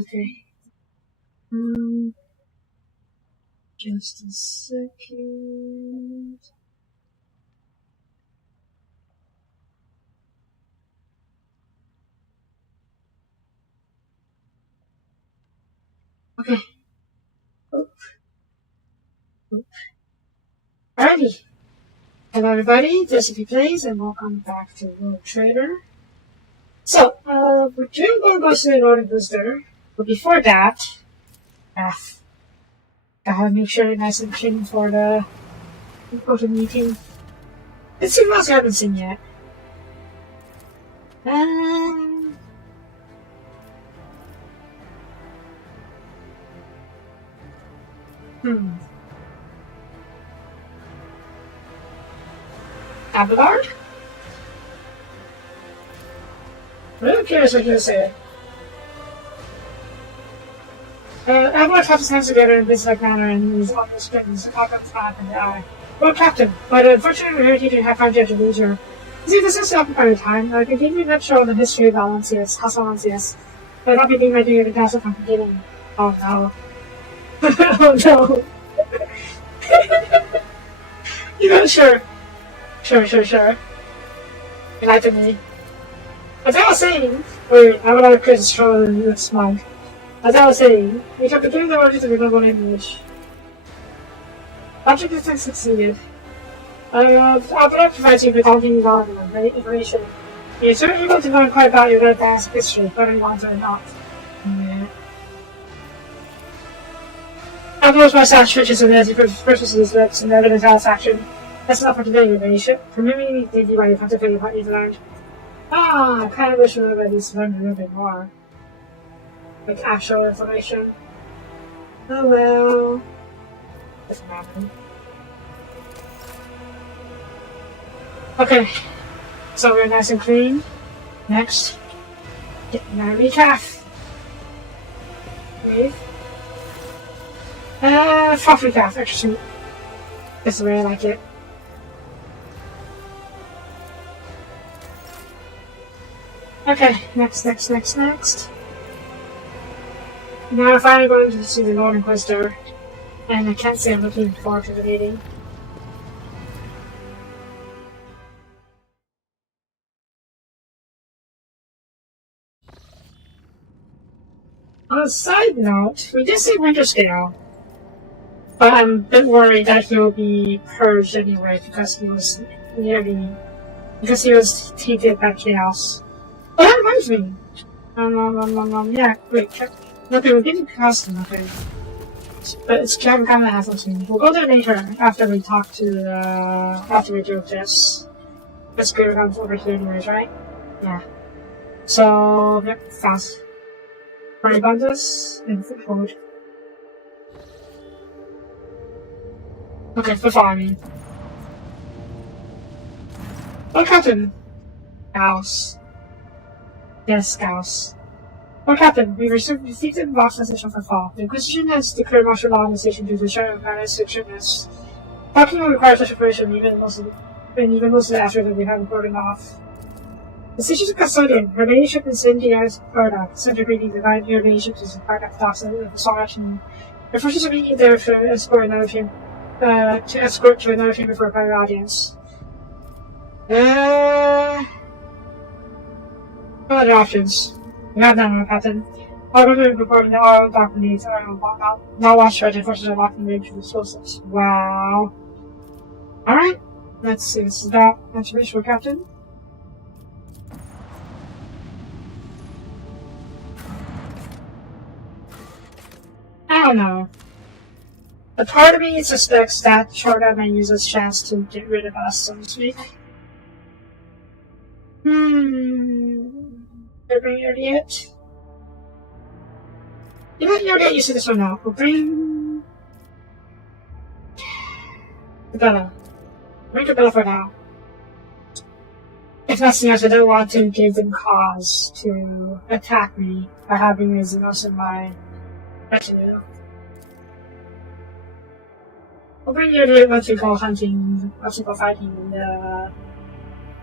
Okay. Just a second. Okay. Alrighty. Hello everybody, Soapie plays, and welcome back to World Trader. So, we're doing going to go to the Northern Booster, but before that, gotta make sure you're nice and clean for the important meeting. Let's see what else I haven't seen yet. Abelard? Really curious what you're gonna say. Abelard claps his hands together in a businesslike manner and is on the strings, up and flat in the eye. Well, Captain, but unfortunately we're here to have found you to lose your... See, this is the occupied time. I can give you a nutshell on the history of Valencias, Casa Valencias. But not beginning by doing the task from the beginning. Oh no. Oh no. You know, sure. Sure. Enlighten me. As I was saying, wait, I would like to show this mic. As I was saying, we kept doing the order to remember English. Object detect succeeded. I'll provide you with all the relevant information. You're certainly able to learn quite about your advanced history, whether you want to or not. Yeah. Outdoors my staff churches and as purposes reps and evidence satisfaction. That's enough for today, your ladyship. Permit me to give you my contemplating what you've learned. I kind of wish you would have at least learned a little bit more. Like actual information. Oh well. Doesn't matter. Okay. So we're nice and clean. Next. Get my recaf. Wave. Fluff recaf, extra sweet. This is the way I like it. Okay, next. Now I'm finally going to see the Lord Inquisitor, and I can't say I'm looking forward to the meeting. On a side note, we did see Winterscale, but I'm a bit worried that he'll be purged anyway because he was tainted by chaos. Oh, that reminds me. Yeah, wait, okay, we're getting custom, okay. But it's kind of hassle. We'll go there later after we talk to, after we do this. Let's go down over here anyways, right? Yeah. So, yep, fast. Right about this, and forward. Okay, follow me. Oh, Captain! Gauss. Yes, Gauss. Well, Captain, we received a box message from fall. The Inquisition has declared martial law on the station due to the shadow of madness and strictness. Talking will require such operation even most of the after that we have recorded off. The station's custodian, her ladyship is India's Bardock, Center greeting divine your ladyship is the Bardock docks of the Song Action. Her forces are meeting there to escort to another team before a private audience. What other options? We have none, Captain. All we're doing reporting the oil doctor needs are not watch right, forces are locking the range of explosives. Wow. Alright, let's see. This is that information for Captain. I don't know. A part of me suspects that Shorta may use this chance to get rid of us, so to speak. They're bringing idiot. You know what, you'll get used to this one now. We'll bring... Bella. Bring the Bella for now. If nothing else, I don't want to give them cause to attack me by having a Xenos in my retinue. We'll bring you to once we go hunting, once we go fighting,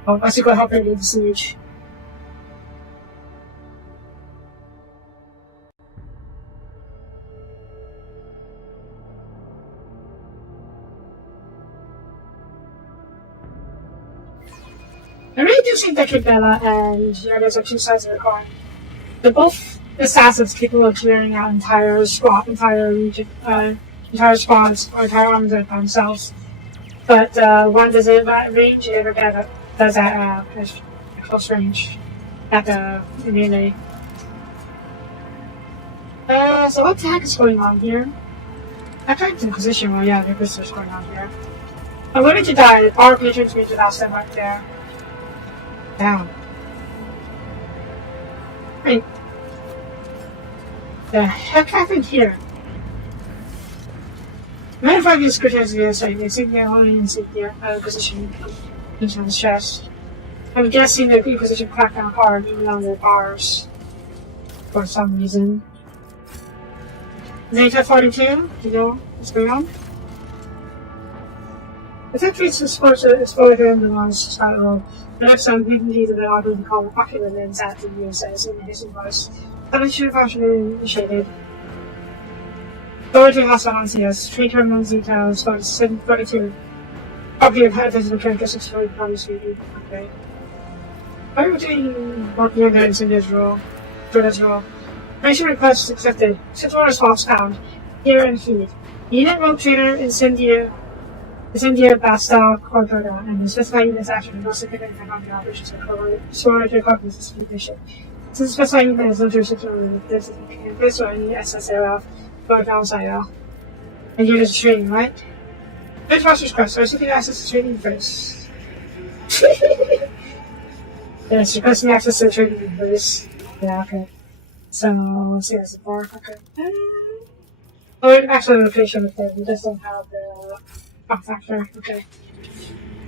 once we go helping with the siege. I really do think that Kid Bella and Yodas are two sides of the coin. They're both assassins capable of clearing out entire squads, or entire armies by themselves. But one does it at range, the other does at close range, at the melee. So what the heck is going on here? I tried to position, well, yeah, there's what's going on here. I'm going to die. Our patrons made to last them right there. Down. Wait. The heck happened here? Matter of fact, this creature has the same insignia, holding insignia, position into his chest. I'm guessing the position cracked down hard, even on their bars. For some reason. WH40k, do you know what's going on? The factory exposure in the ones style. The next time, we can either the order to call the ocular lens at the USS in his voice. That is should partially initiated. Lower to hostile on CS, trade terminals details, about 742. Copy of head physical characteristics for the promise reading. Okay. Why are we doing working on the incendia's role? Jordan's role. Mission request accepted. Central response found. Here and feed. Unit rogue trainer Incendia Basta Cordoda and the specified unit's action is also given by the operations for storage or cognizance specification. Since the specified unit is under security, this is any SSRF, but downside. And unit is training, right? Good master's quest. I was looking access to training first. Yes, requesting access to training first. Yeah, okay. So, let's see, that's a bar. Okay. Oh, actually, the location with it. We just don't have the factor. Okay.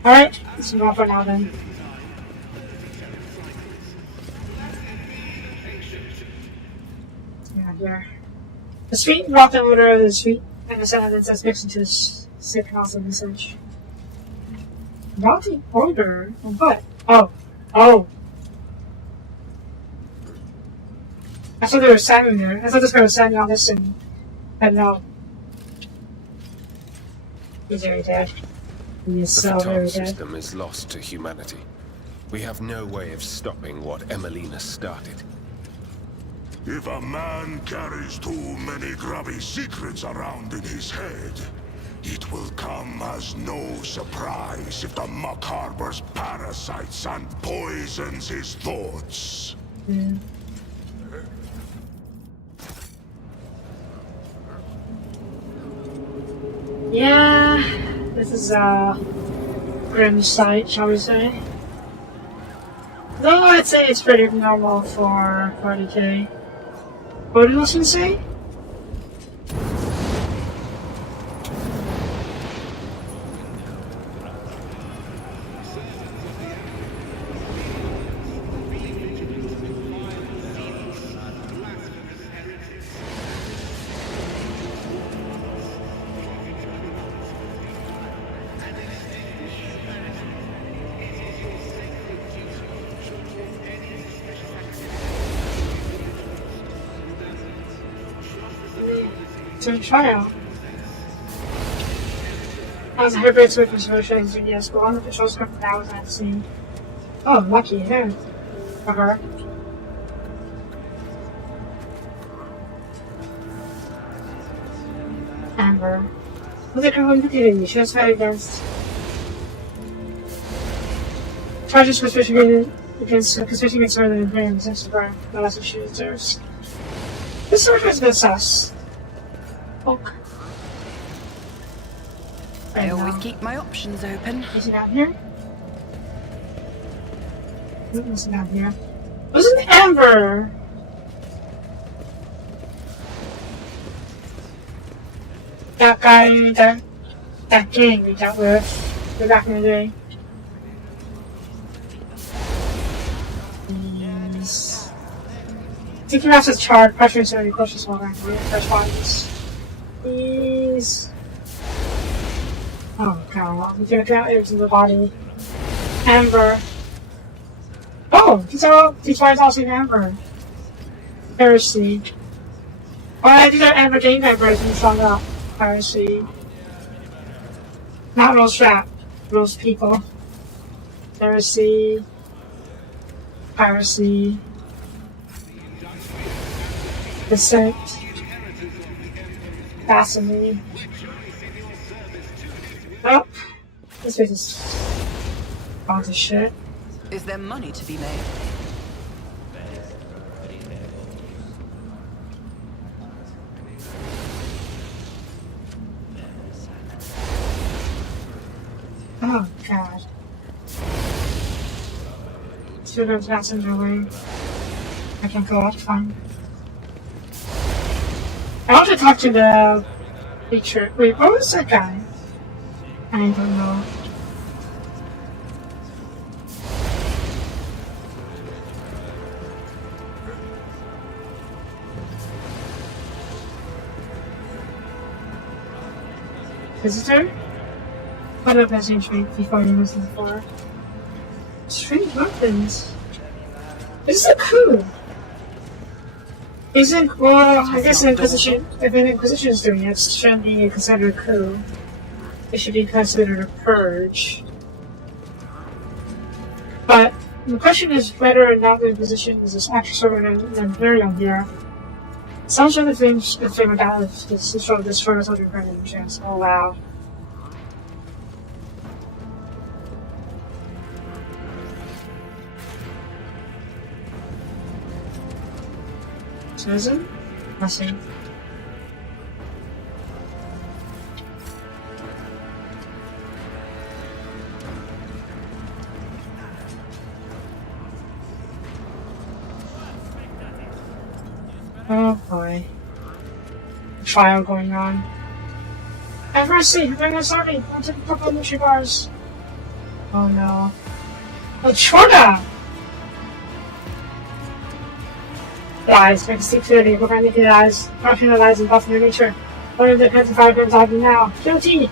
Alright, let's move on for now then. Yeah, here. The sweet rotten odor of the sweet and the sentence that's mixed into the sick house of research. Rotten odor? Of what? Oh. Oh. I thought there was salmon there. I thought this guy was standing on this and no. He's very dead. He is so very dead. The system is lost to humanity. We have no way of stopping what Emelina started. If a man carries too many grubby secrets around in his head, it will come as no surprise if the muck harbors parasites and poisons his thoughts. Mm. Yeah, this is a grim sight, shall we say. Though I'd say it's pretty normal for 40k. What did Wilson say? To trial. As a hybrid with version in yes, but one of the patrol script that was I've seen. Oh, lucky, yeah. For her. Amber. Look at her competing. She was fight against charges for switching against her than brain since the burn. The last she deserves. This sort was a bit sus. I always keep my options open. Is it down here? What was down here? Wasn't Amber? That guy, that gang we dealt with back in the day. Please. Taking off his charred, pressure is very close to small rank. Fresh bodies. Please. Oh god, we can get into the body. Amber. Oh, these guys all seen Amber. Heresy. Oh, these are Amber game members and strung up. Heresy. Not Rose Trap. Rose people. Heresy. Piracy. Descent. Blasphemy. Oh, this place is gone to shit. Is there money to be made? Oh god. Two of those passenger way. I can't go up, fine. I want to talk to the picture. Wait, what was that guy? I don't know. Visitor? What up, message me before you listen for? Strange weapons. This is a coup! Isn't, well, I guess the Inquisition, if an Inquisition is doing it, it shouldn't be considered a coup. It should be considered a purge. But the question is whether or not the Inquisition is actually sort of an imperial here. Some sort of things the thing about it is sort of this sort of imperial chance. Oh wow. Citizen? Nothing. Oh boy. Trial going on. Have mercy! Bring us army! I'll take a couple of Lucy bars. Oh no. Oh, Chorda! Lies, make a stick clearly, but I the eyes, crushing the lies and buffing their nature. One of the 25 grams out of you now. Guilty!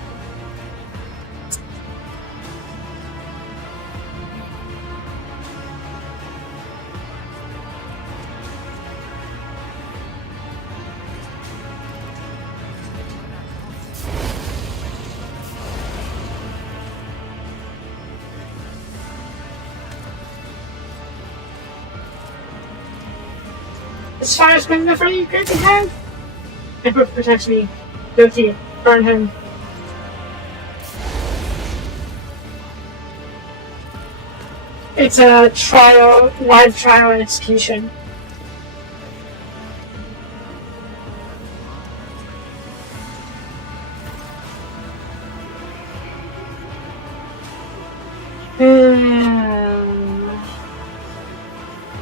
This fire is coming for you, great hand! It protects me. Guilty. Burn him. It's a trial, live trial and execution.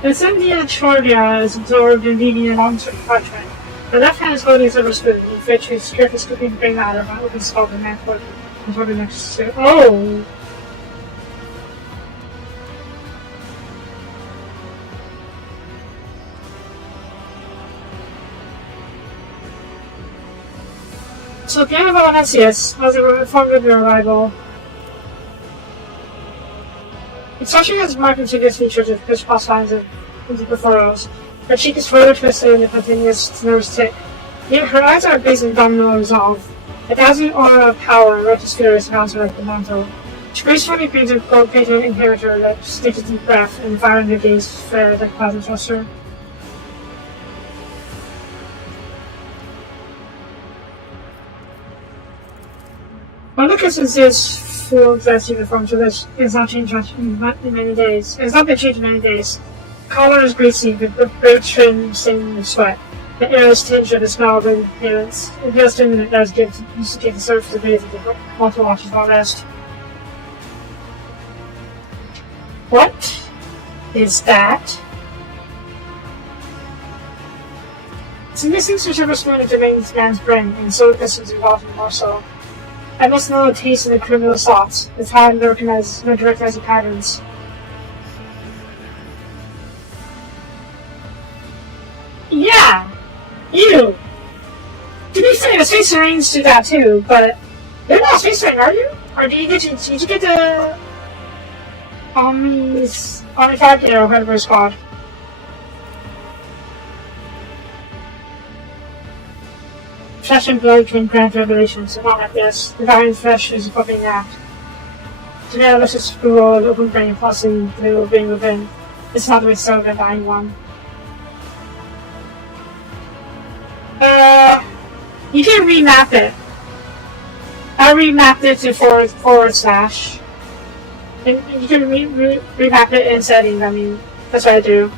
The Cynthia Chordia is absorbed in leaving a long-term parchment. The left hand is holding a silver spoon, which is carefully scooping to bring out of an open skull and man for the next to. Oh! So, Piano Valentius was informed of your arrival. Instruction has marked contiguous features of crisscross lines of interpeforals. Her cheek is further twisted in a continuous nervous tick. Yet her eyes are blazing dominant resolve. A dazzling aura of power and righteous fury surrounds her like the mantle. She gracefully painted gold-painted inheritor that takes a deep breath and fire in her gaze flared like plasma thruster. When Lucas is this full dress uniform to this is not changed in many days. It has not been changed in many days. The collar is greasy, with the great trim stained with sweat. The air is tinged with the smell of inhalants. It feels to that does give used to take the surface of the bathe and want to watch his while rest. What is that? It's an instinct to shiver spoon into man's brain, and so this is involved in more so. I must know the taste of the criminal thoughts. It's hard to recognize the patterns. Yeah! You! To be fair, the Space Marines do that too, but you're not a Space Marine, are you? Or did you get the Omni 5 Arrow Headbutt Squad? Flesh and blood can grant revelations, but not like this. Divine flesh is a pupping act. Today, let's just roll open brain, pulsing the being within. It's not with servant by anyone. You can remap it. I remapped it to // and you can remap it in settings. I mean, that's what I do.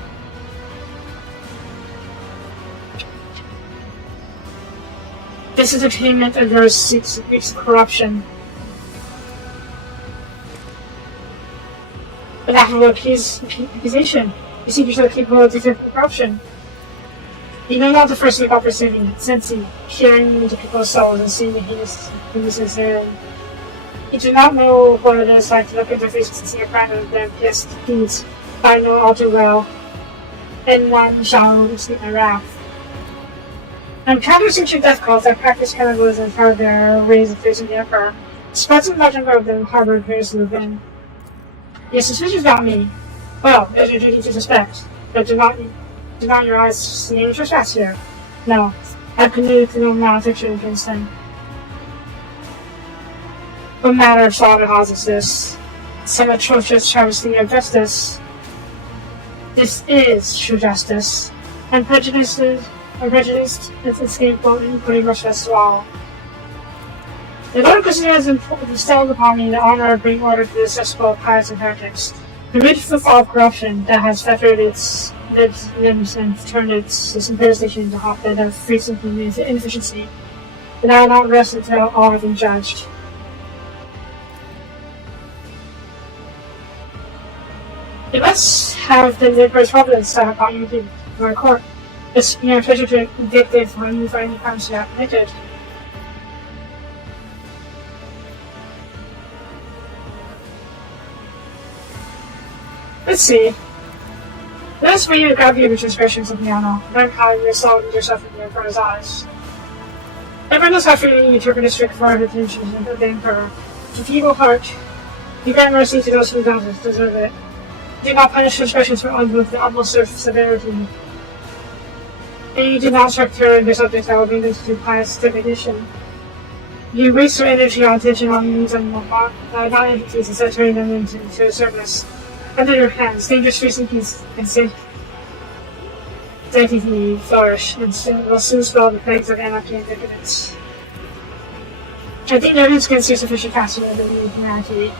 This is a payment of your 6 weeks of corruption. But after the accusation, you see yourself capable of defensive corruption. You know not the first week opportunity, sensing, peering into people's souls and seeing the heinous therein. You do not know what it is like to look into their faces and see a friend of their past deeds. I know all too well, and one shall escape my wrath. And counter-suture death calls that practice cannibalism as part of their ways of facing the Emperor. Despite some large number of them harbor fears within. Your suspicions about me. Well, there's your duty to suspect, but do not your eyes see any trespass here. No, I've committed no malediction against them. What manner of slaughterhouse is this? Some atrocious travesty of justice. This is true justice, and prejudiced is inescapable, including Russia's law. The Lord Christian has bestowed upon me the honor of bringing order to the cesspool of pirates and heretics. The ridge of all corruption that has fettered its limbs and turned its civilization into a hotbed of free sympathy and inefficiency. But I will not rest until all have been judged. It must have been the Emperor's providence to have brought you to my court. It's your pleasure to convict it for any crimes you have committed. Let's see. Let's for you to grab your transgressions of piano. Learn how you assault yourself in the Emperor's eyes. Everyone knows how freely you interpret the strict for the intentions of the Emperor. With a feeble heart, you grant mercy to those who don't deserve it. You do not punish transgressions with the utmost severity. And you do not strike terror in your subjects that will bring them to pious degradation. You waste your energy on attention on means and non-entities instead of turning them into your service. Under your hands, dangerous freezing peace and sanctity flourish, and will soon spell the plagues of anarchy and decadence. I think evidence against your sufficient capacity of humanity.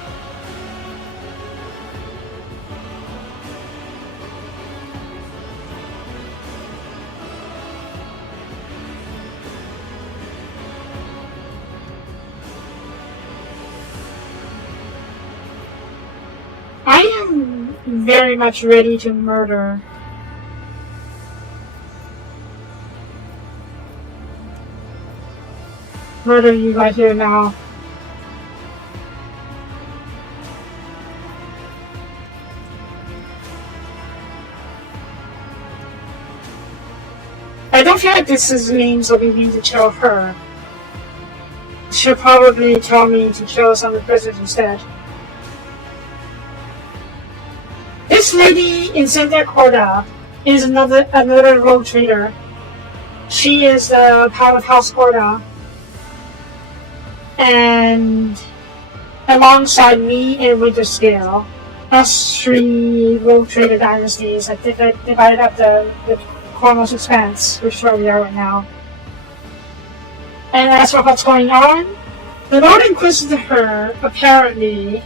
I am very much ready to murder. Murder you right here now. I don't feel like this means will be mean to kill her. She'll probably tell me to kill some of the prisoners instead. This lady in Santa Corda is another rogue trader. She is part of House Corda. And alongside me and Winterscale, us 3 rogue trader dynasties have divided up the Cornwall's Expanse, which is where we are right now. And as for what's going on, the Lord Inquisitor apparently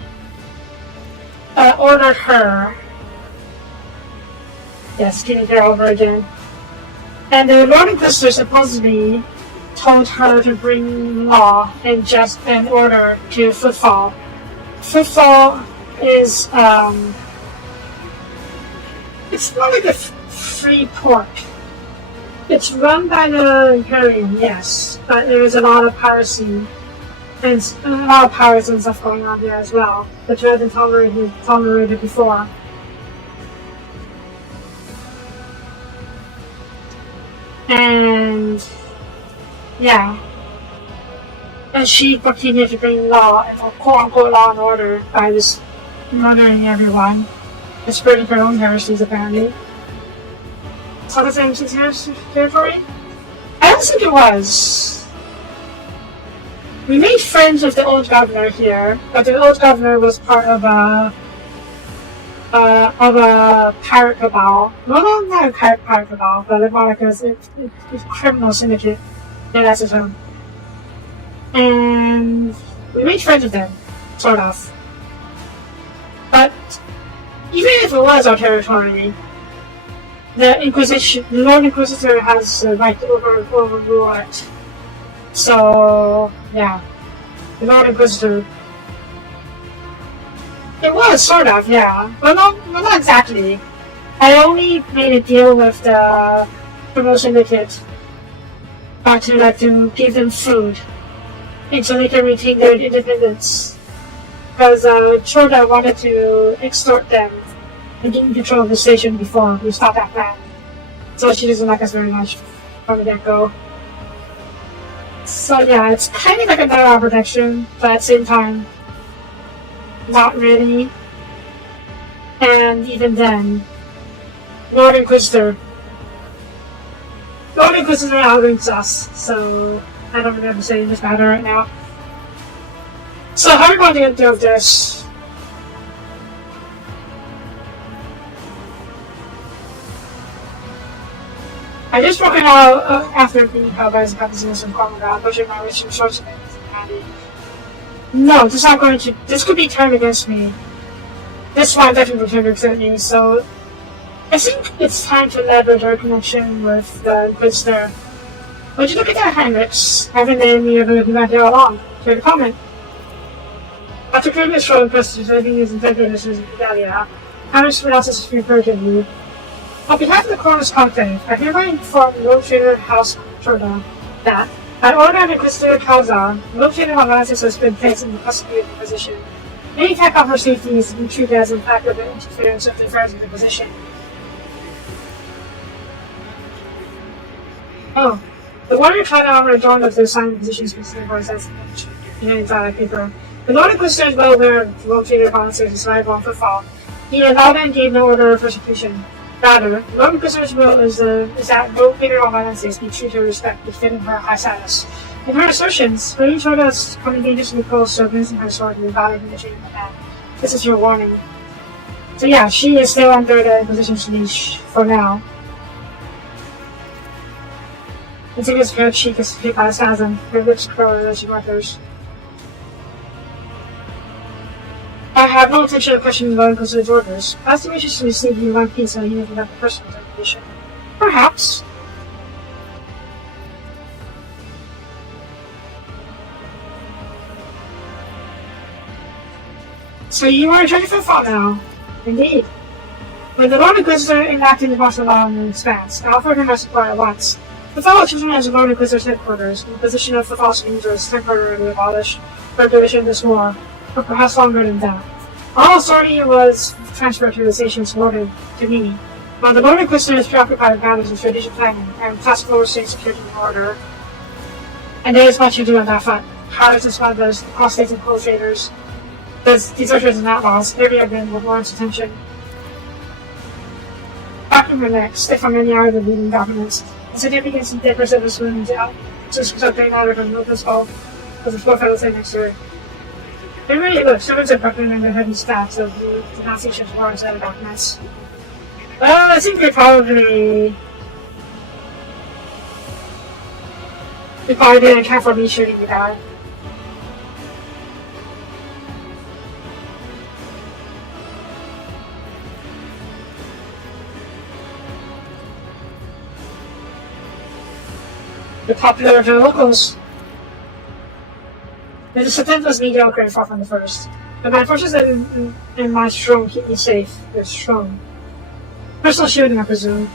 ordered her. Yes, getting there over again. And the Lord Inquisitor supposedly told her to bring law and just an order to Footfall. Footfall is, it's not like a free port. It's run by the Imperium, yes, but there is a lot of piracy and a lot of pirates and stuff going on there as well, which had been tolerated before. And yeah, and she continued to bring law and quote-unquote law and order by just murdering everyone, and spreading her own heresies apparently. So that's ancient territory? I don't think it was. We made friends with the old governor here, but the old governor was part of of a pirate cabal. Well, not a pirate cabal, but more like a criminal syndicate in its own. And we made friends with them, sort of. But even if it was our territory, the Inquisition, the Lord Inquisitor has the right to overrule it. So, yeah. The Lord Inquisitor. It was, sort of, yeah. But not exactly. I only made a deal with the criminal syndicate to give them food, and so they can retain their independence. Because Choda wanted to extort them and gain control of the station before we stopped that plan. So she doesn't like us very much from the get-go. So yeah, it's kind of like another protection, but at the same time, not really. And even then, Lord Inquisitor outranks us, so I don't really have to say in this matter right now. So how are we going to get through this? I just broken out after being called by his business and calling out, pushing my rich and shorts and handy. No, this is not going to. This could be turned against me. This one definitely turned against me, so I think it's time to leverage our connection with the Inquisitor. Would you look at that, Heinrichs? Haven't they ever looking back there all along? Share the comment. After previous show Inquisitor serving his integritous in Italia, Heinrichs pronounces his referred to you. On behalf of the Cronus Conclave, I hereby inform Lord Trader House Jordan that, at order of Inquisitor Calzar, Lord Trader Halasis has been placed in the custody of the Inquisition. Any attack on her safety is to be treated as an act of interference with the affairs of the Inquisition. Oh, the warrior tried armor adorned with their signed positions specific for his estimate. Paper. The Lord Inquisitor is well aware of Lord Trader Halasis' survival and footfall. He allowed and gave no order of persecution. Rather, Lord Inquisitor's will is that no figure on Valencia's be treated with respect befitting her high status. In her assertions, Lady Choda's coming dangerously close to advancing her sword and violating the chain of command. This is your warning. So yeah, she is still under the Inquisition's leash for now. Antigo's fair cheek is hit by a spasm, her lips curl as she mutters. I have no intention of questioning Lord Inquisitor's orders. As he wishes to receive you in one piece and he may conduct a personal examination. Perhaps. So you are in charge of footfall now. Indeed. When the Lord Inquisitor enacted the martial law in the expanse, I offered him a supply at once. The fellow children as the Lord Inquisitor's headquarters, and the position of the false angel is temporarily abolished for the duration of this war, or perhaps longer than that. All authority was transferred to the station subordinate to me, while the Lord Inquisitor is preoccupied with matters of strategic planning and classical state security and order. And there is much to do on that front. Pirates and smugglers, apostates and infiltrators, deserters and outlaws, every event will warrant attention. Back in the next, stiff on many hours of reading documents, the significance and papers of this wound just something out of a notice of the four fellows sitting next to her. They really look, servants are buckling in their heavy stacks of the denunciations warrants and documents. Well, I think they probably didn't account for me shooting the guy. The popular to the locals. The discipline was mediocre and far from the first. But my forces in my strong keep me safe. They're strong. Personal shooting, I presume.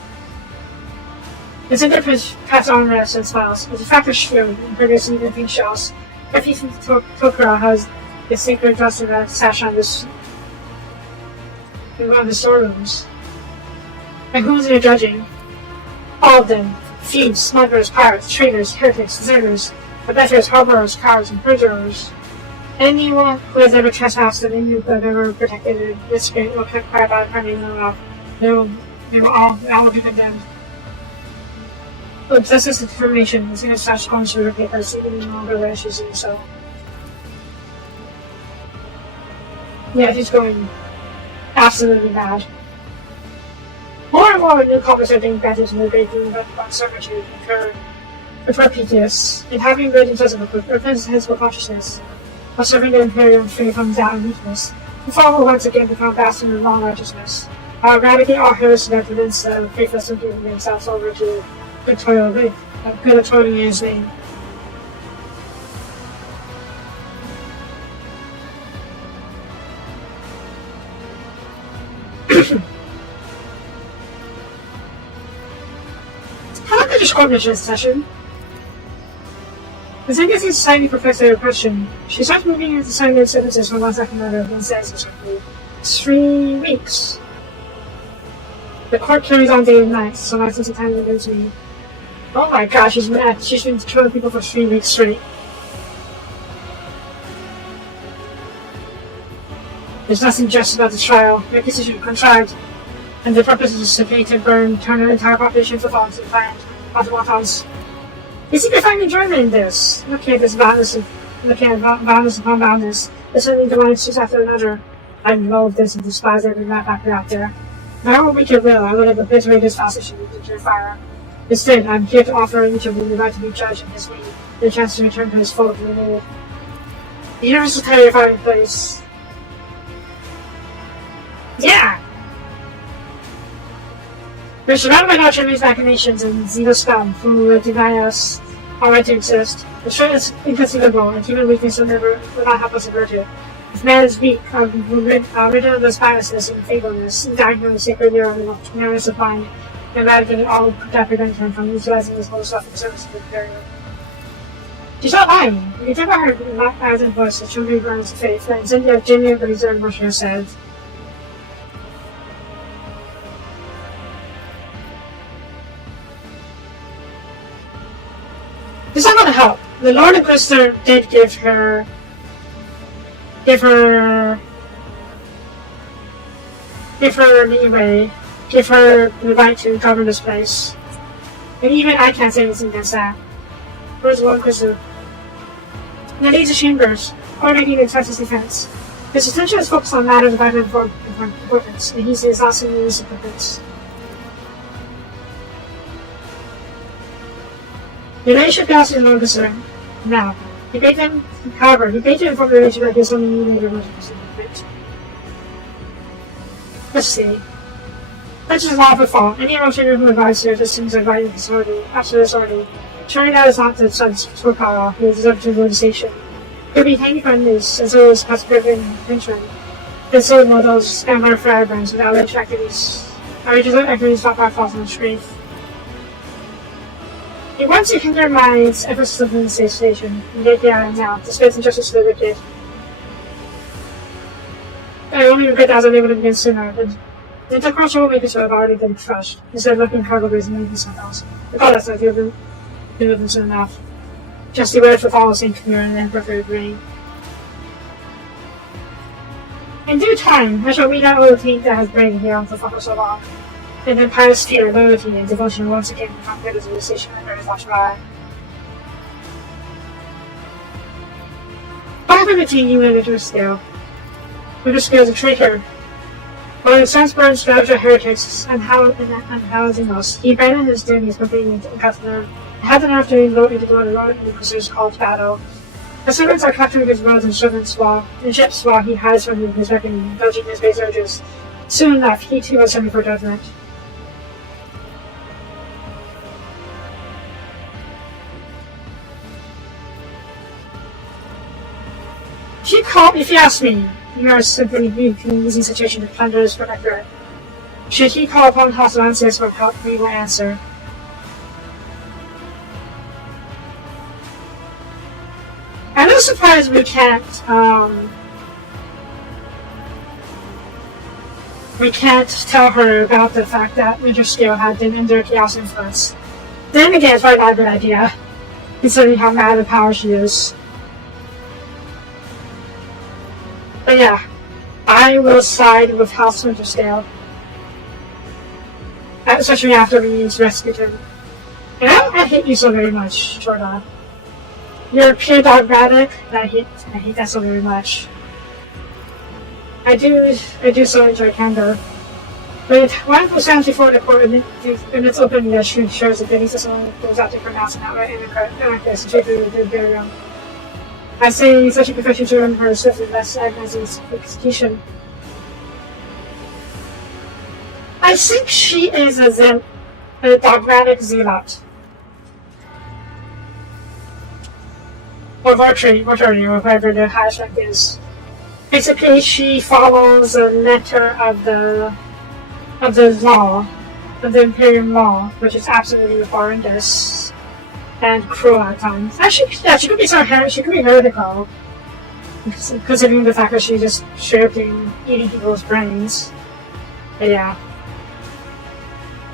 It's in their past armrests and smiles. It's a factor strewn in producing the pink shells. Every Tokura has the sacred dust of that sash on this in one of the storerooms. And who's they judging? All of them. Thieves, smugglers, pirates, traitors, heretics, deserters, abettors, harborers, cowards, and perjurers. Anyone who has ever trespassed and anyone who has ever protected this spirit or kept quiet about harming them, they will all be condemned. Who possesses the determination is going to such going through the papers even no longer wishes to do so. Yeah, he's going. absolutely mad. More and more new couples are being better to the great deal about servitude with Repetius, and having great intelligence replaces his consciousness, while serving the Imperium free from doubt and weakness. The fall will once again become bastard of long righteousness, while eradicating all heresy that prevents the faithless from giving themselves over to good in his name. How about British Coordination session? The Zengazi Society professor a question. She starts moving into silent sentences from one second to another, then says essentially, "It's 3 weeks. The court carries on day and night, so my sense of time limits me." Oh my god, she's mad. She's been killing people for 3 weeks straight. There's nothing just about the trial. Your decision contrived, and the purpose is to paint and burn, turn an entire population to thoughts and find automatons. You seem to find enjoyment in this. Looking at this boundless upon boundless, ascending the line six after another. I loathe this and despise every map actor out there. However weak your will, I would have obliterated this fascination into your fire. Instead, I'm here to offer each of you the right to be judged in his way, and a chance to return to his fold and renewal. The universe is a terrifying place. Yeah! We're surrounded by Archimedes machinations and Xeno scum who will deny us our right to exist. The truth is inconceivable, and human weakness will not help us avert it. If man is weak, rid of this biasness and feebleness, diagnose the sacred narrowness of mind, and eradicating all that prevents him from utilizing his whole stuff in service of the Imperium. She's not lying. You've never heard Matt Adam's voice that truly burns the faith, and Zindia Jimmy Blazer and Russia said, "It's not gonna help. The Lord of Glister did give her leeway, give her the right to govern this place. And even I can't say anything against that. Where's Lord Glister? In the Laser Chambers, coordinating the Texas defense. His attention is focused on matters of vital importance, and he's the assassin in his purpose. The relationship gas is no concern. Now, he bade them to inform the relationship that he has only new labor motions in the fit. Let's see. That's just law of the fall. Any rotator who advises her to things like violent disorder, absolute disorder, turning out is not the son's Soapie, who is up to the station. He'll be hanging from this, as well as cost-driven henchmen. This old models and our firebrands with outrage activities. Outrageous activities not by false on screen. He wants to hinder my efforts to the safe station, and get the island now, despite injustice to the wicked. I only regret that I was unable to begin sooner, but the intercultural will make it so I've already been crushed, instead of looking cargo base and making something else. I thought that's not the them soon enough. Just the word for follow St. Camille and then preferred rain. In due time, I shall weed out all the taint that has been here on the fuck so long. And then pious fear, loyalty, and devotion will once again become good as a station and very much by. What happened between you and Winterscale? Winterscale is a traitor. While the Sunsburn spiritual heretics and housing us, he abandoned his duties completely and cut them, and had the nerve to invoke into the Roman Inquisitors called battle. The servants are capturing his roads and ships while he hides from his reckoning, indulging his base urges. Soon enough, he too was sent for judgment. If you ask me, you are simply weak in an easy situation to plunder his protectorate. Should he call upon hostile answers for help, we will answer. I'm not surprised we can't tell her about the fact that Winterscale had been under chaos influence. Then again, it's probably not a good idea, considering how mad of power she is. But yeah, I will side with House Winterscale. Especially after we rescued him. And I hate you so very much, Jordan. You're pure dogmatic, and I hate that so very much. I do so enjoy Candor. But one was found before the court and it's open that she shows that Denise someone goes out to pronounce an outright inaccuracy and treated the burial. I say such a profession to run her swift and less agonizing execution. I think she is a dogmatic zealot. Or Vortari, or whatever the highest rank is. Basically, she follows the letter of the law, of the Imperial law, which is absolutely horrendous and cruel at times. Actually, yeah, she could be she could be heretical, considering the fact that she's just straight up eating people's brains. But yeah.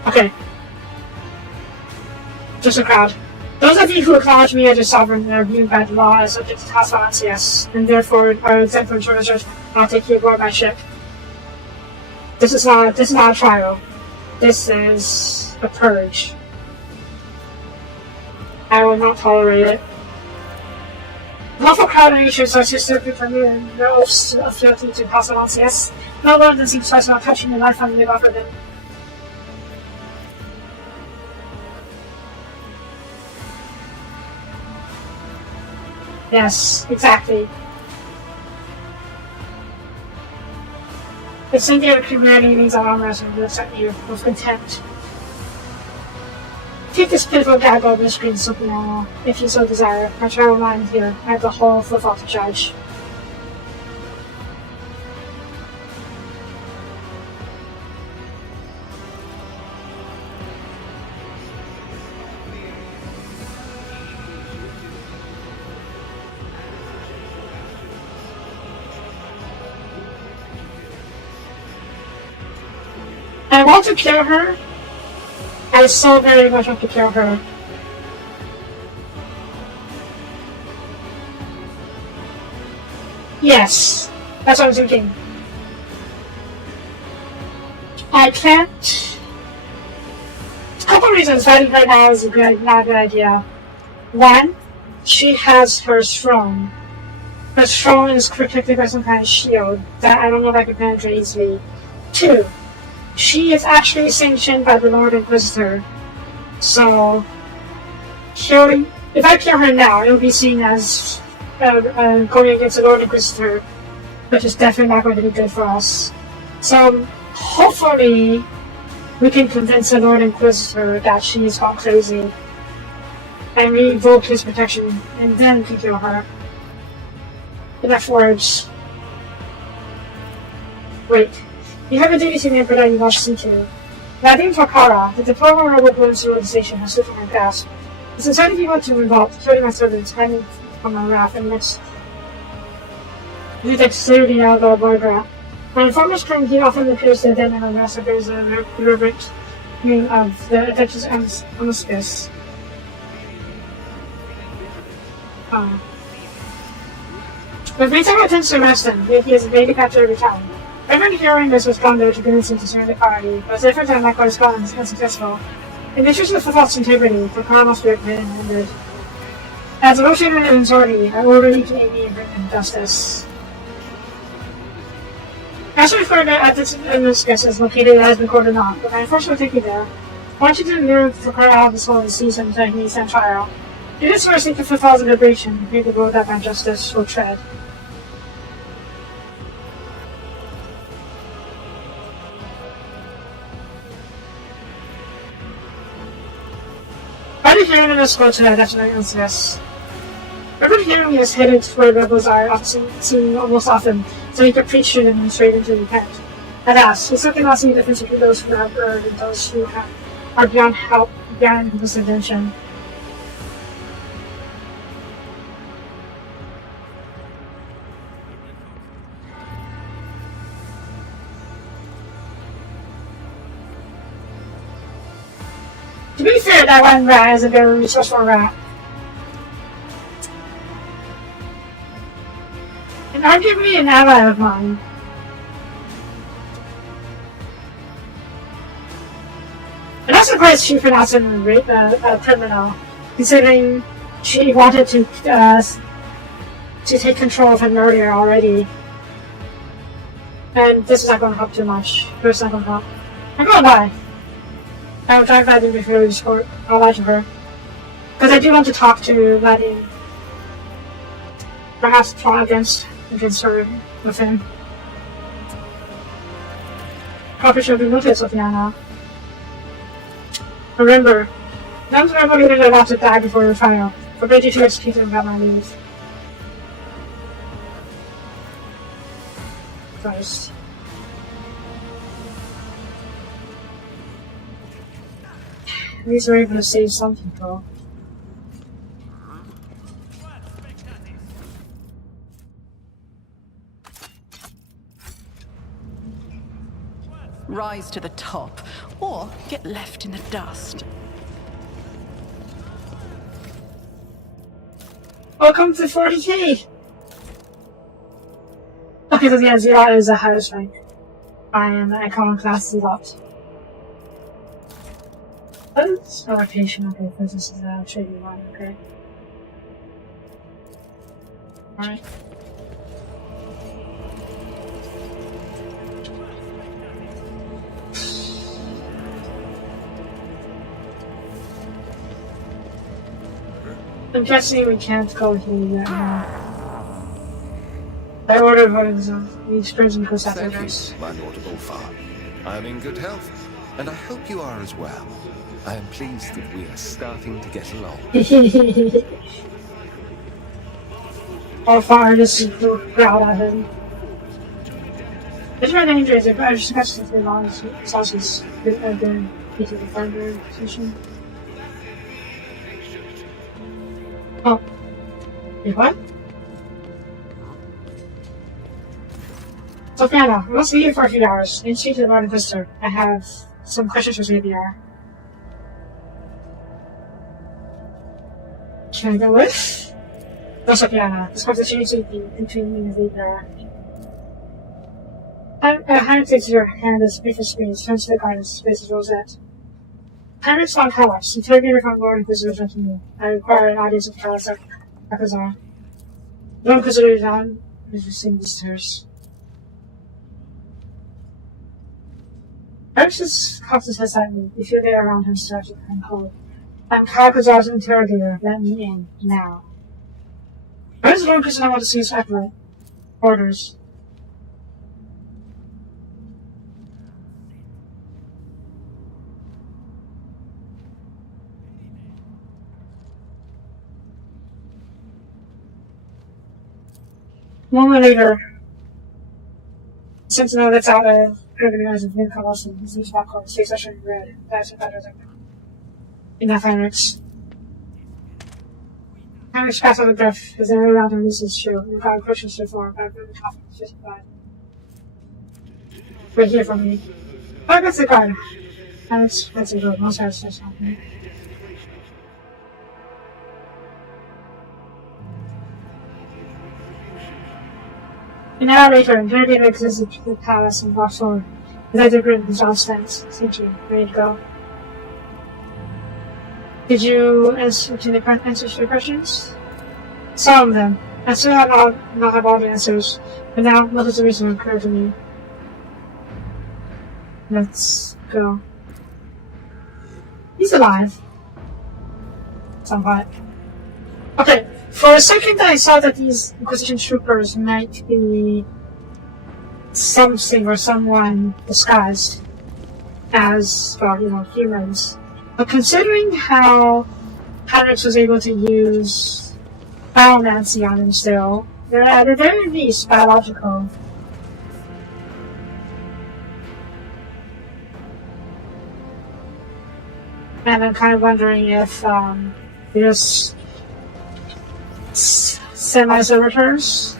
Okay. Just a crowd. Those of you who acknowledge me as a sovereign and are viewed by the law as subject to hostile yes, and therefore are exempt from shorter judgment, I'll take you aboard my ship. This is not a trial. This is a purge. I will not tolerate it. The lawful crowd and nature starts to circle from you and their oaths of fealty to hostile yes. No one of them seems twice about touching the life on they've offered them. Yes, exactly. The singular humanity needs our armrest and will accept you with contempt. Take this pitiful gag over the screen something normal, if you so desire. My travel line here. I have the whole football to judge. I want to kill her. I so very much want to kill her. Yes, that's what I'm thinking. I can't. A couple of reasons fighting right now is not a good idea. One, she has her throne. Her throne is protected by some kind of shield that I don't know if I can penetrate easily. Two, she is actually sanctioned by the Lord Inquisitor, so if I kill her now, it will be seen as going against the Lord Inquisitor, which is definitely not going to be good for us. So hopefully we can convince the Lord Inquisitor that she's gone crazy and revoke his protection, and then we can kill her. Enough words. Wait. You have a duty to the Emperor you must see to. Nadim Fakara, the diploma rebel blows through the station, has slipped in my grasp. It's inside of you want to revolt, killing my servants, hiding from my wrath, and next. You dexterity out of Barbara. My informers claim he often appears to them in a master bears a reverent name of the Duchess Amuscus. But every time I attempt to arrest him, he has evaded capture every time. Everyone hearing this was gone there to convince him to surrender the party, but every time that correspondence is unsuccessful. In the interest of the false integrity, the car must be ended. As a negotiator in authority, I order you to aid me and bring him justice. As referred at this Amuscus is located as the coordinate, but I unfortunately take you there. I want you to move the car out of this hole and seize him to me stand trial. It is first to fulfill the liberation and create the road that my justice will tread. Every hearing in this go to definitely insists. Every hearing is headed where rebels are seen almost often, so you can preach to them straight into the repent. Alas, it's certainly not seeing the difference between those who have erred and those who are beyond help, beyond this invention. To be fair, that one rat is a very resourceful rat. And arguably an ally of mine. I'm not surprised she pronounced him a criminal, considering she wanted to take control of him earlier already. And this is not going to help too much. It's not going to help. I'm going to lie. I'll drive that in before we score. I'll lie to her. Because I do want to talk to Laddie. Perhaps plot against her with him. Probably should be ruthless with Yana. Remember, nuns are motivated allowed to die before the trial. Forbid you to execute them without my leave. Christ. At least we're able to save some people. Rise to the top, or get left in the dust. Welcome to 40k! Okay, so yeah, Zero is the highest rank. I am the icon class Zero. That's a rotation, okay, because this is a trading one, okay. Alright. I'm guessing we can't go here yet now. I ordered one of these prison co-sacrifice. My Lord of Ulfar. I am in good health, and I hope you are as well. I am pleased that we are starting to get along. Ulfar is proud of him. It's very dangerous, but I just got to the long sauces. Again, into the further position. Oh. Wait, what? So Fiona, we must be here for a few hours. In speak to the Lord Inquisitor. I have some questions for JBR. Can I go with? No, Sofiana. This conversation needs to be between me and JBR. I hand takes your hand as brief as screens, turns to the guidance, faces Rosette. Pirates on Kalas, interrogator from Lord Inquisitor Gentleman. I require an audience of Kalas Akazar. Lord Inquisitor John is receiving visitors. Eric's cocks his head slightly. You feel the air around him starting and cold. I'm Kalakazar's interrogator. Let me in, now. Where does Lord Inquisitor want to see his accurate? Orders. A moment later, Sentinel lets out a organizer of new colors and his loose background stays actually red. That's better than enough Heinrichs. Heinrichs passed on the breath as they ran around him this is true. We got questions so far, but I've been confident 55. Wait here for me. Oh, that's the card. That's a good. Most of it's happening. An hour later, interrogator exited the palace and walked forward. His eyes are grim, his jaw stands. Thinking, ready to go. Did you answer to the answers to the questions? Some of them. I still not have all the answers, but now what does the reason occur to me? Let's go. He's alive. Somewhat. Okay. For a second, I saw that these Inquisition troopers might be something or someone disguised as, well, you know, humans. But considering how Heinrich was able to use biomancy on him still, they're at the very least biological. And I'm kind of wondering if they're just semi-servitors.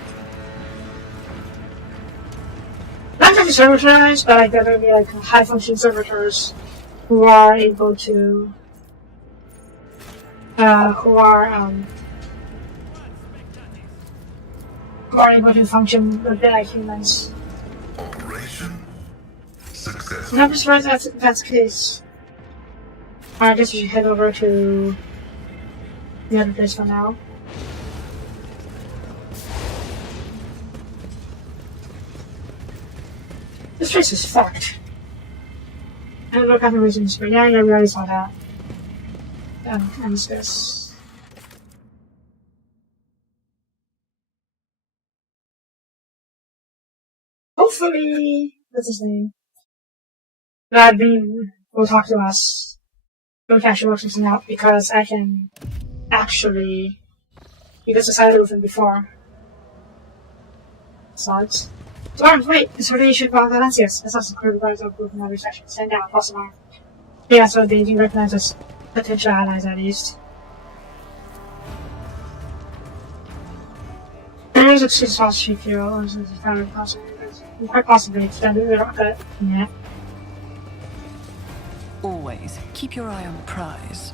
Not really servitors, but like they're going to be like high-function servitors who are able to, who are able to function a bit like humans. Operation successful. I'm just surprised that's the case. I guess we should head over to the other place for now. This race is fucked. I don't look at the reasons, but yeah, we already saw that. And this. Hopefully, what's his name? That being will talk to us. We can actually work something out because I can actually because I decided with him before. Slides. Storms, wait! It's radiation from Valencias. It's also clear regardless of moving other section. Send down, plus an arm. Yeah, so they do recognize us potential allies at least. There is a two-sauce sheep here, or is it quite possibly extended, but yeah. Always keep your eye on the prize.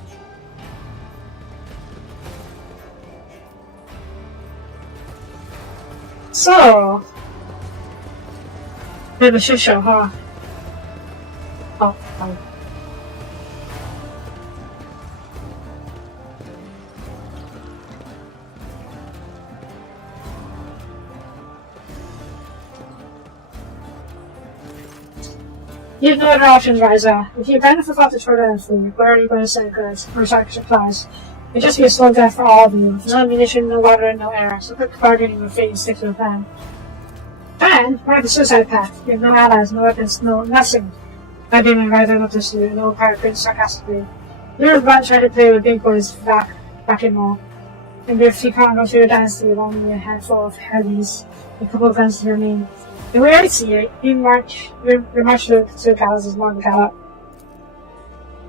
So, bit of a shit show, huh? Oh. You have no other options, Ryza. If you abandon for thought to turn and flee, where are you going to send goods or sack supplies? It'd just be a slow death for all of you. No ammunition, no water, no air, so quick bargaining with fate and stick to the plan. And we're at the suicide path. You have no allies, no weapons, no nothing. I didn't Ryza notice you, no pirate grin sarcastically. You're about trying to play with big boys back in mall. And if you can't go through your dynasty with only a handful of heavies, a couple of guns to your name. And we already see it. You march to the gallows is more than gallop.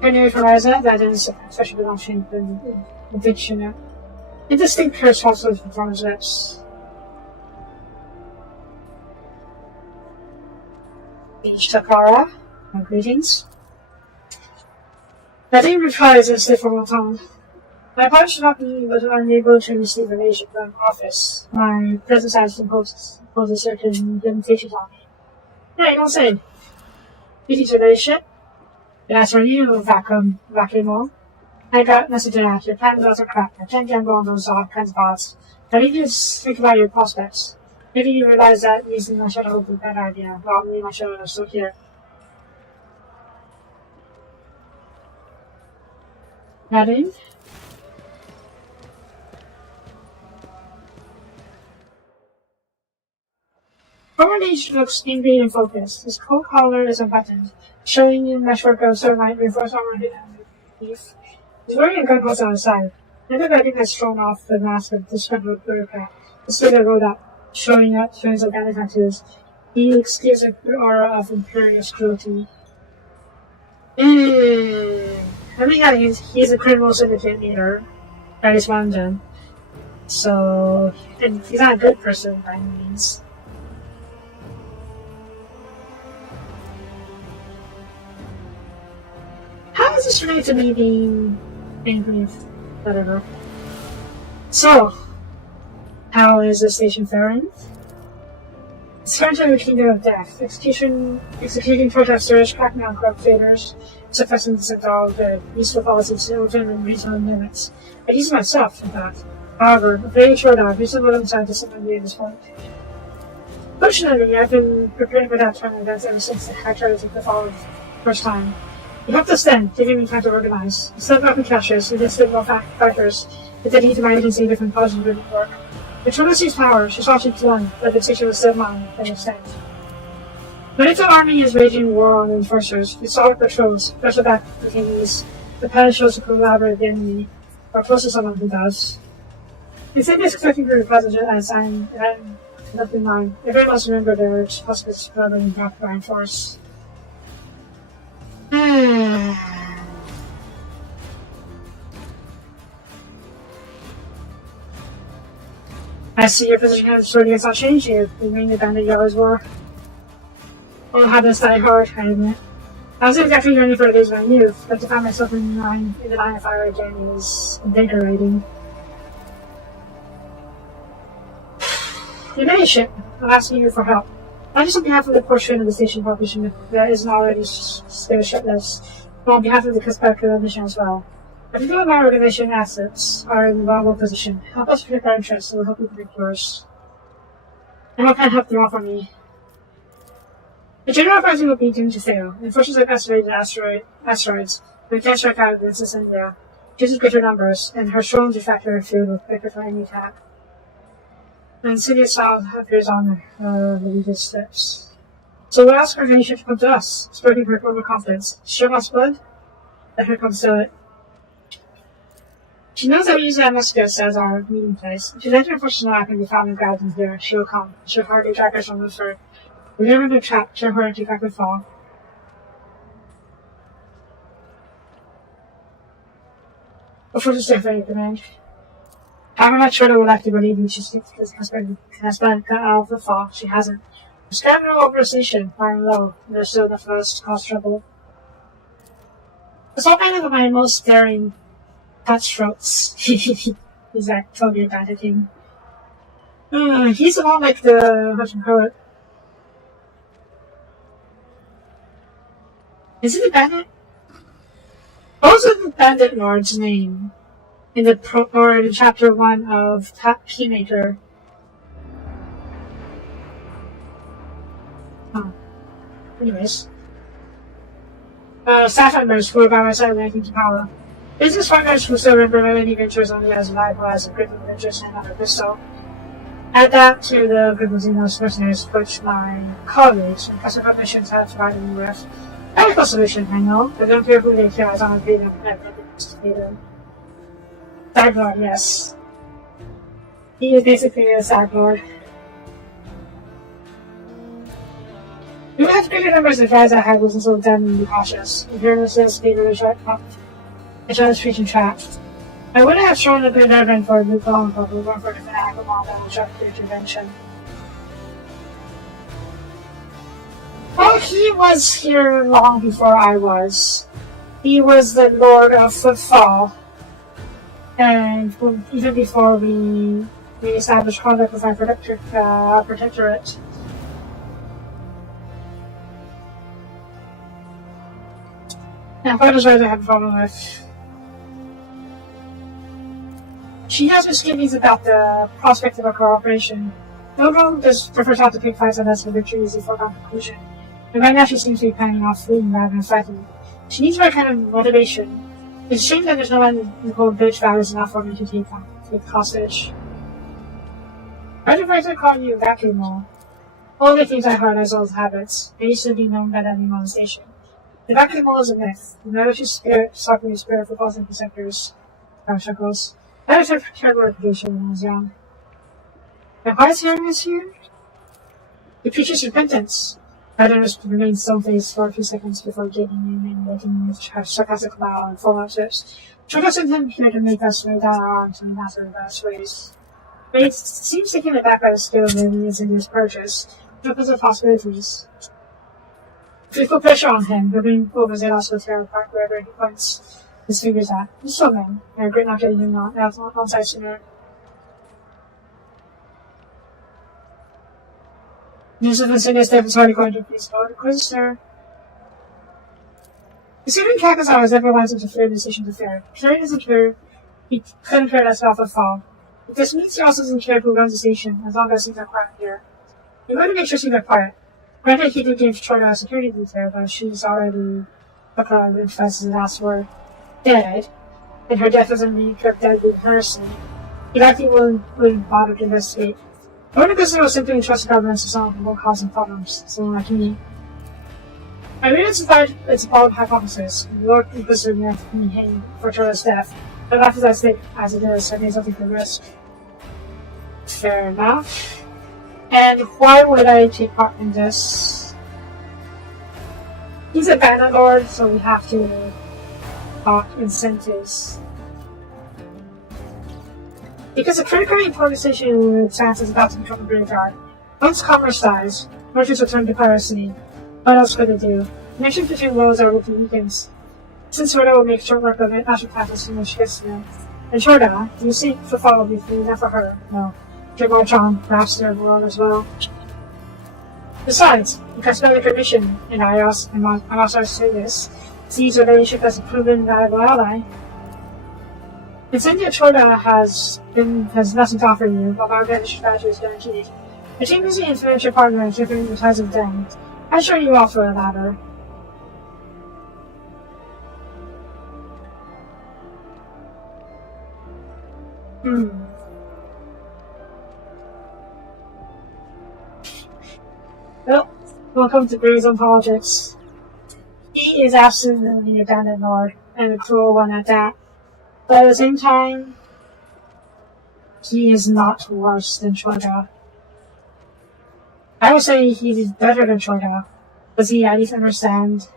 When you're from Ryza, that is especially with option and addiction. Indistinct curse also with performance reps. Beach Takara, my greetings. I didn't reply to this for a long time. My apology should not be was unable to receive information from office. My presence has imposed certain limitations on me. Yeah, you don't say. BT today's ship. And as for you, vacuum all. I got messages out. Your plan does are crap. I can't gamble on those kinds of odds. I need you to think about your prospects. Maybe you realize that using my shuttle would be a bad idea. Well, me and my shuttle are still here. Nothing? Forward looks angry and focused. His coat collar is unbuttoned, showing a meshwork of thermite reinforced armor underneath. He's wearing a gun holster on his side. Another veteran has thrown off the mask of disgruntled bureaucrat. The speaker rolled up, showing organic tattoos. He exudes an aura of imperious cruelty. I mean, he's a criminal syndicate leader, at least one of them. So, and he's not a good person by any means. How is this related to me being angry? Whatever. So, how is the station faring? It's turned to a kingdom of death. Executing protesters, cracking down corrupt traders, suppressing dissent to all good, useful policies within reasonable limits. I use myself, in fact. However, a very short out, reasonable inside to someone at this point. Fortunately, I've been preparing for that turn of events ever since I tried to take the fall the first time. He helped us then, giving me time to organize. Instead of weapon caches, we listed more fighters, but the need to my agency different causes wouldn't work. The Trinity power, she saw she won, but the picture was still mine, to extent. The little army is waging war on the enforcers, with solid patrols, special back detainees. The plan shows to collaborate with the enemy, or close to someone who does. Instead of expecting to reply as I'm left in mind, I very much remember their prospects of collaborating back by force. I see your position has sorting has not changed. You remain the bandit you always were. All habits die hard, I admit. I wasn't exactly yearning for the days of my youth, but to find myself in the line of fire again is invigorating. You're very ship. I'm asking you for help. Not just on behalf of the portion of the station population that isn't already still shipless, but on behalf of the Kaspeka mission as well. If you feel my organization assets are in a vulnerable position, help us protect our interests and we'll help you protect yours. And what kind of help do you want from me? The general party will be doomed to fail, and forces like asteroids that can't strike out against this India, due to greater numbers, and her strong defector field will quicker for any attack. And Insidious Sound appears on the leader's steps. So we'll ask our nation to come to us, spreading her overconfidence. She wants blood? Let her come to it. She knows that we use Damascus as our meeting place. If she lets her forces not can be found and grabbed in here, she will come. She'll hardly track us from the fur. We'll never be trapped, turn her into back and fall. Before the step any command. However much Shorter would like to believe in, she has been cut out of the fall. She hasn't. We're scrambling all over the station, flying low, and there's still enough for us to cause trouble. It's all kind of my most daring cutthroats. He's that totally bandit king. He's a lot like the Russian poet. Is it a bandit? What was the bandit lord's name in in chapter 1 of Keymaker? Oh. Anyways. Staff members who are by my side ranking to power. Business partners who still remember my many ventures only as liable as a grip of ventures and another pistol. Add that to the group of Xenos mercenaries which my colleagues and customer missions have provided me with. Medical solution, I know, but don't care who they kill as long as they don't have them. Side Lord, yes. He is basically a side Lord. We will have greater numbers of guys that have was until then and be cautious. If you're says they really shut up. I try to speech and trapped. I wouldn't have shown a good event for a new column, but we weren't for the fanatic of all that will shut their intervention. Well, he was here long before I was. He was the Lord of Footfall. And even before we established contact with our protectorate. Now, what does Rosa have a problem with? She has misgivings about the prospect of a cooperation. Overall, just prefers not to pick fights unless the victory is a foregone conclusion. And right now she seems to be planning on fleeing rather than fighting. She needs my kind of motivation. It's a shame that there's no one in the whole bitch values enough for me to take hostage. Why did I call you vacuum mole? All the things I heard as old habits. They used to be known better than on the station. The vacuum mole is a myth. The nervous spirit, suffering spirit for causing sectors. Chuckles. That was her terrible reputation when I was young. And why is hearing this here? It preaches repentance. Others remain stone-faced for a few seconds before getting in and making a sarcastic smile and full-on tips. Chuckles sent him here to make us lay down our arms and master the best ways. But it seems taken aback by the skill of is in his purchase. Chuckles of possibilities. If we put pressure on him, the ring over Zelos will tear apart wherever he points his fingers at. He's so man. I regret not getting him on site sooner. News of Insidious Death is hardly going to please God. Inquisitor. Considering Kakazar has never once interfered in the station's affair, Karen isn't here. He couldn't care less about the fall. If this means he also doesn't care who runs the station, as long as things are quiet here. We're going to make sure things are quiet. Granted, he did give Troy a security detail, but she's already confessed his last word. Dead. And her death doesn't mean kept dead with Harrison. He likely wouldn't bother to investigate. I wouldn't consider simply entrusting governments to someone who won't cause them problems, someone like me. I read it's a bald hypothesis. The Lord Inquisitor left me hanging for Troy's death, but after that state, as it is, I made something for risk. Fair enough. And why would I take part in this? He's a banner lord, so we have to talk incentives. Because a critically important decision with chance is about to become a graveyard. Once commerce dies, merchants return to piracy. What else could they do? Connections between worlds are looking weakens. Since Shorta will make short work of it, Asher passes as soon as she gets to them. And Shorta, do you think Footfall will be free enough for her? No. Gibraltar, perhaps their world as well. Besides, the cosmetic mission, and I'm also to say this, sees the relationship as a proven valuable ally. Incendia Chorda has nothing to offer you, while our advantage strategy is guaranteed. The team is the influential partner in different the ties of them. I'll show you off for a ladder. Well, welcome to Gray's on Politics. He is absolutely a bandit lord, and a cruel one at that. But at the same time, he is not worse than Chorga. I would say he's better than Chorga, because he at least understands.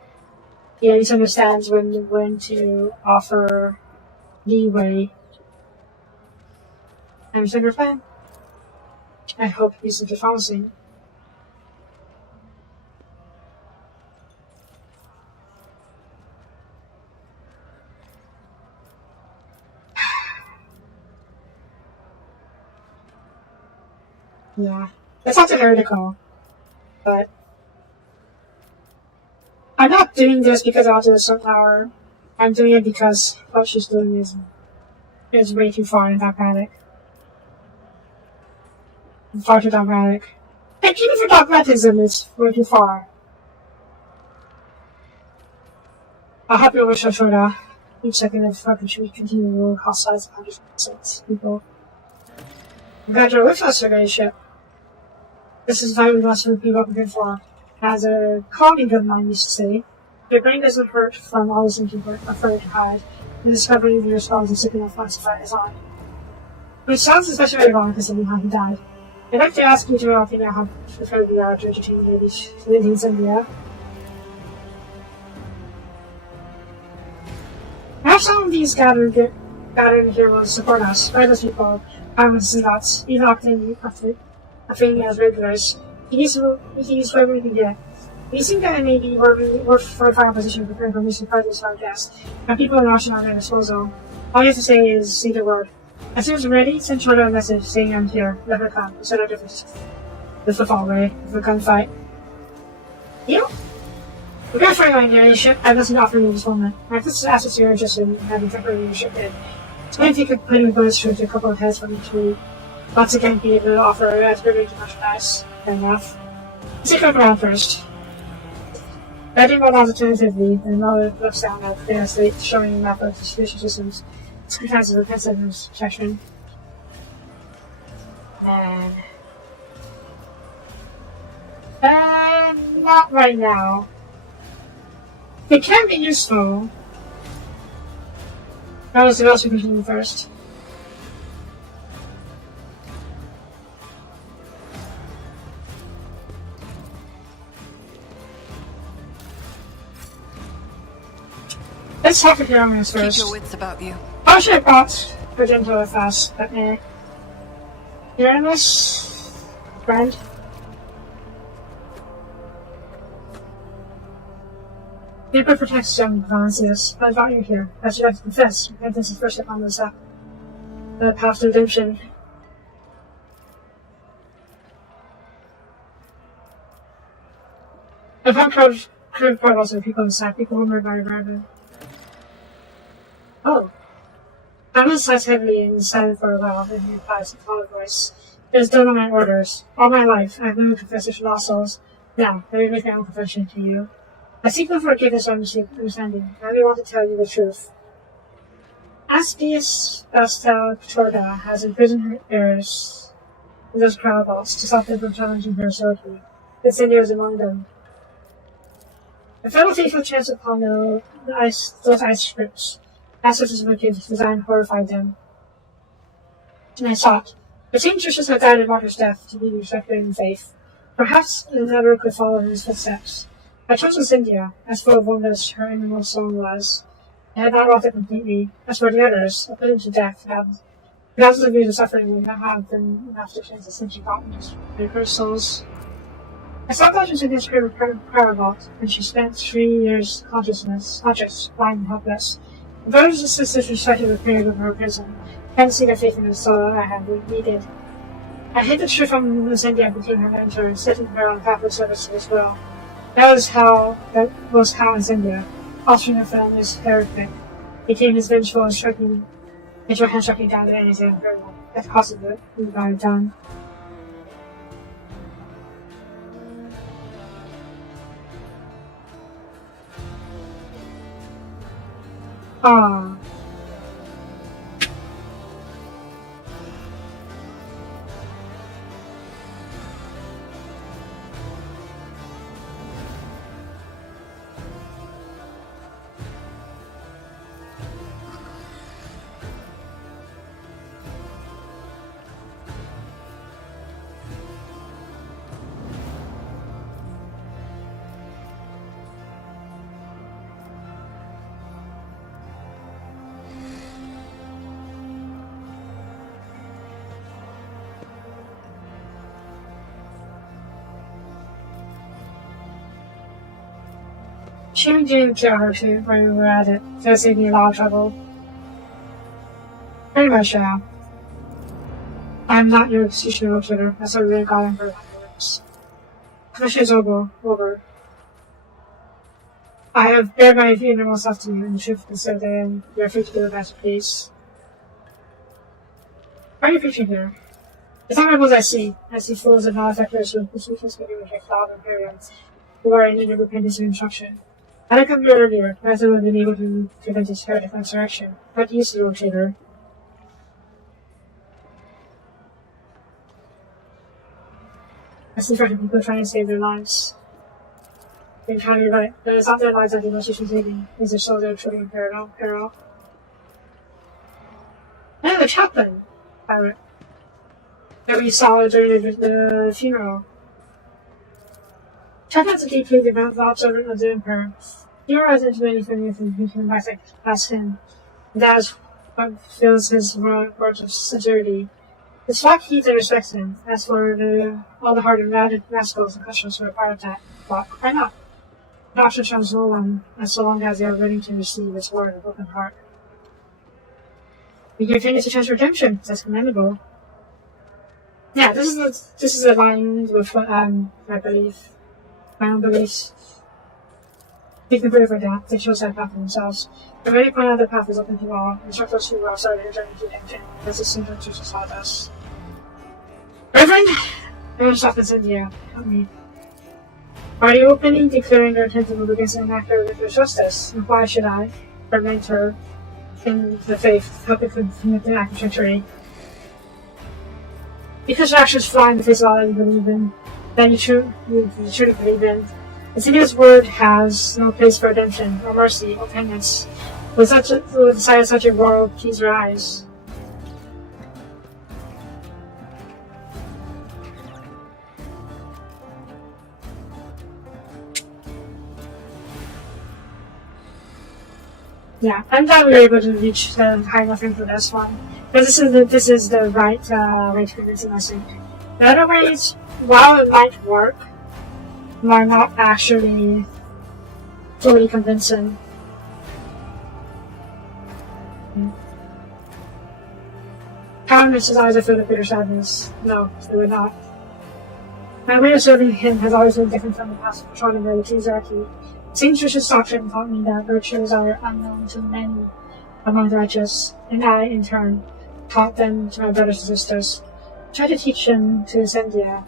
He at least understands when to offer leeway. I'm a your fan. I hope he's into promising. Yeah, that's not heretical, but I'm not doing this because I want to the sunflower. I'm doing it because what she's doing is way too far and dogmatic. Far too dogmatic. And even for dogmatism, it's way too far. I'll help you with Shoshona. Each second of fucking should continue to rule hostiles 100% people. I'm glad you're with us, your ship. This is why we must be welcomed for. As a colleague of mine used to say, your brain doesn't hurt from always thinking afraid to hide, and discovering your scars are sick enough classified as on. Which sounds especially ironic considering how he died. I'd like to ask you to your opinion how prepared we are to entertain ladies in India. Perhaps some of these gathered here will support us, right as people, armies and dots, even acting as regulars. He is whatever we can get. We think that it may be worth fortifying our position for information prizes for our guests, and people in Washington are at their disposal. All you have to say is say the word. As soon as we're ready, send Shorter a message saying I'm here. Let her come. Instead of difference. This will fall away. If we gunfight. You? We're going for your leadership. I've listened to offering you this moment. My sister's assets you're interested in having temporary leadership in. It's going to take a putting bonus to a couple of heads from each week. Once again, be able to offer as big to merchandise. Fair enough. Let's take a look around first. I didn't want alternatively, and Mother looks down at the slate showing a map of distribution systems. It's comprises of defensive section. And not right now. It can be useful. That was the else we continue first. Let's talk to the armies first. Keep your wits about you. I should have brought Virginia with us, but Uranus, friend. Paper protects young Valancius, but I brought you here. I should have to confess, repentance is first step on this up. The path to redemption. I found curved portals of people inside, people who were very rabid. Oh. Thomas sat heavily and silent for a while, then he replies in a hollow voice. It is done on my orders. All my life, I have been a confessor to lost souls. Now, let me make my own confession to you. I seek no forgiveness or understanding. I only want to tell you the truth. Aspius Bastel Torda has imprisoned her heirs in those crowd vaults to stop them from challenging her Soapie. The senior is among them. I fell a fateful chance upon those ice scripts. Astos' wicked design horrified them. And I sought. The same churches had guided Martyr's death to be respected in faith. Perhaps another could follow in his footsteps. I chose Cynthia, as full of wonder as her innermost soul was. I had not wrought it completely. As for the others, I put them to death. Thousands of years of suffering would not have been enough to change the sentient bodies and her souls. I saw Legends in his prayer vault, and she spent 3 years conscious, blind and helpless. The brothers and sisters respected the period of her prison, and see their faith in the soul I had needed. I hid the truth from Lucinda and became her mentor, and setting her on Catholic service as well. That was how Lucinda, altering her family's heretic, became as vengeful and striking, and her hand striking down to anything that possibly would have done. Ah. She didn't kill her too when we were at it, so it saved me a lot of trouble. Pretty much, yeah. I'm not your institutional killer, that's what we really got him for afterwards. Commission's over. I have bared my funeral stuff to you, and the truth is so then you're free to do it as you please. Why are you preaching here? It's not what I see. I see fools and non-effectors who pursue maybe with their father and parents who are in need of repentance and instruction. Had I come here earlier, I would have been able to prevent this heretic insurrection. What use is your traitor? I see for people trying to save their lives. You're entirely right, but it's not their lives that the most saving. These are souls that are truly in peril. No, the chaplain! Pirate. That we saw during the funeral. Chaplain's a deeply devout observant of the Emperor. He arrives into anything if he can bypass him. That is what fills his words of sincerity. His flock heeds and respects him. As for all the hardened rascals and customers who are part of that flock, why not? Adoption charms no one, as so long as they are willing to receive its word with open heart. We give things a chance for redemption. That's commendable. Yeah, this is aligned with what I believe. My own beliefs. We can prove that they chose that path for themselves. If any point out the path is open to all, instruct those who are starting to journey to redemption. This is simply to decide us. Reverend, Reverend Sophie's India, help me. Why are you openly declaring your intent to move against an actor with your justice? And why should I prevent her in the faith, helping commit the act of treachery? Because your actions fly in the face of all that you believe in, that you truly believe in. The Senior's word has no place for redemption, or mercy, or penance. With the sight of such a world, please rise. Yeah, I'm glad we were able to reach the high nothing for this one. But this is the right way to convince him, I think. The other ways, while it might work, are not actually fully convincing. Countenance his eyes are filled with bitter sadness. No, they would not. My way of serving him has always been different from the past of patroning the ecclesiarchy. St. Tricia's doctrine taught me that virtues are unknown to many among the righteous, and I, in turn, taught them to my brothers and sisters. I tried to teach him to Zendia,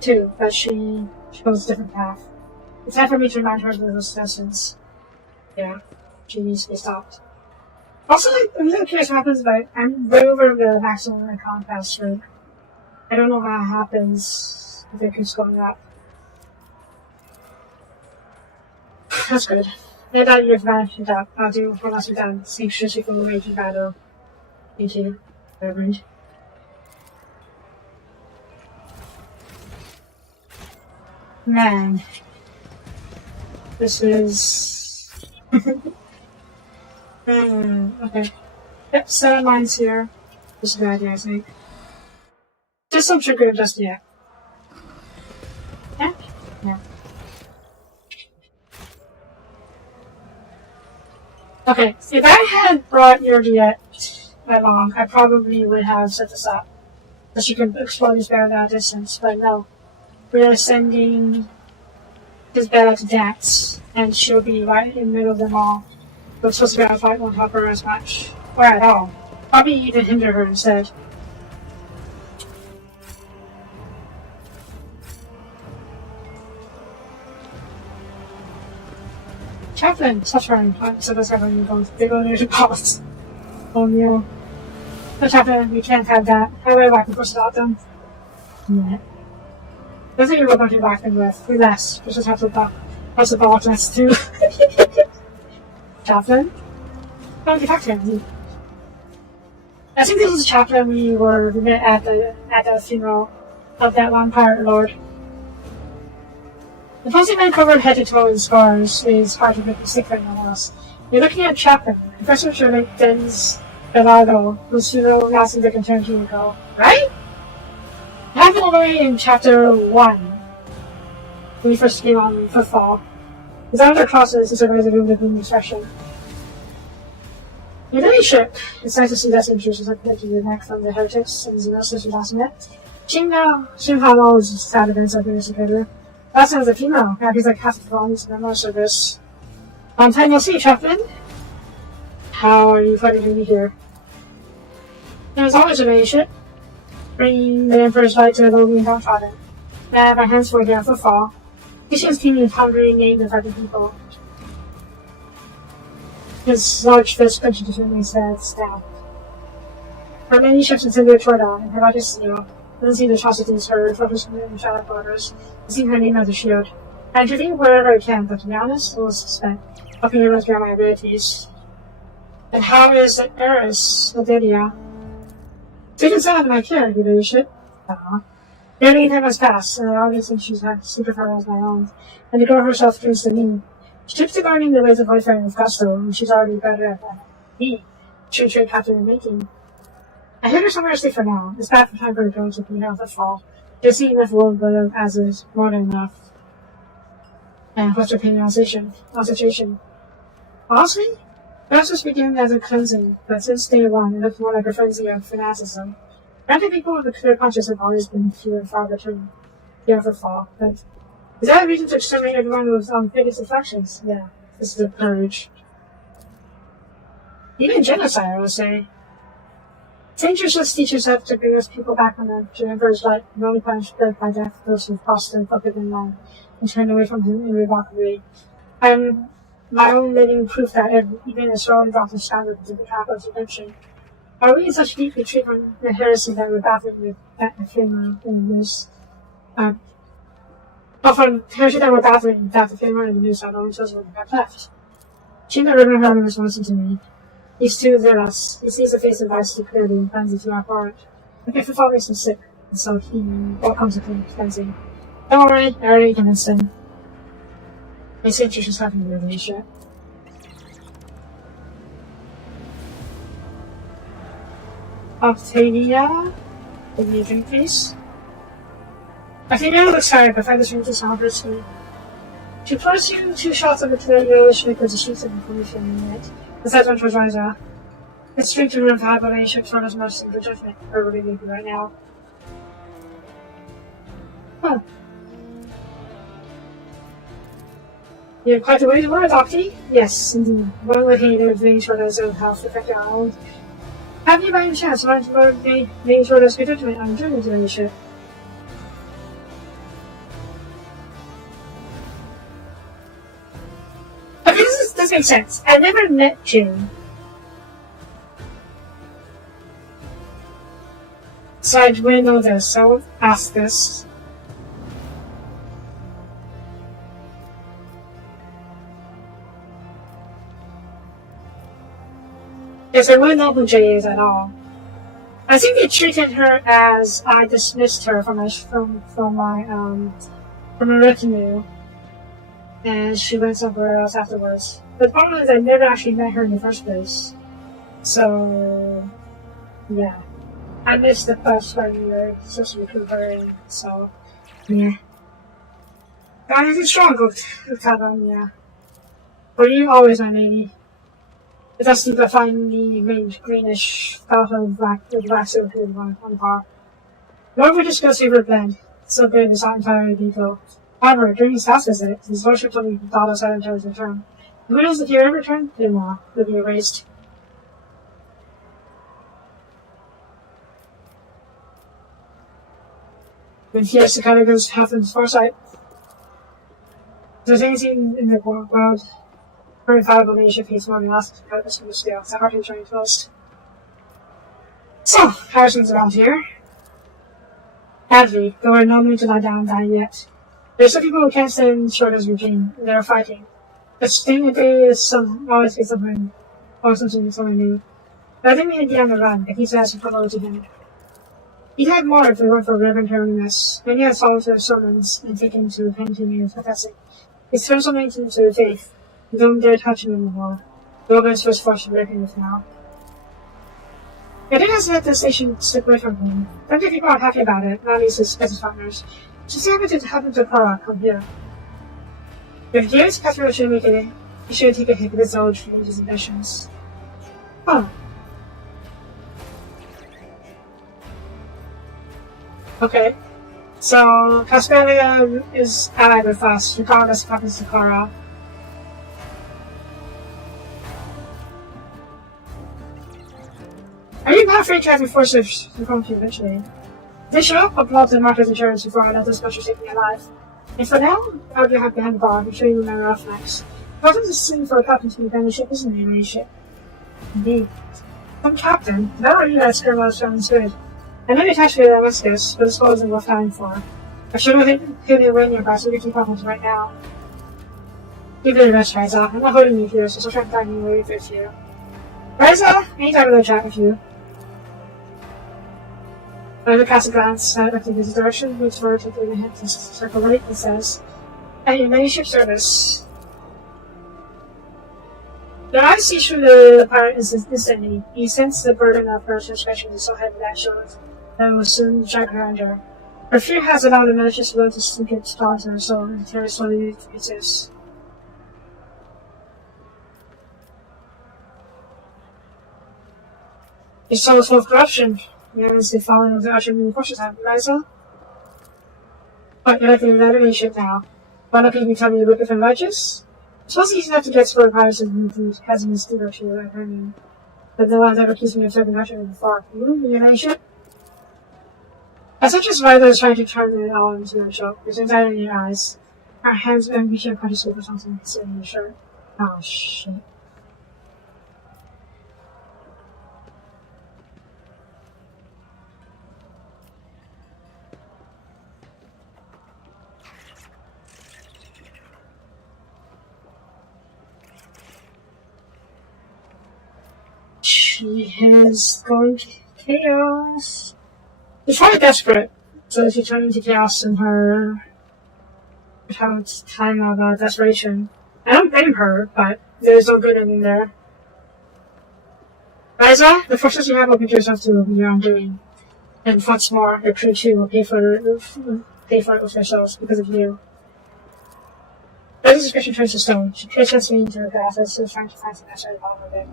too, but she chose a different path. It's time for me to remind her of those lessons. Yeah, she needs to be stopped. Also, I'm really curious what happens, but I'm way over the maximum icon pass rate. I don't know how it happens if it keeps going up. That's good. Now that you've managed it up, I'll do one last done. Make sure she can rage in battle. Thank you, Reverend. Man. This is... okay. Yep, 7 lines here. This is a good idea, I think. Just some sugar just yet. Yeah? Yeah. Okay, if I had brought your diet along, I probably would have set this up. So she can explore this bear at a distance, but no. We're sending this bear to dance, and she'll be right in the middle of them all. But supposed to be a fight won't help her as much. Or at all. Probably even hinder her instead. Captain, stop trying. So that's when you go. They go near the palace. Oh no. No, Captain, we can't have that. However, I can push without them. Yeah. Doesn't think you're going to back in with. Relax. We just have to talk. What's the ball next too? Chaplain? Oh, the Captain. I think this was Chaplain we met at the funeral of that one pirate lord. The posting man covered head to toe in scars is hard to make a stick right now else. You're looking at Chaplain, Professor Sherlock Denz Bellado, whose funeral lasted like a eternity ago. Right? It happened already in chapter 1, when we first came on Footfall. His outer crosses is a residue of the expression. Your daily ship. It's nice to see that intrusions are connected to the neck from the heretics and xenocists we last met. Shinhao is sad events of the together. Last time was a female. Now he's like half the volumes in the service. Long time no see, Chaplain. How are you planning to be here? There's always a many ship. Bringing the Emperor's light to the lonely downtrodden. My hands were here for fall. He seems keen and hungry, named and fighting people. His large fist clenched into me said, stab. For many ships intended toward on, and her body steel. Doesn't see the atrocities heard, focused on the shadow borders, and seeing her name as a shield. I intervene wherever I can, but to be honest, I will suspect. Helping her beyond my abilities. And how is the heiress, Adelia? Taken some of my care, your ladyship. Barely time has passed, and I obviously she's had super far as my own, and the girl herself turns to me. She tips to learning the ways of wayfaring with gusto, and she's already better at that. Me, true trade captain in making. I hid her somewhere to stay for now. It's bad for time for a girl to be out of the fall. Just seeing enough world live as is more than enough. And what's your opinion on the situation? Honestly, it was just beginning as a cleansing, but since day one, it looked more like a frenzy of fanaticism. Granted, people with a clear conscience have always been few and far between the other fall, but is that a reason to exterminate everyone with biggest infractions? Yeah, this is a purge. Even genocide, I would say. Dangerous just teaches us to bring us people back on the Emperor's light, and only punish death by death those who crossed and fucked in line, and turned away from him and we walk away. I'm my own living proof that even a sorely rotten standard is the path of redemption. Are we in such deep retreat from the heresy that we're battling with that flame in this? From heresy that we're battling with that flame in the news, I don't know what we have left. She never remembered was listening to me. He's too zealous. He sees the face of vice too clearly and plans it to our part. But if the father makes him sick, and so what comes with him cleansing? Don't worry, I already convinced him. My situation's having a revelation. Octavia? Give me a drink, please. Octavia looks tired, but find this drink to sound hurts me. She pours you 2 shots of a yellowish liquid as sheets of information in it. Besides one towards Riza. Let's drink to room for hibernation for as much as the judgment we're really making right now. Huh. You have quite a way to work, Octi? Yes, indeed. One would hate if making sure there's no health effect our own. Have you by any chance learned about making sure there's good judgment on journey to the ship? Okay, this makes sense. I never met Jane. So I really know this, so I will ask this. Yes, I wouldn't know who Jay is at all. I think they treated her as I dismissed her from my retinue, and she went somewhere else afterwards. But the problem is I never actually met her in the first place. So yeah, I missed the first when we were supposed to recruit her in. So yeah, I think strong, Octavian. Yeah, were you always my lady? It does seem to find the greenish out of black silk on the bar. Lord would discuss favorite blend. So good is not entirely legal. However, during his house visit, his lordship told me thought outside until his return. Who knows if he ever returned? Then will be erased. When Fiesta kind of goes half in his foresight. If there's anything in the world Very valuable leadership piece more than last purpose from the scale. It's a hard to join first. So, how are things around here? Badly, though we're not going to lie down and die yet. There's some people who can't stand Shorter's regime, and they're fighting. The thing that they is always get something, or something new. But I think we need to be on the run, but he's asking for low to him. He'd had more if we weren't for Reverend hearing us. Many had followed their sermons and taken to repenting and professing. He's turned something to the faith. We don't dare touch him anymore. The Roman's first fortune breaking with now. I didn't have to let the station slip away from him. Plenty of people are happy about it, not least his business partners. Just happen to happen to Cora come here. If years Catherine should make it, he should take a hit with his old his ambitions. Oh. Okay. So, Caspelia is allied with us, regardless of what happens to Cora. Are you not afraid to have your forces to come to you eventually? They show up on plots and markers insurance before I let this special take me alive. And for now, I'll be happy behind the bar and show you my rough next. What is this scene for a captain to be on the ship, isn't it, a ship? Indeed. I'm captain. I don't realize Colonel sounds good. I know you attached to the Damascus, but this wasn't worth dying for. I should have hit the way nearby so we can keep up right now. Give it a rest, Riza. I'm not holding you here, so I'll try to find you where with you. Riza, anytime I'll chat with you. Riza casts a glance at his direction, moves forward to the head to circle right, and says, "At your ladyship's service." Your eyes see through the pirate instantly. You sense the burden of her transgression is so heavy that shows that it will soon drag her under. Her fear has allowed the malicious will to sink its claws in her soul and tear slowly to pieces. Your soul is full of corruption. You haven't seen falling of the Archimini forces, have you, Liza? But you're like the United Nation now. Why not people tell me you're wicked and righteous? It's not easy enough to get spoiled pirates and has a mosquito to you, like I mean. But no one's ever accused me of serving Archimini before. You, your nation? As such as Ryder is trying to turn it all into a joke, there's anxiety in your eyes. Our hands and reach your conscious or something sitting in your shirt. Oh shit. She is going to chaos. She's probably desperate, so she turned into chaos in her time of desperation. I don't blame her, but there's no good in there. Riza, the forces you have opened yourself to your own doing. And what's more, your crew too will pay for it with yourselves because of you. Riza's expression turns to stone. She pitches me into her glass as she was trying to find some necessary bottom of it.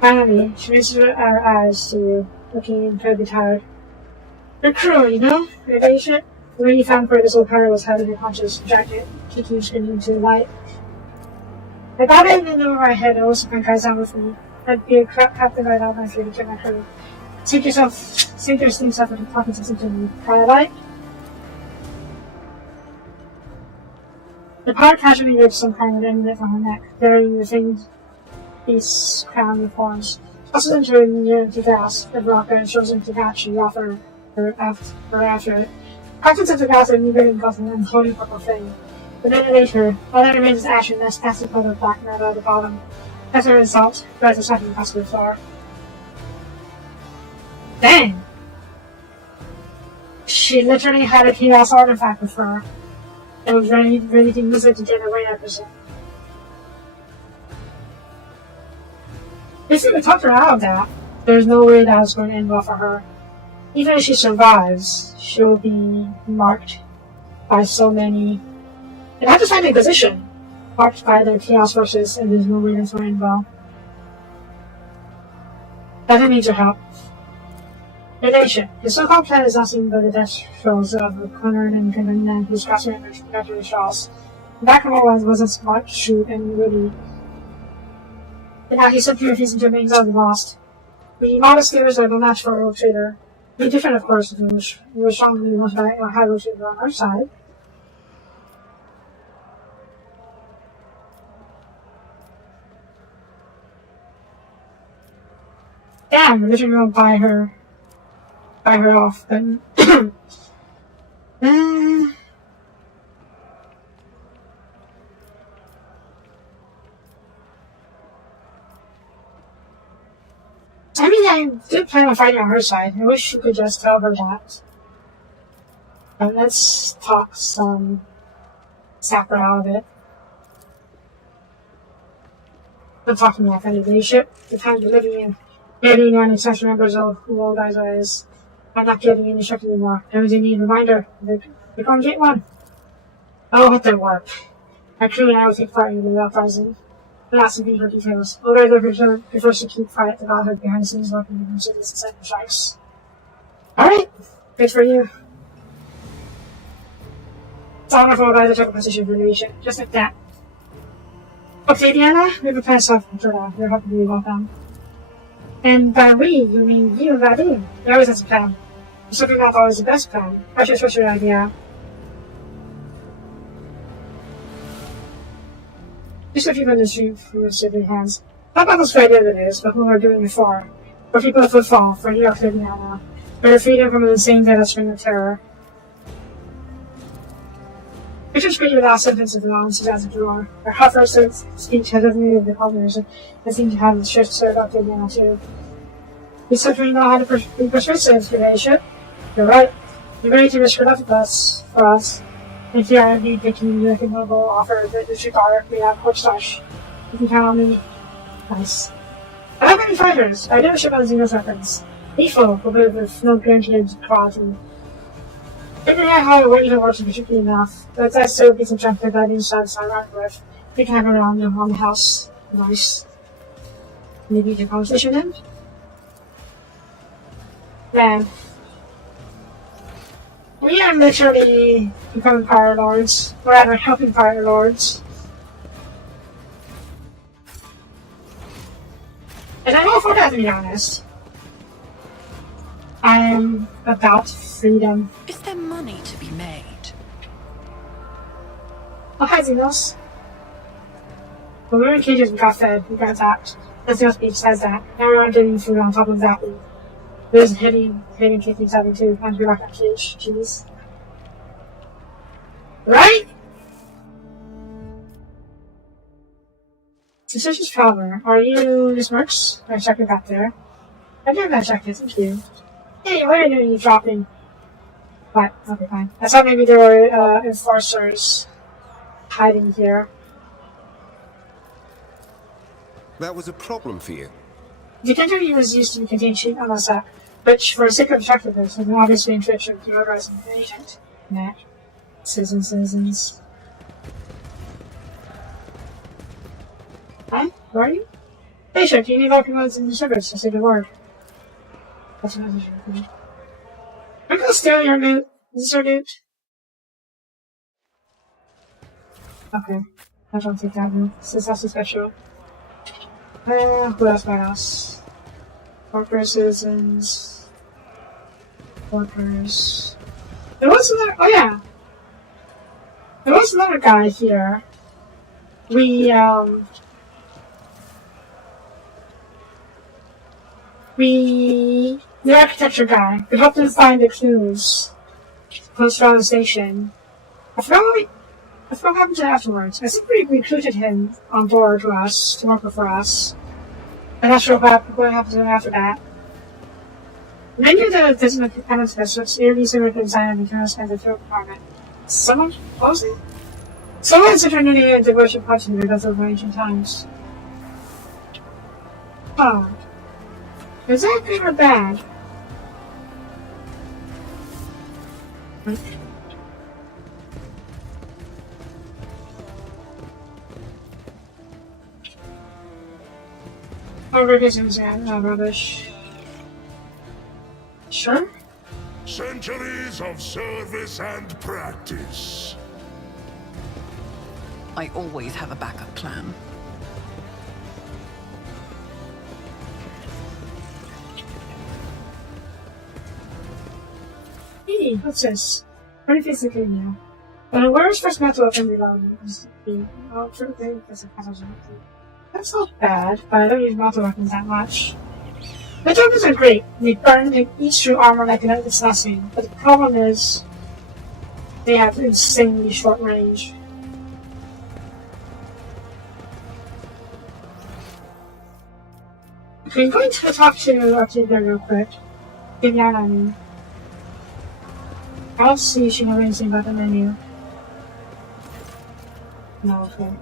Finally, she raises her eyes to you, looking incredibly tired. You're cruel, you know? Your patient? The way you found where this old pirate was hiding her conscious jacket, kicking and screaming into the light. I got it in over my head and also my guys down with me. I'd be a captain right out my feet to get my crew. Sink your steam stuff into pockets of something firelight. The pirate casually ripped some kind of amulet from her neck, bearing the thing's beast's crown with horns. Tosses into her near to gas, the rocker, and shows him to catch and offer her after it. Captains of the gas are moving and gotten and holding purple flame. But then later, all that remains is ash and that acid colored black matter at the bottom. As a result, rise a second across the floor. Dang! She literally had a chaos artifact with her. It was ready to use it to get away, I presume. If we talked her out of that, there's no way that was going to end well for her. Even if she survives, she'll be marked by so many. And have to find a position, marked by the chaos forces, and there's no way that's going to end well. Nothing needs your help. Your nation. Your so-called plan is nothing but the death throes of a cornered and driven man who's grasping at the straws. The back of all wasn't smart, shrewd, and witty. But now he's simply refusing to remain lost. The modest givers are no match for a rogue trader. Be different, of course, if we were strongly motivated or high rogue trader on our side. Damn, I'm literally gonna buy her off, but I mean, I did plan on fighting on her side. I wish you could just tell her that. But let's talk some sap her out of it. I'm talking about any leadership. The times we're living in, getting on exception members of who old guys is. I'm not getting any ship anymore. There was a need reminder. We're going to get one. Oh, what the work. My crew and I will take part in the uprising. But not some deeper details. Old guys prefers to keep quiet about her behind the scenes working with cities and second strikes. Alright, good for you. It's all wonderful guys that took a position for the nation, just like that. Okay, Diana, we have a plan stuff for now. You're happy to be welcome. And by we, you mean you and Vadim. You always has a plan. It's certainly not always the best plan. I just what's your idea? Just a few minutes from your city hands. Not about those great it is, but who are doing it for. For people of footfall, for New York City, Diana. For the freedom from an insane death string of terror. We just read without sentence of allowances as a drawer. Our Huffer speech has eliminated the cultures and seem to have the shift served up to Diana too. We certainly know how to be persuasive, your ladyship. You're right. You're ready to risk your life with us, for us. And here I am indeed thinking you a noble offer that you should we have cornstarch. You can count on me. Nice. I have many fighters. I never ship on Xenos weapons. Lethal, but with no guaranteed quality. Figuring out how what even works is tricky enough. But that's still be some junk that inside I run with. We can have around the house. Nice. Maybe you can conversation with him? Man. We are literally becoming Fire Lords. Or rather, helping Fire Lords. And I'm all for that, to be honest. I am about freedom. Is there money to be made? Oh, hi, Xenos. When we were in cages, we got fed, we got attacked. The Xenos beach says that. Now we're getting food on top of that. There's hitting, kicking, stabbing too. And we're back on cage. Jeez. Right? Suspicious Traveler, are you Miss Mercs? I check it back there. I do have that jacket, thank you. Hey, what are you doing? You dropping? What? Okay, fine. I thought maybe there were enforcers hiding here. That was a problem for you. The container was used to contain sheet on the sack, which, for the sake of effectiveness, has been obviously infringed to notarizing an agent. Nah. Citizens. Hi, who are you? Hey, sure, do you need all commands in the service? I say the word. That's another thing. I'm gonna steal your loot. Is this your loot? Okay. I don't take that loot. This is also special. Who else might else? Workers, citizens. Workers. There was another. Oh, yeah. There was another guy here. The architecture guy. We helped him find the clues close around the station. I forgot what happened to him afterwards. I think we recruited him on board to us, to work for us. I'm not sure what happened to him after that. And I knew that it doesn't look kind of specialist, eerily similar to the design of the internal spans of the field department. Someone closing? Someone such a newly and devotion punching their death over ancient times. Huh. Is that good or bad? Overbusiness and rubbish. Sure? Centuries of service and practice. I always have a backup plan. Hey, what's this? Pretty physically now. Where's first metal weapon reloading? Oh, true thing, that's not bad, but I don't use metal weapons that much. The weapons are great. They burn each through armor like it's nothing. But the problem is, they have insanely short range. Okay, I'm going to talk to Arcadia real quick. Viviana, I mean. I'll see if she knows anything about the menu. No, okay.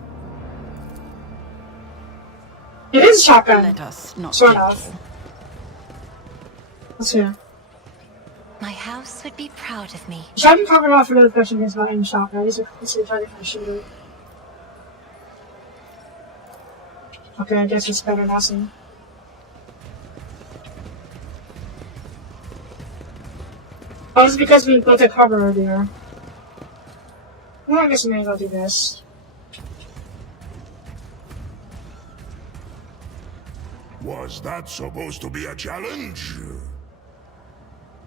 It is a shotgun. Let us not Sort be- of. Let's hear. My house would be proud of me. Should I be covering off another question against my aim shotgun? These are target for shooter. Okay, I guess it's better nothing. Oh, it's because we built a cover earlier. Well, I guess we may as well do this. Was that supposed to be a challenge?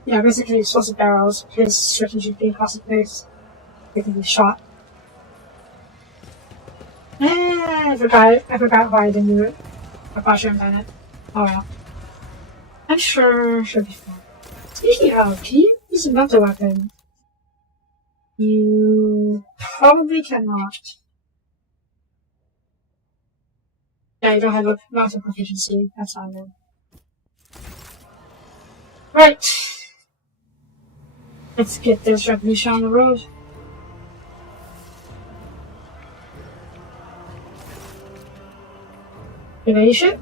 Yeah, basically explosive barrels, his strategic being across the face. They can be shot. I forgot why I didn't do it. I probably should have done it. Oh well. I'm sure it should be fun. Speaking of, can you use a metal weapon? You probably cannot. Yeah, you don't have a mountain proficiency. That's not good. Right. Let's get this revolution on the road. Evade.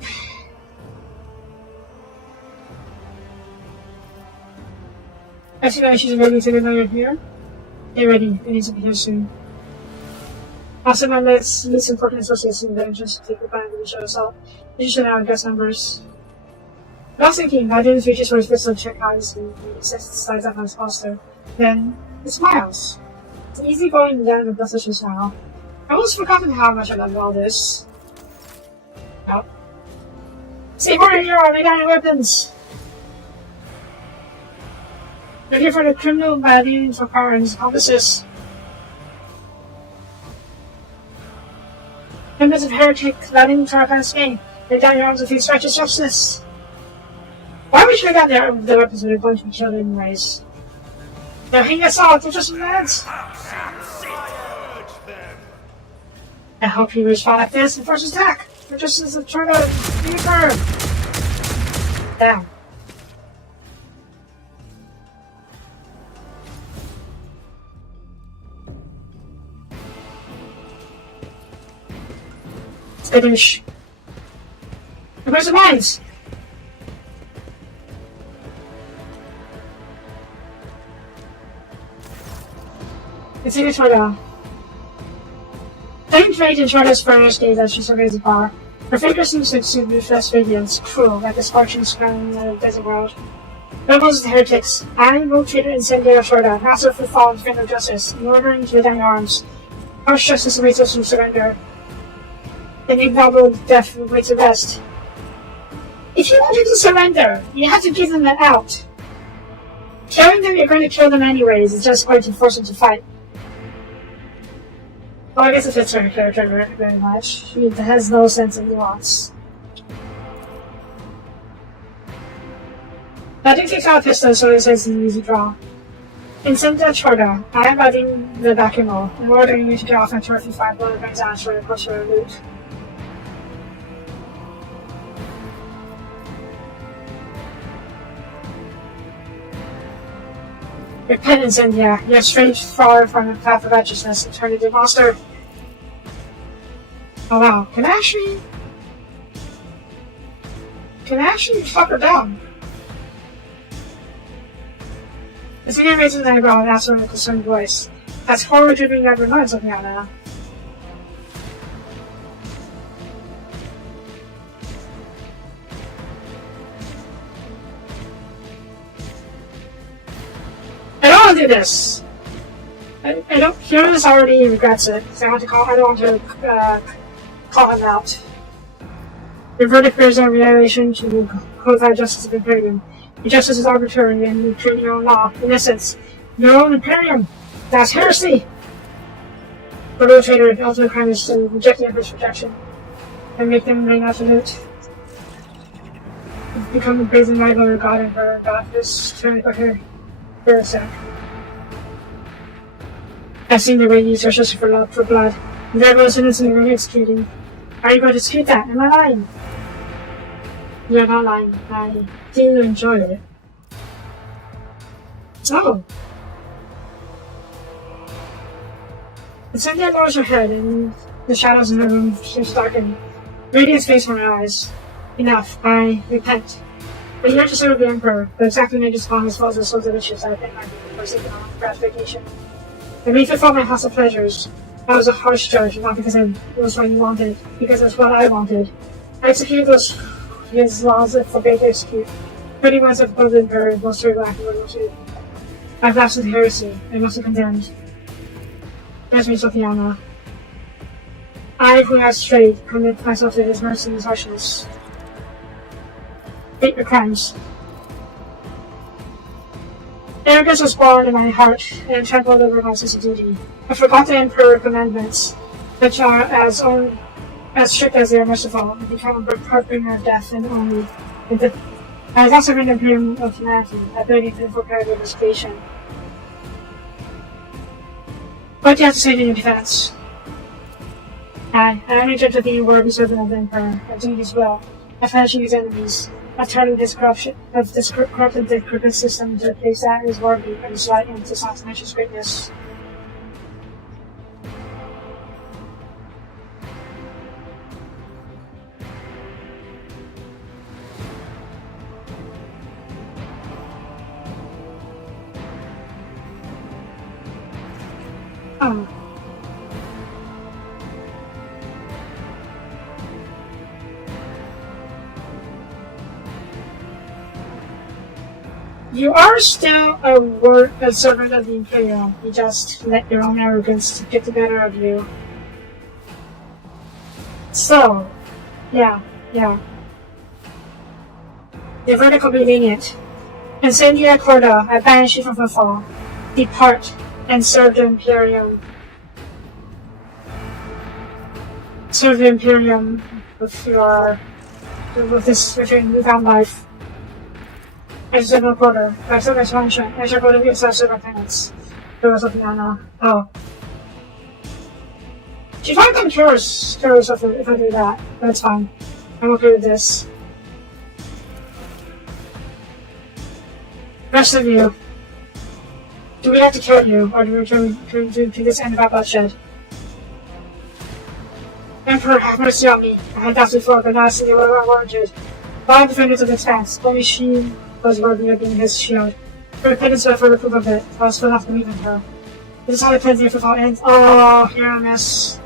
I see that she's ready to get over here. Get ready, it needs to be here soon. Also, man, let's meet some important associates in the just take advantage of each other's help. You should have guest numbers. I was thinking, I didn't reach for his pistol check eyes and slides up on his poster. Then, it's Miles. It's easy going down the positions now. I almost forgotten how much I love all this. Nope. Say word here, lay down your weapons! You're here for the criminal value for power and his accomplices. Members of Heretic, Latin Trapas game. Lay down your arms and face righteous justice. Why would you have gotten the weapons when they're going to be killed anyways? They're hanging us all, they're just lads! I hope you respond like this and first attack! They're just as a turn of fever! Down. Finish. Where's the mines? Continue toward down. Famed fate in Charlotte's furnace days as she surveys the bar. Her figure seems to exude ruthless radiance, cruel, like the scorching sky in the desert world. Rebels and heretics, I, Road Trader Incendiary Shorta, master of the fallen, friend of justice, in ordering to lay down your arms. Harsh justice awaits us who surrender. An ignoble death awaits the rest. If you want them to surrender, you have to give them an out. Telling them you're going to kill them anyways is just going to force them to fight. Well, I guess it fits her character very much. She has no sense of nuance. Magic takes out a pistol, so it says an easy draw. Incendia Chorda, I am adding the vacuum roll, in ordering you to get off on turf 5 blood brings on for the closer loot. Repent, Incendia, you have strayed far from the path of righteousness and turned into a monster. Oh wow, can I actually fuck her down? It's again raising an eyebrow and asks her in a concerned voice. That's horror dripping out of her mind looking at now. I don't want to do this. I don't. Hira's already regrets it. So I don't want to call him out. Your verdict bears no relation to the codified justice of Imperium. Your justice is arbitrary and you treat your own law. In essence, your own Imperium. That's heresy. For Road Trader, the ultimate crime is to reject the Emperor's protection and make them bring out the loot. become a brazen rival of God and her God this turn for her sack. I've seen the way you use your sister for love, for blood. The rebel is innocent and executing. Are you going to dispute that? Am I lying? You're not lying. I do enjoy it. Oh. Cynthia lowers her head, and the shadows in her room seem to darken. Radiance fades from her eyes. Enough. I repent. But you're to serve the Emperor, the exactly nature's upon as well as the souls of witches I think might be for seeking on gratification. I may fulfill my house of pleasures. I was a harsh judge, not because it was what you wanted, because it was what I wanted. I executed his laws that forbade to execute. 30 months of above the Emperor, most lacking with I've lapsed into heresy. I must be condemned. There's me, Sophiana. I, who have strayed, commit myself to his mercy and his harshness. Hate your crimes. Arrogance was born in my heart, and trembled over my sense of duty. I forgot the Emperor commandments, which are as strict as they are merciful, and become a harbinger of death and only. I have also been a dream of humanity, a burning painful period of his creation. What do you have to say to your defense? I am returned to the worthy servant of the Emperor, and doing his will, of punishing his enemies, of turning his corruption, of this corrupted the crooked system to a place that is worthy of his light and to South Nature's greatness. Oh. You are still a servant of the Imperial. You just let your own arrogance get the better of you. So, yeah. The verdict will be lenient. Incendia Corda, I banish you from the fall. Depart and serve the Imperium. Serve the Imperium with your newfound life. I just said no quarter. I took my punishment. I shall go to the assessor of penance. There was something I know. Oh. She finds I'm curious if I do that. That's fine. I'm okay with this. Rest of you. Do we have to kill you, or do we return to this end of our bloodshed? Emperor, have mercy on me. I had doubts before, but now I see they were unwarranted. All defenders of the expanse, only she was worthy of being his shield. For repentance or for the proof of it, I was still enough to believe in her. This is how the cleansing of the fall ends. Oh, here I miss.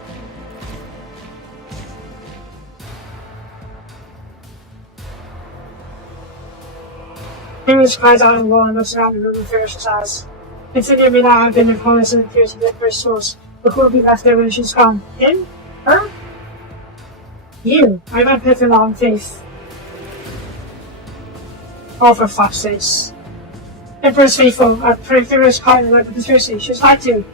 Hamish cries out in woe and looks around the room with ferocious eyes. Insidia may not have been in wholeness and appears to be at first source, but who will be left there when she's gone? Him? Her? You. I don't have a long faith. Oh, for fuck's sakes. Emperor's faithful. Our praetorius caught in the conspiracy. She was lied to.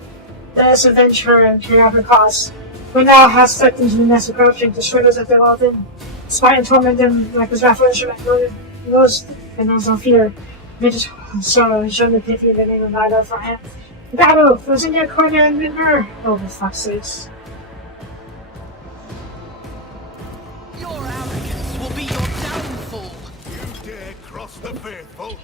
Let us avenge her and carry out her cause. We now have stepped into the nest of corruption, destroy those that belong in. Spite and torment them like his wrathful instrument. Those and there's no fear. They just sorrow and show the pity in the name of my love for him. Battle! For India, Cordia, and Midmer! Oh, for fuck's sakes. Your arrogance will be your downfall. You dare cross the faithful?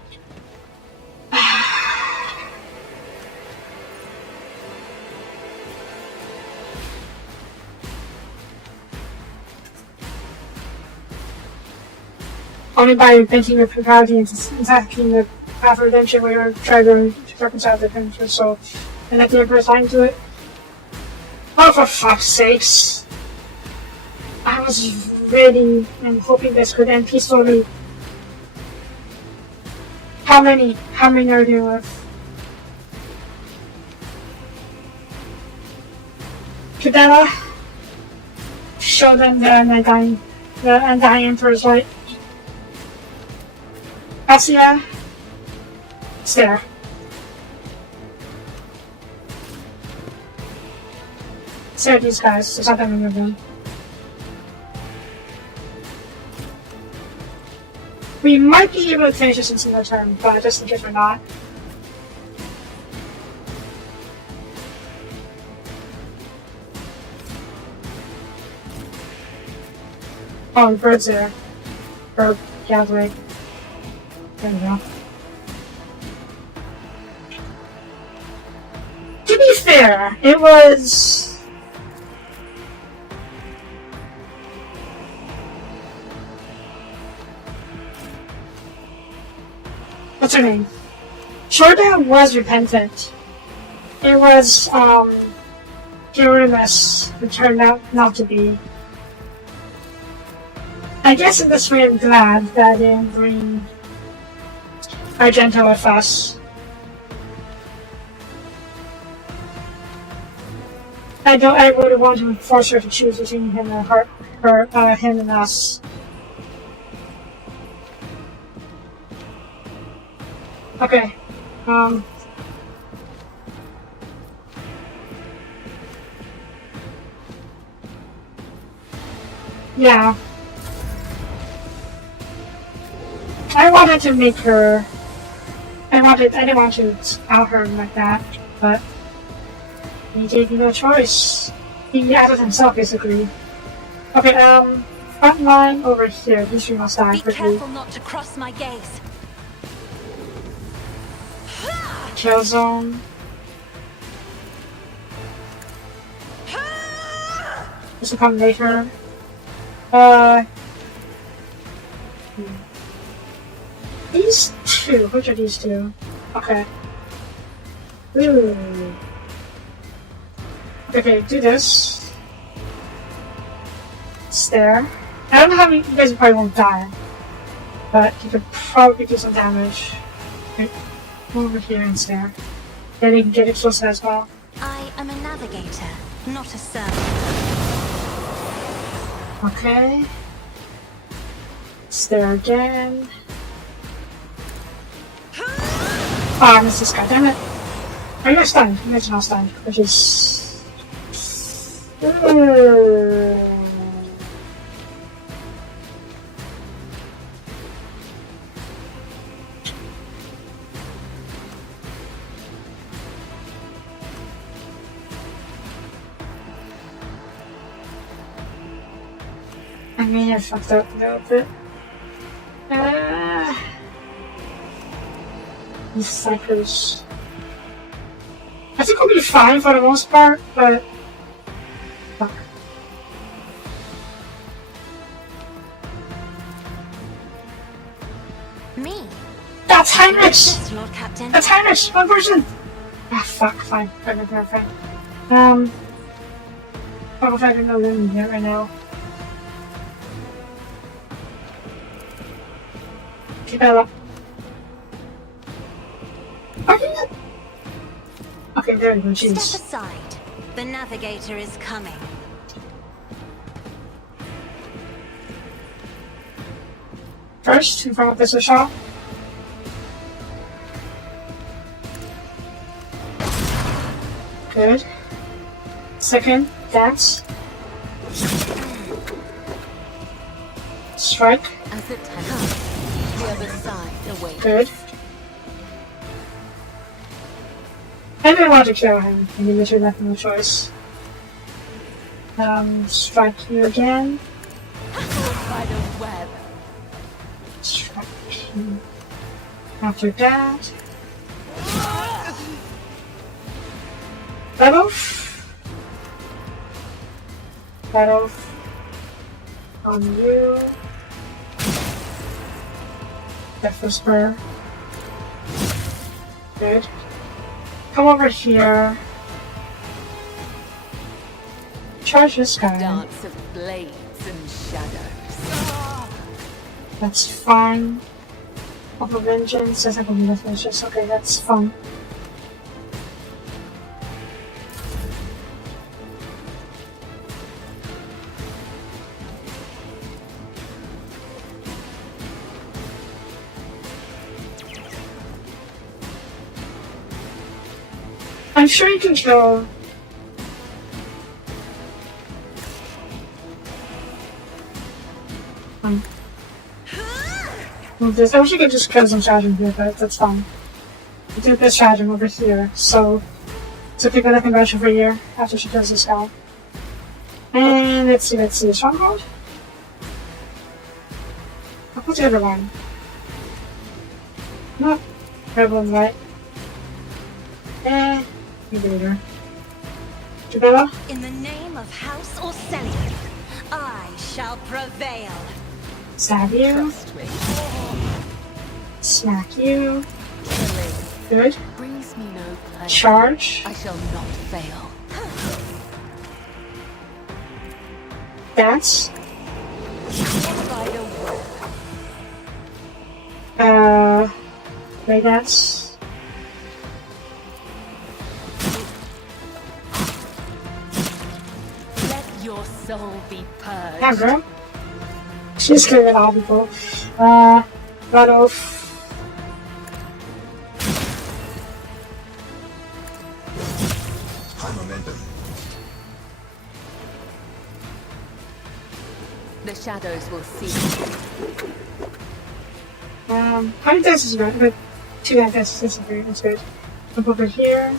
Only by repenting of brutality and attacking the path of redemption we are trying to reconcile the penitential soul and let the Emperor assign to it. Oh, for fuck's sakes! I was ready and hoping this could end peacefully. How many are there left? Cadella, show them the undying Emperor's light. Asia, stare. Stare at these guys, there's not that many of them. We might be able to finish this in single turn, but just in case we're not. Oh, bird's there. Bird gathering. There we go. To be fair, it was... What's her name? Shorta was repentant. It was, Uranus who turned out not to be. I guess in this way I'm glad that I didn't bring Argento with us. I would want to force her to choose between him and him and us. Okay, yeah. I wanted to make her... I didn't want to out her like that, but he gave me no choice. He added himself, basically. Okay, front line over here. These three must die quickly. Be careful not to cross my gaze. Kill zone. This will come later. These two. Which are these two? Okay. Ooh. Okay, do this. Stare. I don't know how many you guys probably won't die, but you could probably do some damage. Okay. Come over here and stare. Then you can get explosive as well. I am a navigator, not a servant. Okay. Stare again. Ah, I missed this guy, damn it. Oh, you're stunned. You guys are not stunned, which is... I may have fucked up a little bit. These cycles. I think we'll be fine for the most part, but... Fuck. Me? That's Heinrich! Yes, Lord Captain. That's Heinrich! One person! Ah, fuck, fine. Fine. Oh, if I don't know them yet right now. Okay, Bella. Okay, there we go, jeez. Step aside. The navigator is coming. First, in front of this shot. Good. Second, dance. Strike. As it comes, the other side awaits. Good. I didn't want to kill him, and he literally left no choice. Strike you again. By the web. Strike you. After that. Let off. Let off. On you. Death Whisper. Good. Come over here. Charge this guy. Dance of blades and shadows. That's fine. Of a vengeance, that's not gonna be the finishes. Okay, that's fun. I'm sure you can kill. move this. I wish I could just kill some stratagem here, but that's fine. We'll do this stratagem over here, so pick up that convention for a year after she kills this guy. And let's see, Stronghold? What's the other one? No, Rebel and White. Leader. Jabella? In the name of House Orselian, I shall prevail. Stab you. Trust me. Smack you. Killing Good. brings me no pleasure. Charge. I shall not fail. Dance. By the work. Ray dance. Let your soul be purged. Yeah, girl. She's killing all people. Run off. High momentum. The shadows will see. How many dances are but 2 dances, that's good. Jump over here.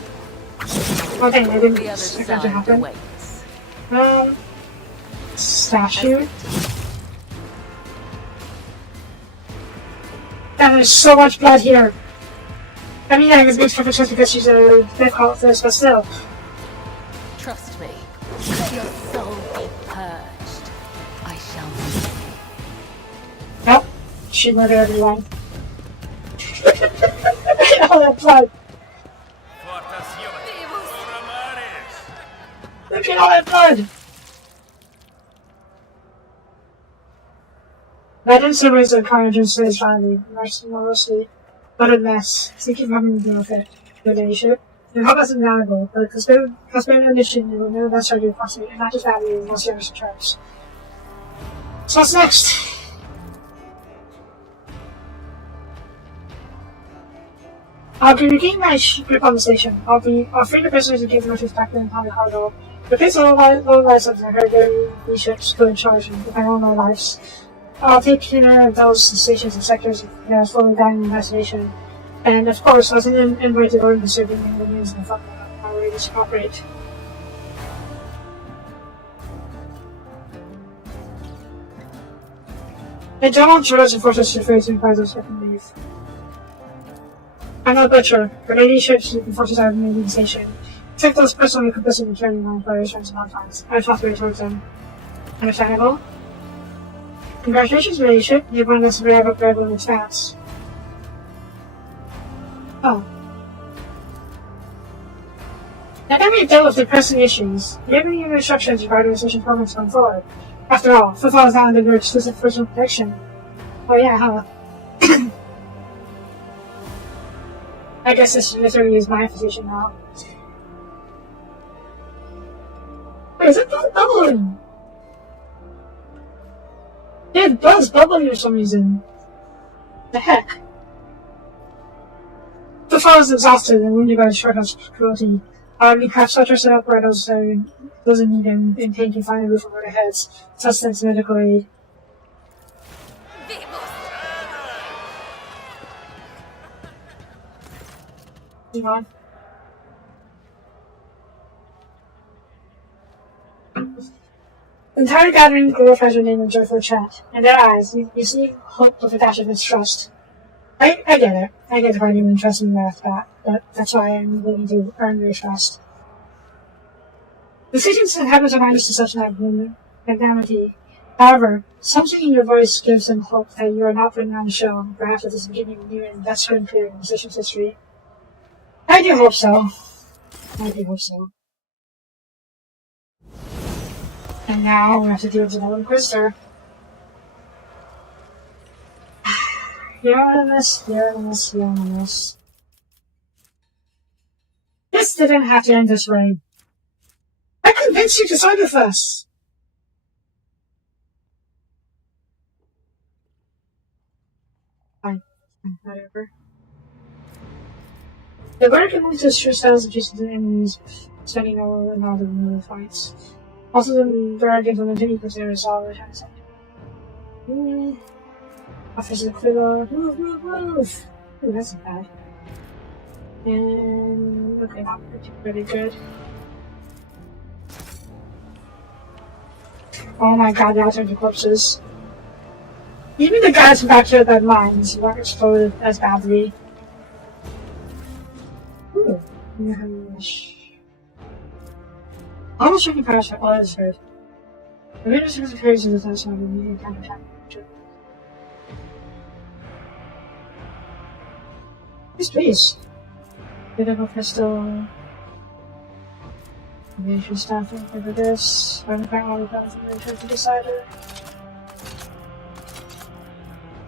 Oh dang, I didn't The other expect that to side happen. awaits. Statue. And there's so much blood here. I mean, I guess it makes perfect sense because she's a death cultist, but still. Trust me. Let your soul be purged. I shall not. Nope. She murdered everyone. All that blood. Look at all that blood. Legend surveys of carnage and slays finally, mercilessly, but a mess. So you keep having to deal with it. Good leadership. And how that's invaluable, but because been a mission, you will know that's how to approximate, and not just value unless you understand terms. So what's next? I'll regain my grip on the station. I'll free the prisoners and give them a perspective upon the cargo. Replace all lives of the herding ships put in charge of my own lives. I'll take care of those stations and sectors that are slowly dying in investigation. And of course, I'll send an envoy to Gordon to serve the news and the front how ready to operate. And Donald George and Fortress refers to by those second leave. I'm not butcher, but any ships and forces out of the Navy station. Take those personally complicit in carrying on operations and non-funds. I felt way towards them. Understandable? Congratulations, ladyship. You've won us a very upgradable in stats. Oh. Now that we've dealt with the pressing issues, do you have any instructions regarding the station programs going forward? After all, football is not under your exclusive personal protection. Oh yeah, huh? I guess this literally is my position now. Wait, is it bubbling? Yeah, it does bubbling for some reason. The heck? The father is exhausted and wounded by the shorthouse cruelty. We have such a set up where those doesn't need him in pain can find a roof over their heads. Sustenance medical aid. Move on. The entire gathering glorifies your name in joyful chant. In their eyes, you see hope with a dash of mistrust. I get it. I get finding interest in that, but that's why I'm willing to earn your trust. The city's inhabitants are not used to such magnanimity. However, something in your voice gives them hope that you are not putting on a show, perhaps at the beginning of a new and investment period in the station's history. I do hope so. I do hope so. And now we have to deal with another Inquisitor. Uranus. This didn't have to end this way. I convinced you to side with us! Fine. Whatever. The guard can move to stress styles adjacent to enemies, spending no another in the fights. Also, the guard gives them a 50% resolve. Officer Quill. Move, move, move. Ooh, that's not bad. And okay, that would be really good. Oh my god, they all turned to corpses. Even the guys who got killed by mines weren't exploded as badly. Ooh. Almost checking past for all is good. The leaders of the crazy is also on the medium counterattack. Yes, please. Bit of a pistol. Invasion staffing over this. I'm quite all about information to decider.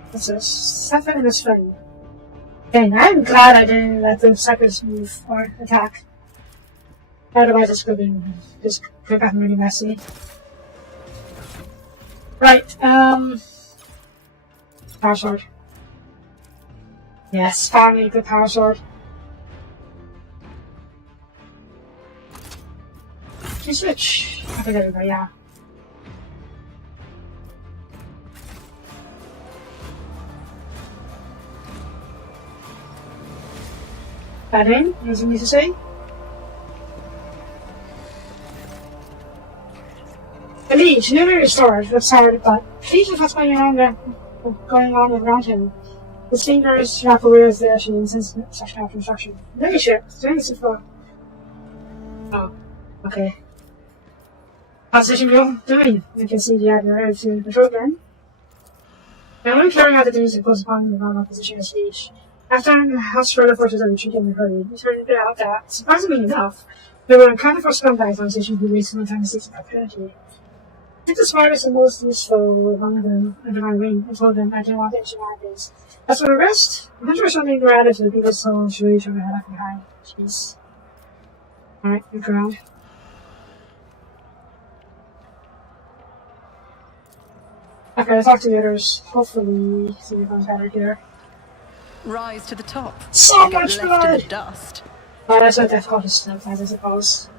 What's this? 7 in this thing. Dang, I'm glad I didn't let the suckers move or attack. Otherwise this could have gotten really messy. Right, power sword. Yes, finally good power sword. Can you switch? Okay, there we go, yeah. That in? Anything to say? Elite, newly restored. That's hard, but please with what's going on around him. The singers not aware of the action since such kind of construction. Leadership, doing so far. Oh, okay. How's the station doing? You can see the admiral to control again. I'm only carrying out the duties imposed upon the normal position of speech. After the house further forces are retreating in a hurry, it turned out that, surprisingly enough, there were kind of for scumbags on the station who wasted no time to seek some opportunity. I took the smartest and most useful among them under my wing and told them I didn't want any shenanigans. As for the rest, 100% ignorant attitude would be this whole situation I left behind. Jeez. Alright, look around. Okay, let's talk to the others. Hopefully, see if I'm better here. Rise to the top. So much left blood! in the dust. Oh, that's what death called sometimes, I suppose.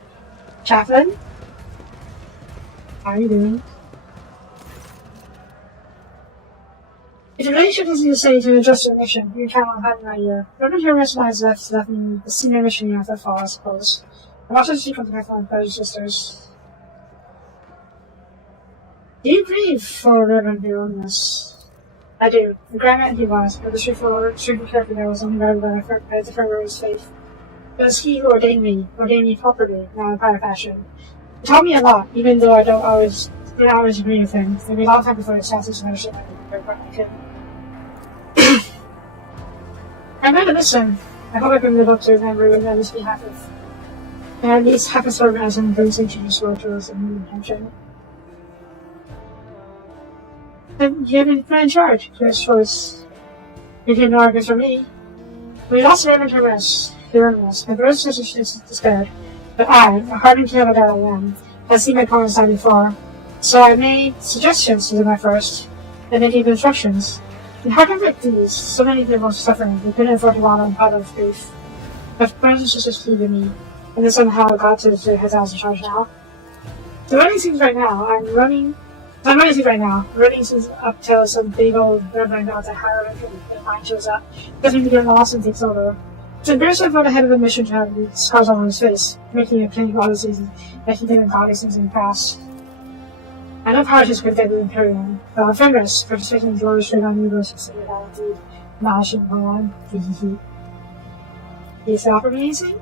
Chaplain? How are you doing? If your relationship isn't the same to adjust your mission, you can't have an idea. Remember your mission has left me the senior mission you have to follow, I suppose. I'm also to contact my brothers and sisters. Do you grieve for Reverend illness? I do. The grandman he was, but the strictly careful I was only guided by the firm of his faith. It was he who ordained me properly, now in private fashion. He taught me a lot, even though I don't always agree with him. It was a long time before the status of membership I could. I'm going to miss him. I hope I can live up to remember on his behalf of. And at least have a servant as an embracing to his soldiers and new intention. And you haven't been in charge, Chris choice. You can no arguments for me. We lost Raymond Hermes, my brother's sister is despaired, but I, a hardened candle that I am, have seen my opponent's time before. So I made suggestions to them at first, and they gave instructions. In hard like these, so many people are suffering, they couldn't afford to wallow in pot of grief. My brothers and sisters pleaded me, and then somehow I got to the head house in charge now. The running seems right now, I'm running seems up till some big old reverend out at higher rank and mine shows up. Doesn't even get lost and takes over. It's embarrassing for the head of the mission to have the scars on his face, making it plain policies that he didn't godly things in the past. I know politics could get the Imperium, but I'm famous for taking George straight on universe city without indeed abolishing Poland. Is that offer me anything?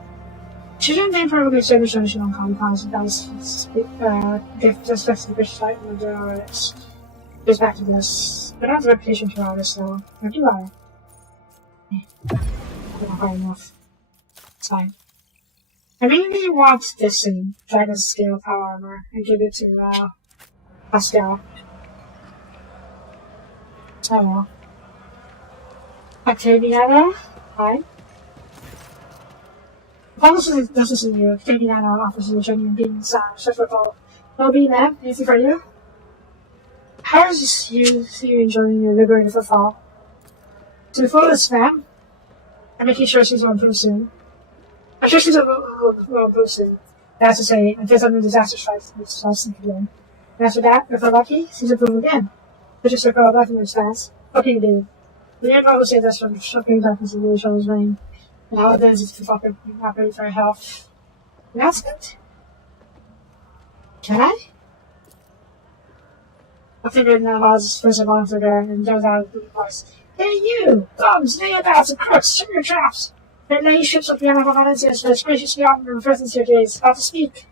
Children then probably establish mission on common cause that was just the British light and the RS. Goes back to this. But I have a reputation to all this, so or do I? I'm not high enough. It's fine. I really want this in Dragon Scale Power Armor and give it to Pascal. Oh well. Octaviana? Hi. This is you. Octaviana offers you a genuine being sound, football. Well, be ma'am, anything for you? How is you enjoying your liberated football? To the fullest, ma'am. I'm making sure she's on proof soon. I'm sure she's on proof soon. That's to say, until some disaster strikes, which is all sink again. And after that, if we're lucky, she's approved again. But just like all life in your stance. fucking dude. We didn't know who said this from shocking darkness and really show his ring. And all it is to fucking not ready for health. And that's it. Can I? I figured now I was first of all there and goes out of the voice. Hey you! Thumbs, neobats, and crooks, shut your traps! Their lay ships of the animal Valencias for its graciously offered in presence here today is about to speak.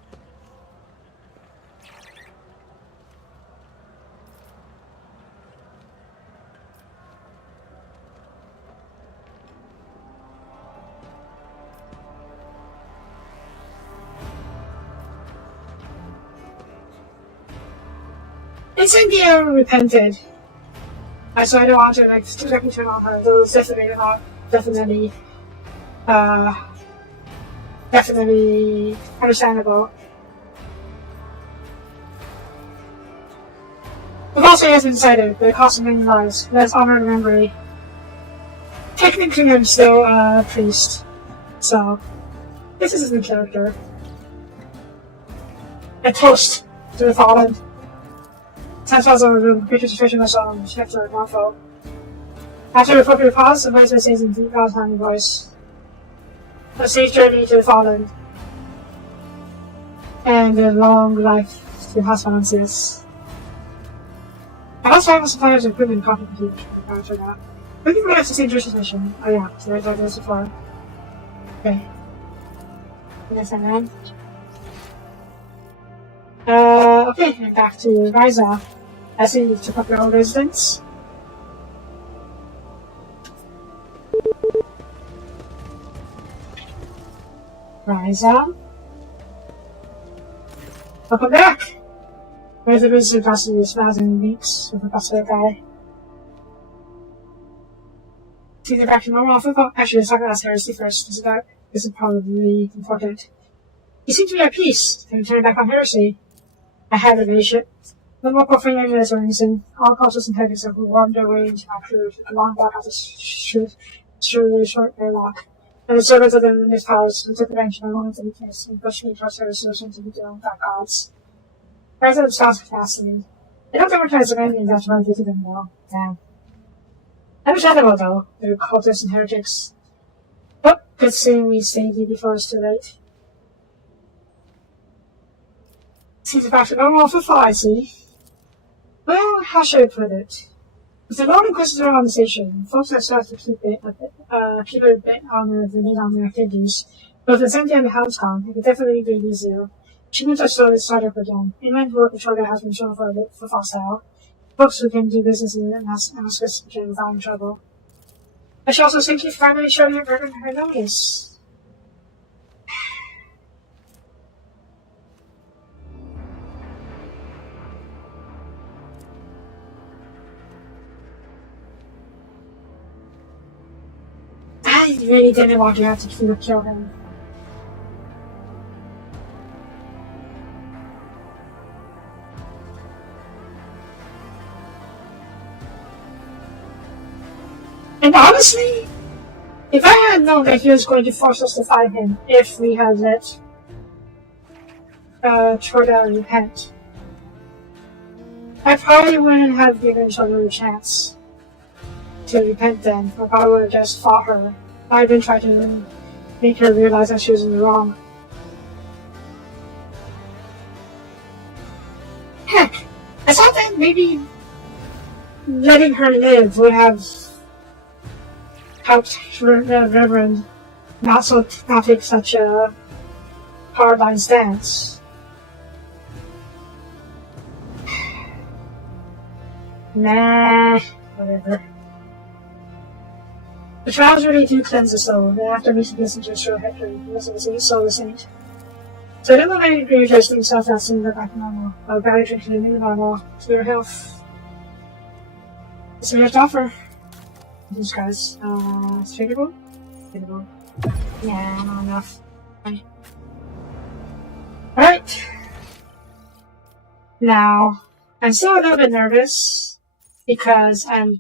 Incendio repented. So I don't want to like directly turn on her. Those definitely not definitely understandable. But also he has been decided that it costs a million lives. Let's honor the memory. Technically I'm still a priest. So this is his new character. A toast to the fallen. Since I was on the room, creatures fishing us on Scheffler and Monfo. After a appropriate pause, the voice says in deep, sounding voice. A safe journey to the fallen. And a long life to House Valencias. I also have a suppliers of equipment copy complete. After that. We can go back to St. George's mission. Oh yeah, so there's like this so far. Okay. Yes, I'm in. Okay, and back to Ryza. I see you took up your old residence. Ryza. Welcome back! Where's the visitor across the smiles and winks with the busted guy? See the back to normal football. Actually, let's talk about heresy first. This is probably important. You seem to be at peace. Can you turn back on heresy? I had a leadership. No more profane ideas or reason. All cautious inhabitants have warmed their way into my crew with a long block out of short airlock. And the servants of the luminous powers who took advantage of my moment of weakness and pushed me towards their solution to be their own dark gods. Rise of the stars fascinating. They don't advertise of enemies after I visit them though. Damn. Understandable though, they're cultists and heretics. But good seeing we saved you before it's too late. Seems back to normal for far, I see. Well, how should I put it? With the Lord Inquisitor on the station, folks are starting to keep it a bit on their activities. But with the Sentinel and the House gone, it could definitely be easier. Achievements are slowly started up again. Inland work patrol that has been shown for a bit for Fossil. Folks who can do business in it and ask us again without any trouble. I should also thank you for finally showing your burden her notice. I really didn't want to have to kill him. And honestly, if I had known that he was going to force us to fight him if we had let Troda repent, I probably wouldn't have given each other a chance to repent then. I probably would have just fought her. I've been trying to make her realize that she was in the wrong. Heck, I thought that maybe letting her live would have helped Reverend not take such a hardline stance. Nah, whatever. The trials really do cleanse the soul, then after meeting messengers show Hector, the soul is saint. So I don't want any agree adjusting yourself that soon go back to normal. I would rather drink to the new normal, to your health. That's what we have to offer. These guys, suitable? Suitable. Yeah, not enough. Fine. Alright. Now, I'm still a little bit nervous. Because I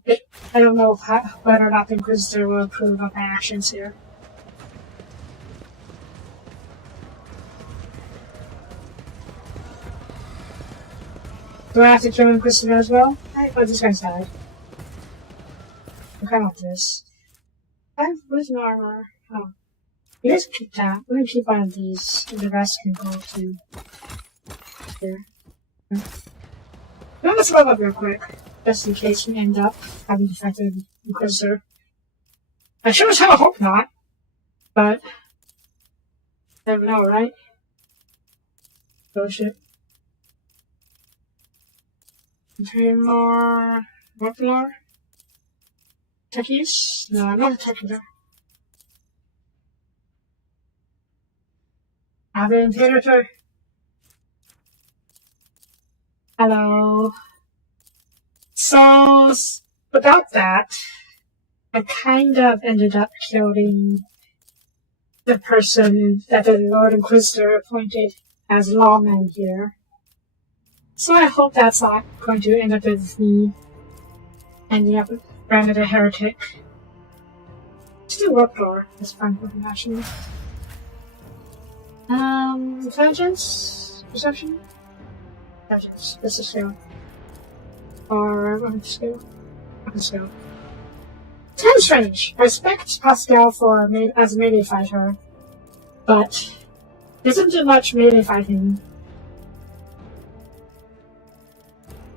don't know whether or not the Inquisitor will approve of my actions here. Do I have to kill Inquisitor as well? Oh, this guy's died. about this. Where's my armor? Oh. You guys can keep that. We're gonna keep one of these, and the rest can go to here. Now let's level up real quick, just in case we end up having defective Inquisitor. I sure as hell hope not, but never know, right? Bullshit. Three more. What more? Techies? No, I'm not a techie. Avatar. Hello. So, without that, I kind of ended up killing the person that the Lord Inquisitor appointed as lawman here. So I hope that's not going to end up with me ending up branded a heretic. Let's do Warp Door. That's fun for him, actually. Intelligence? Perception? Intelligence. This is skill. Or weapon skill? Weapon skill. It's kind of strange. I respect Pascal as a melee fighter, but doesn't do much melee fighting.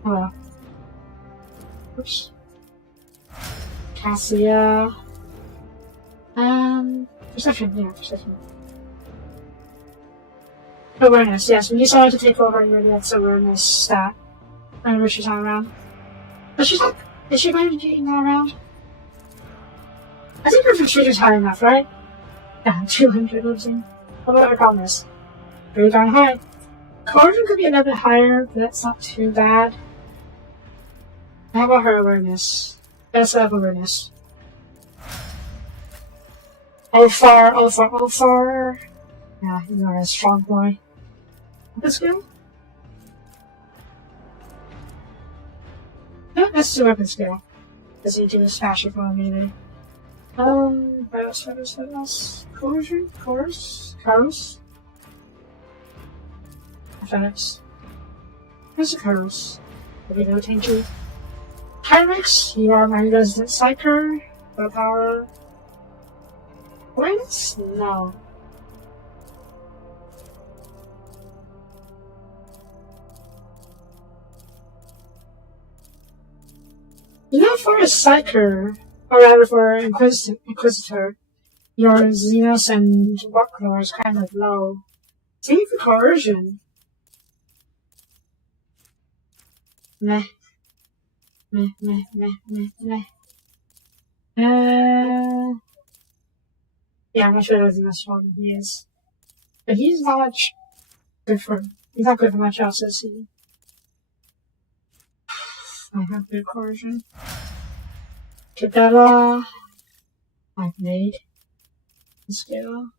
Oh well. Oops. Cassia. Perception, yeah, perception. Awareness, yes. When you saw her to take over, you that's awareness stat. Whenever she's not around. But she's not. Is she going to be not around? I think her frustrator's high enough, right? Yeah, 200 lives in. What about her calmness? Pretty darn high. Coercion could be a little bit higher, but that's not too bad. How about her awareness? Let's have awareness. All far. Yeah, you are a strong boy. Let's go. Yeah, let's do weapon skill. Does he do a smash it for me? What else? Coercion? Coerce? Athletics. Where's the Coerce? Did we go change you? Hyrix, you are my resident psyker. Willpower. Awareness? No. You know, for a psyker, or rather for an Inquisitor, your Xenos and Buckler is kind of low. Same for coercion. Meh. Yeah, I'm not sure that's as strong as he is. But he's not much good for him. He's not good for much else, is he? I have good coercion. Cadella. I've made. Skill.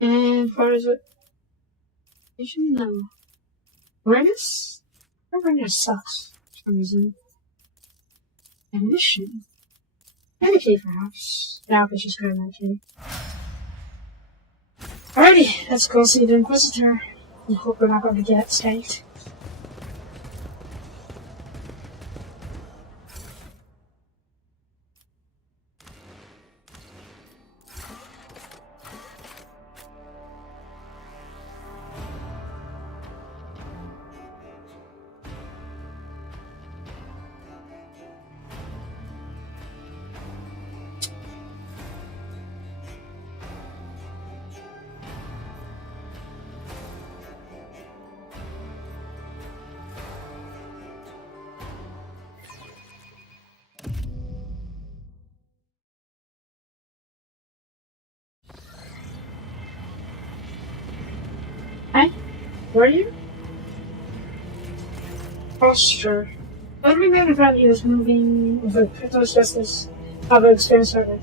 And what is it? You should know. Awareness? Awareness sucks for some reason. Ambition? Medicaid, perhaps. Yeah, but she's good at Medicaid. Alrighty, let's go see the Inquisitor. I hope we're not going to get skanked. Hi, where are you? Posture. Every man in front of you is moving with a cryptos justice of an experienced servant.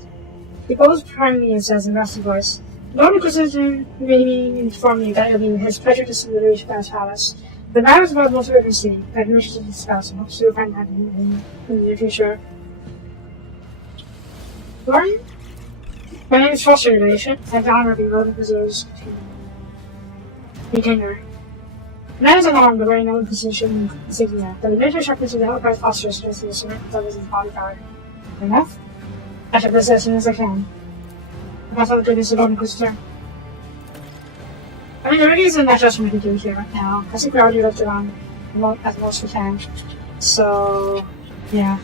He goes behind me and says in a rusty voice, Lord Inquisitor may inform you that it will be his pleasure to see the reach past palace. The matter is about most urgency, that nurses of his spouse and hopes to find that in the near future. Who are you? My name is Foster, your ladyship. I have the honor of being Lord Inquisitor's retainer. Man is alarmed, but wearing no position insignia. The later shall proceed to help by Foster's to the surrender of his bodyguard. Fair enough? I shall proceed as soon as I can. The pass on the goodness of Lord Inquisitor. I mean, there really isn't much else we can do here right now. I think we already looked around as most we can. So, yeah.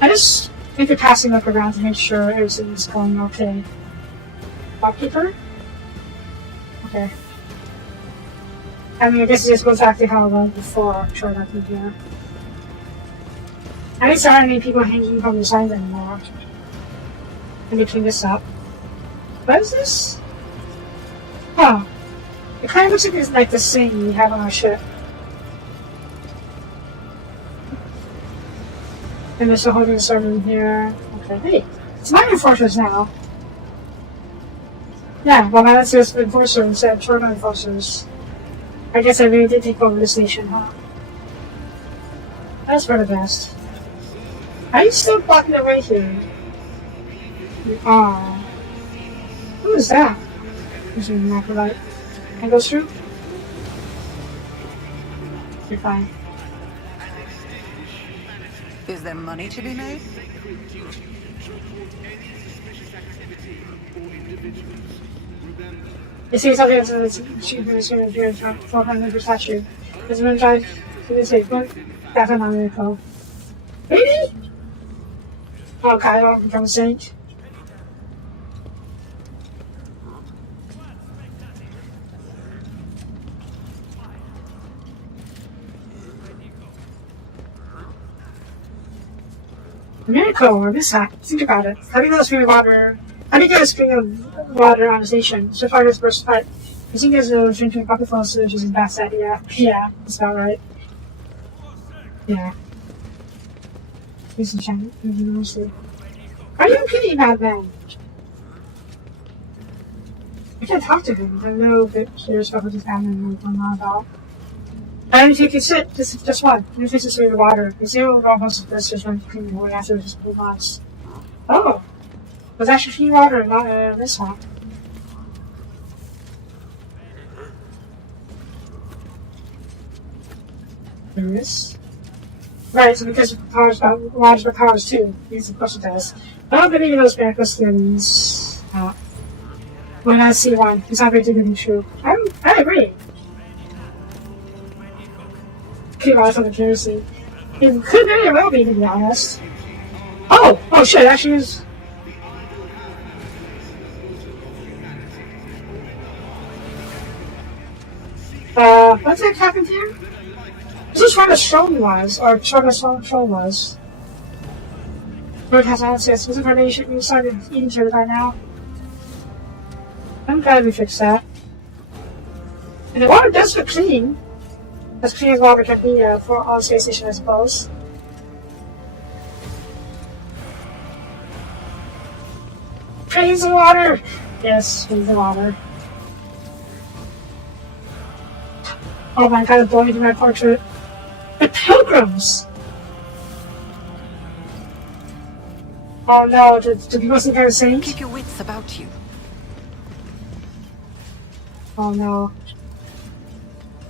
I just think we're passing up around to make sure everything's going okay. Bookkeeper? Okay. I mean, I guess it just goes back to how it was before. Sure, that through here. At least there aren't any people hanging from the signs anymore. Let me clean this up. What is this? Huh. It kind of looks like it's like the thing we have on our ship. And there's a holding server here. Okay, hey. It's not enforcers now. Yeah, well now it's just enforcer instead of short enforcers. I guess I really did take over the station, huh? That's for the best. Are you still blocking the way here? You are. Who is that? There's a macrolite. Can I go through? You're fine. Is there money to be made? It seems something else that's cheaper as soon as you're 400 statue. There's been tried to the safe, but that's not really cool. Really? Oh, Kyle become a saint. Miracle or mishap. Think about it. Having those spring of water. I think there's a spring of water on the station. So far, this first fight. I think there's a drinking pocket full of sewage in Bassett. Yeah. Yeah, that's about right. Yeah. Here's the channel. Are you kidding, madman? I can't talk to him. I don't know if it's serious about what this family knows what I'm not about. I don't think it's it. Just one. Your face is through the water. The zero will almost this just went clean away after just a few months. Oh! It was actually clean water, not this one. There is. Right, so because water's about powers too. These of course it does. I don't believe in those miracle skins. When I see one, it's not very good to be true. I agree. Keep on some accuracy. It could very well be, to be honest. Oh shit, actually is. What's that happened here? Is this where the stone was, or where the stone was? Bird has answers. Was it where they started eating each other by now? I'm glad we fixed that. And the water does look clean. As clean as water can be for all space station, I suppose. Praise the water! Yes, praise the water. Oh my god, I'm blowing to my portrait. The pilgrims! Oh no, do people think I was saying? Keep your wits about you. Oh no.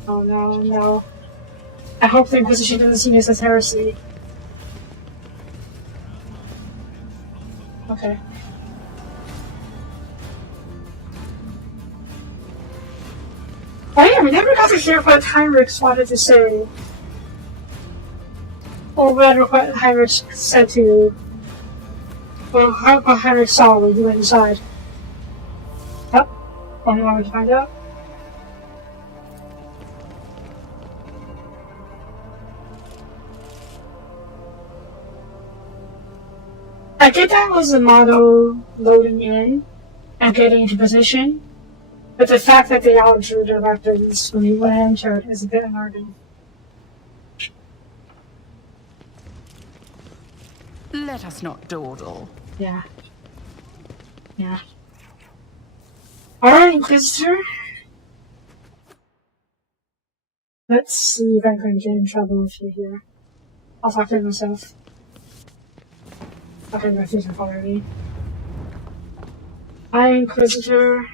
Oh no. I hope the Inquisition doesn't see this as heresy. Okay. Oh yeah, we never got to hear what Heinrich wanted to say. Or what Heinrich said to you. Well, what Heinrich saw when you went inside. Oh, only one way to find out. I get that was the model loading in and getting into position, but the fact that they all drew their weapons when he went entered is a bit alarming. Let us not dawdle. Yeah. Alright, Inquisitor. Let's see if I'm going to get in trouble with you here. I'll talk to myself. Okay, my feet are already. Hi, Inquisitor.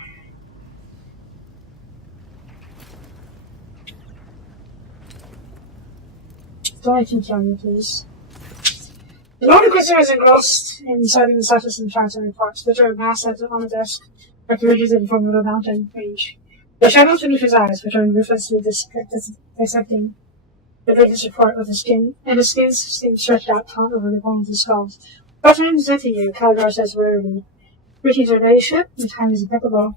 Don't let him kill you, please. The Lord Inquisitor is engrossed in deciding the status and charts and reports. The Lord mass set on the desk, like the ridges of the formula mountain range. The shadows beneath his eyes, which are ruthlessly dissecting the latest report of the skin, and the skin seems stretched out taut over the bones and skulls. What time is it to you? Calgar says wearily. Greetings, your ladyship. The time is impeccable.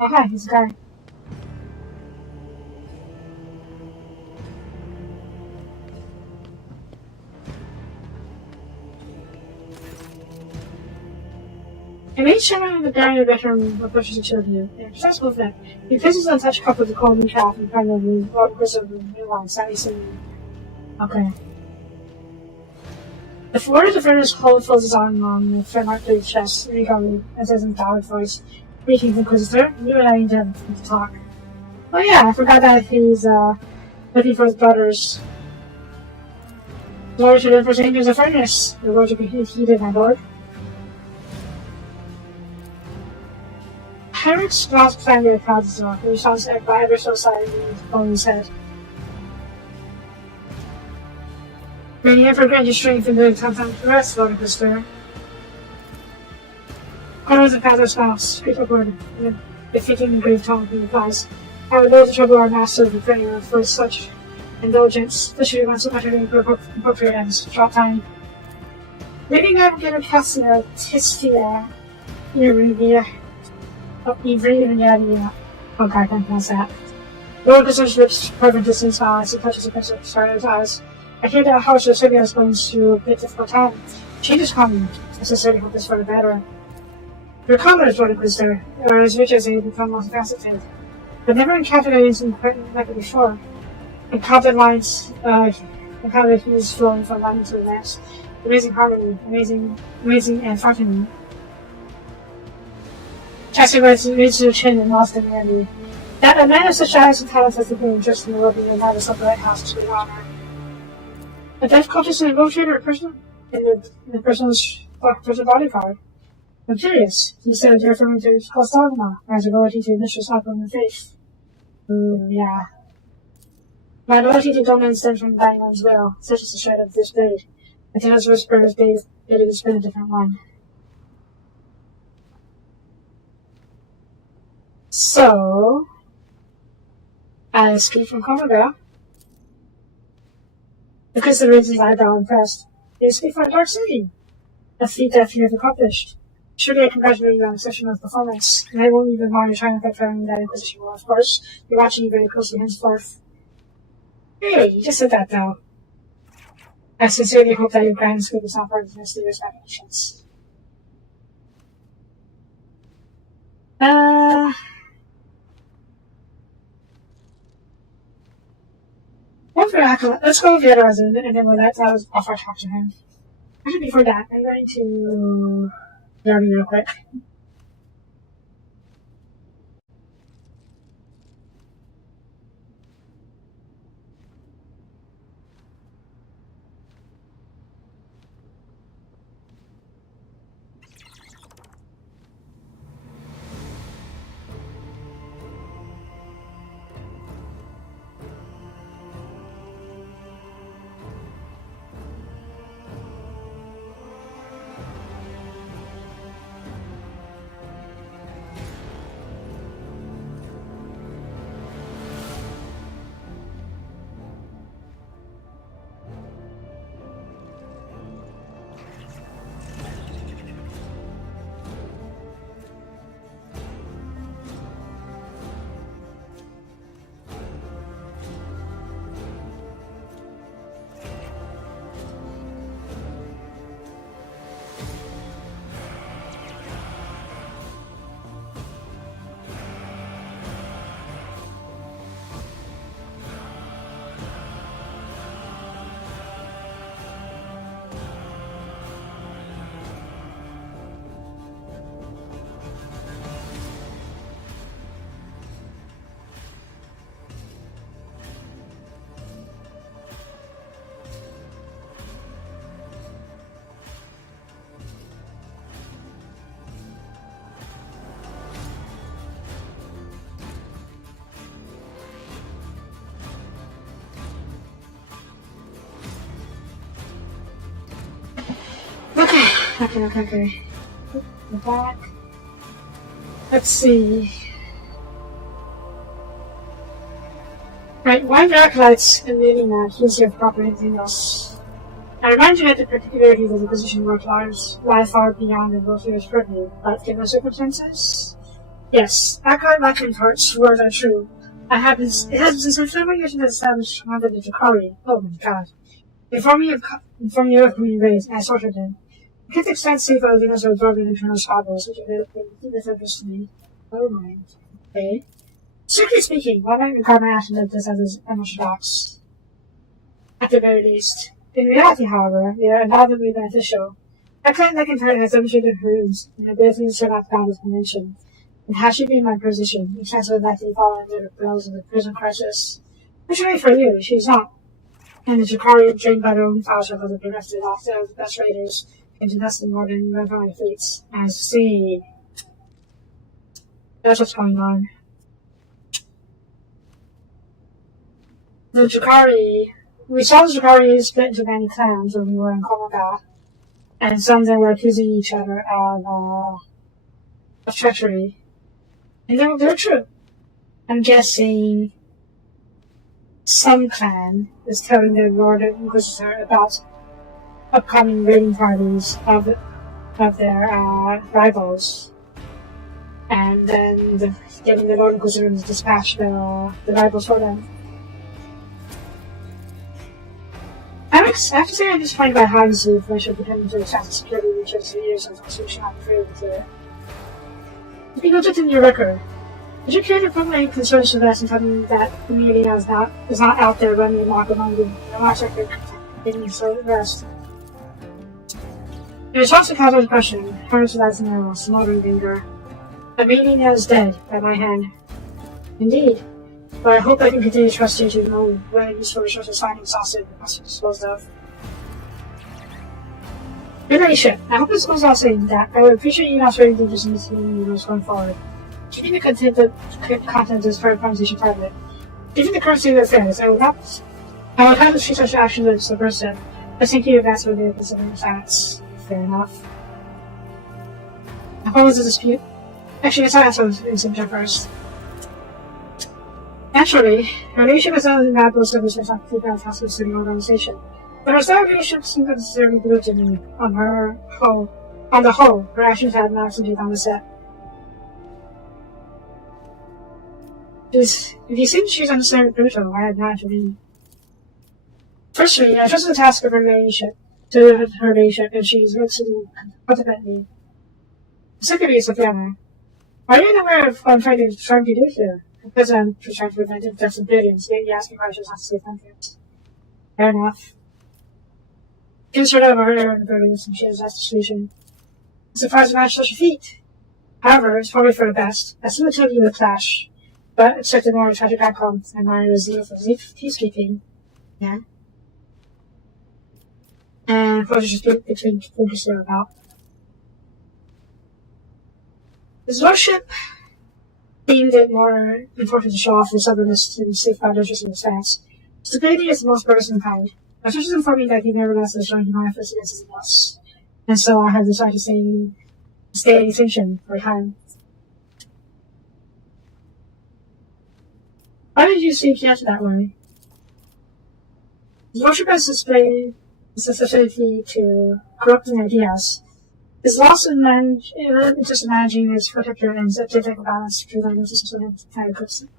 Oh, hi, he's a guy. A maid shivering in the down of the bedroom approaches the two of you. In a precise movement, he places an untouched cup with the cold and calf in front of the Lord Grizzle room, meanwhile, sadly singing. Okay. The floor of the furnace cold fills his arm on the Fairmark Blade's chest, eagerly, and says in a downward voice, "Greetings, Inquisitor. You and I need to talk." Oh yeah, I forgot that he's, looking for his brothers. Lord to live for strangers of furnace. The words are heated, my lord. Henrik's glass plainly accounts himself, and he sounds by ever so silently on his head. May you ever grant your strength and good time to rest, Lord Inquisitor. Corners of Pazer's mouth, speak upward, in a befitting and grave tone, he replies, "I would know to trouble our master of the betrayer for such indulgence, especially when so utterly appropriate ends. Drop time. Maybe navigator Cassia Tistia, Iridia. Oh god, I can't pronounce that. Lord Inquisitor's lips perfect distance smile as he touches the picture of Star's eyes. I hear that House of Soapie is going through a bit difficult time. Change is coming. I sincerely hope this for the better. Your comrades, Lord Inquisitor, are as rich as they become multifaceted, but never encountered anything quite like it before. Encountered lines, encountered hues flowing from one to the next. Amazing harmony, amazing and frightening. Chester raised her chin and lost immediately. That a man of such eyes and talents has been interested in the working and have a separate house to honor. A death conscious and negotiator person in the person's bodyguard. I'm curious. You said you're referring to Kostagma as a loyalty to Mistress Aqua the Faith. Yeah. My loyalty to Domain stems from dying one's will, such as the shred of this blade. I think as whispers, it has been a different one. So, I escaped from Komodo. Because the reasons I got impressed. You escaped from a dark city. A feat that you have accomplished. Surely I congratulate you on a exceptional performance, and I won't even mind your triumph at firing that Inquisition will, of course. Be watching you very closely henceforth. Hey, you just said that though. I sincerely hope that your grand escape is not part of the mysterious machinations. Let's go with the other resident, and then with that, I'll talk to him. Actually, before that, I'm going to learn real quick. Okay. Go back. Let's see. Right, why the acolytes and meaning that he's here proper anything else? I remind you that the particularities of the position work lie far beyond the warfare's purview, but given the circumstances? Yes, acolyte Lakenhart's words are true. It has been since several years since I established under the Jakari. Oh my god. Inform me of who you raised, and I sorted them. You can't extend safe Olenas or absorb in internal squabbles, which are with interest to me. Oh my. Okay. Strictly speaking, why not regard my actions like this as unorthodox? At the very least. In reality, however, they are undoubtedly beneficial. I claim McIntyre has demonstrated her ability to set out bounds convention. And had she been in my position, the chance would likely fall under the bells of the prison crisis. Fortunately for you, she is not. And the Jakari, trained by their own fellowship, have been arrested after the best raiders into nothing more than revenue fleets. I see. That's what's going on. The Jakari, we saw the Jakari split into many clans when we were in Komaga, and some of them were accusing each other of treachery. And they're true. I'm guessing some clan is telling their Lord Inquisitor about upcoming raiding parties of their rivals, and then getting the Lord Inquisitor to dispatch the rivals for them. I have to say I'm disappointed by how easy information pertaining to the staff security reaches the ears of those who should not be free with it. If you looked in your record, would you care to put my concerns to rest and tell me that the community is not out there running amok among you? No matter if you're getting so rest. In response to Kazu's question, Harris lies in arrow, smoldering anger. The meaning is dead by my hand. Indeed. But I hope I can continue to trust you to know where useful resources find exhausted must be disposed of. Your Ladyship, I hope this goes without saying that I would appreciate you not sharing the interests in the going forward. Keeping the content of this private conversation private. Given the current state of affairs, I would have to treat such actions as subversive. I think you advance with the considering the facts. Fair enough. What was the dispute? Actually, let's not answer the subject first. Naturally, her leadership is not bad both service and not the task of city organization. But her style of leadership seemed necessarily good to me. On the whole, her actions had not to do on the set. If you seem she's unnecessarily brutal, I had not intervened. Firstly, I trusted the task of her leadership if she is willing to contemplate me. Secondly, Sophia, are you unaware of what I'm trying to do here? Because I'm trying to prevent the deaths of billions, yet you ask me why I should not say thank you. Fair enough. Concerned over her and the buildings, and she has asked the solution. I'm surprised to match such a feat. However, it's probably for the best. I still tell you the clash, but expect a more tragic outcome, and my zeal for peacekeeping. Yeah. And what just between focus there about. His lordship deemed it more important to show off his stubbornness and safeguard interest in his stance. Stupidity is the most burdensome kind. My church is informing that he nevertheless is showing my efforts against his loss. And so I have decided to stay at attention for a time. Why did you speak yet that way? His lordship has displayed his susceptibility to corrupting ideas. His loss in just managing his protector and subject balance presented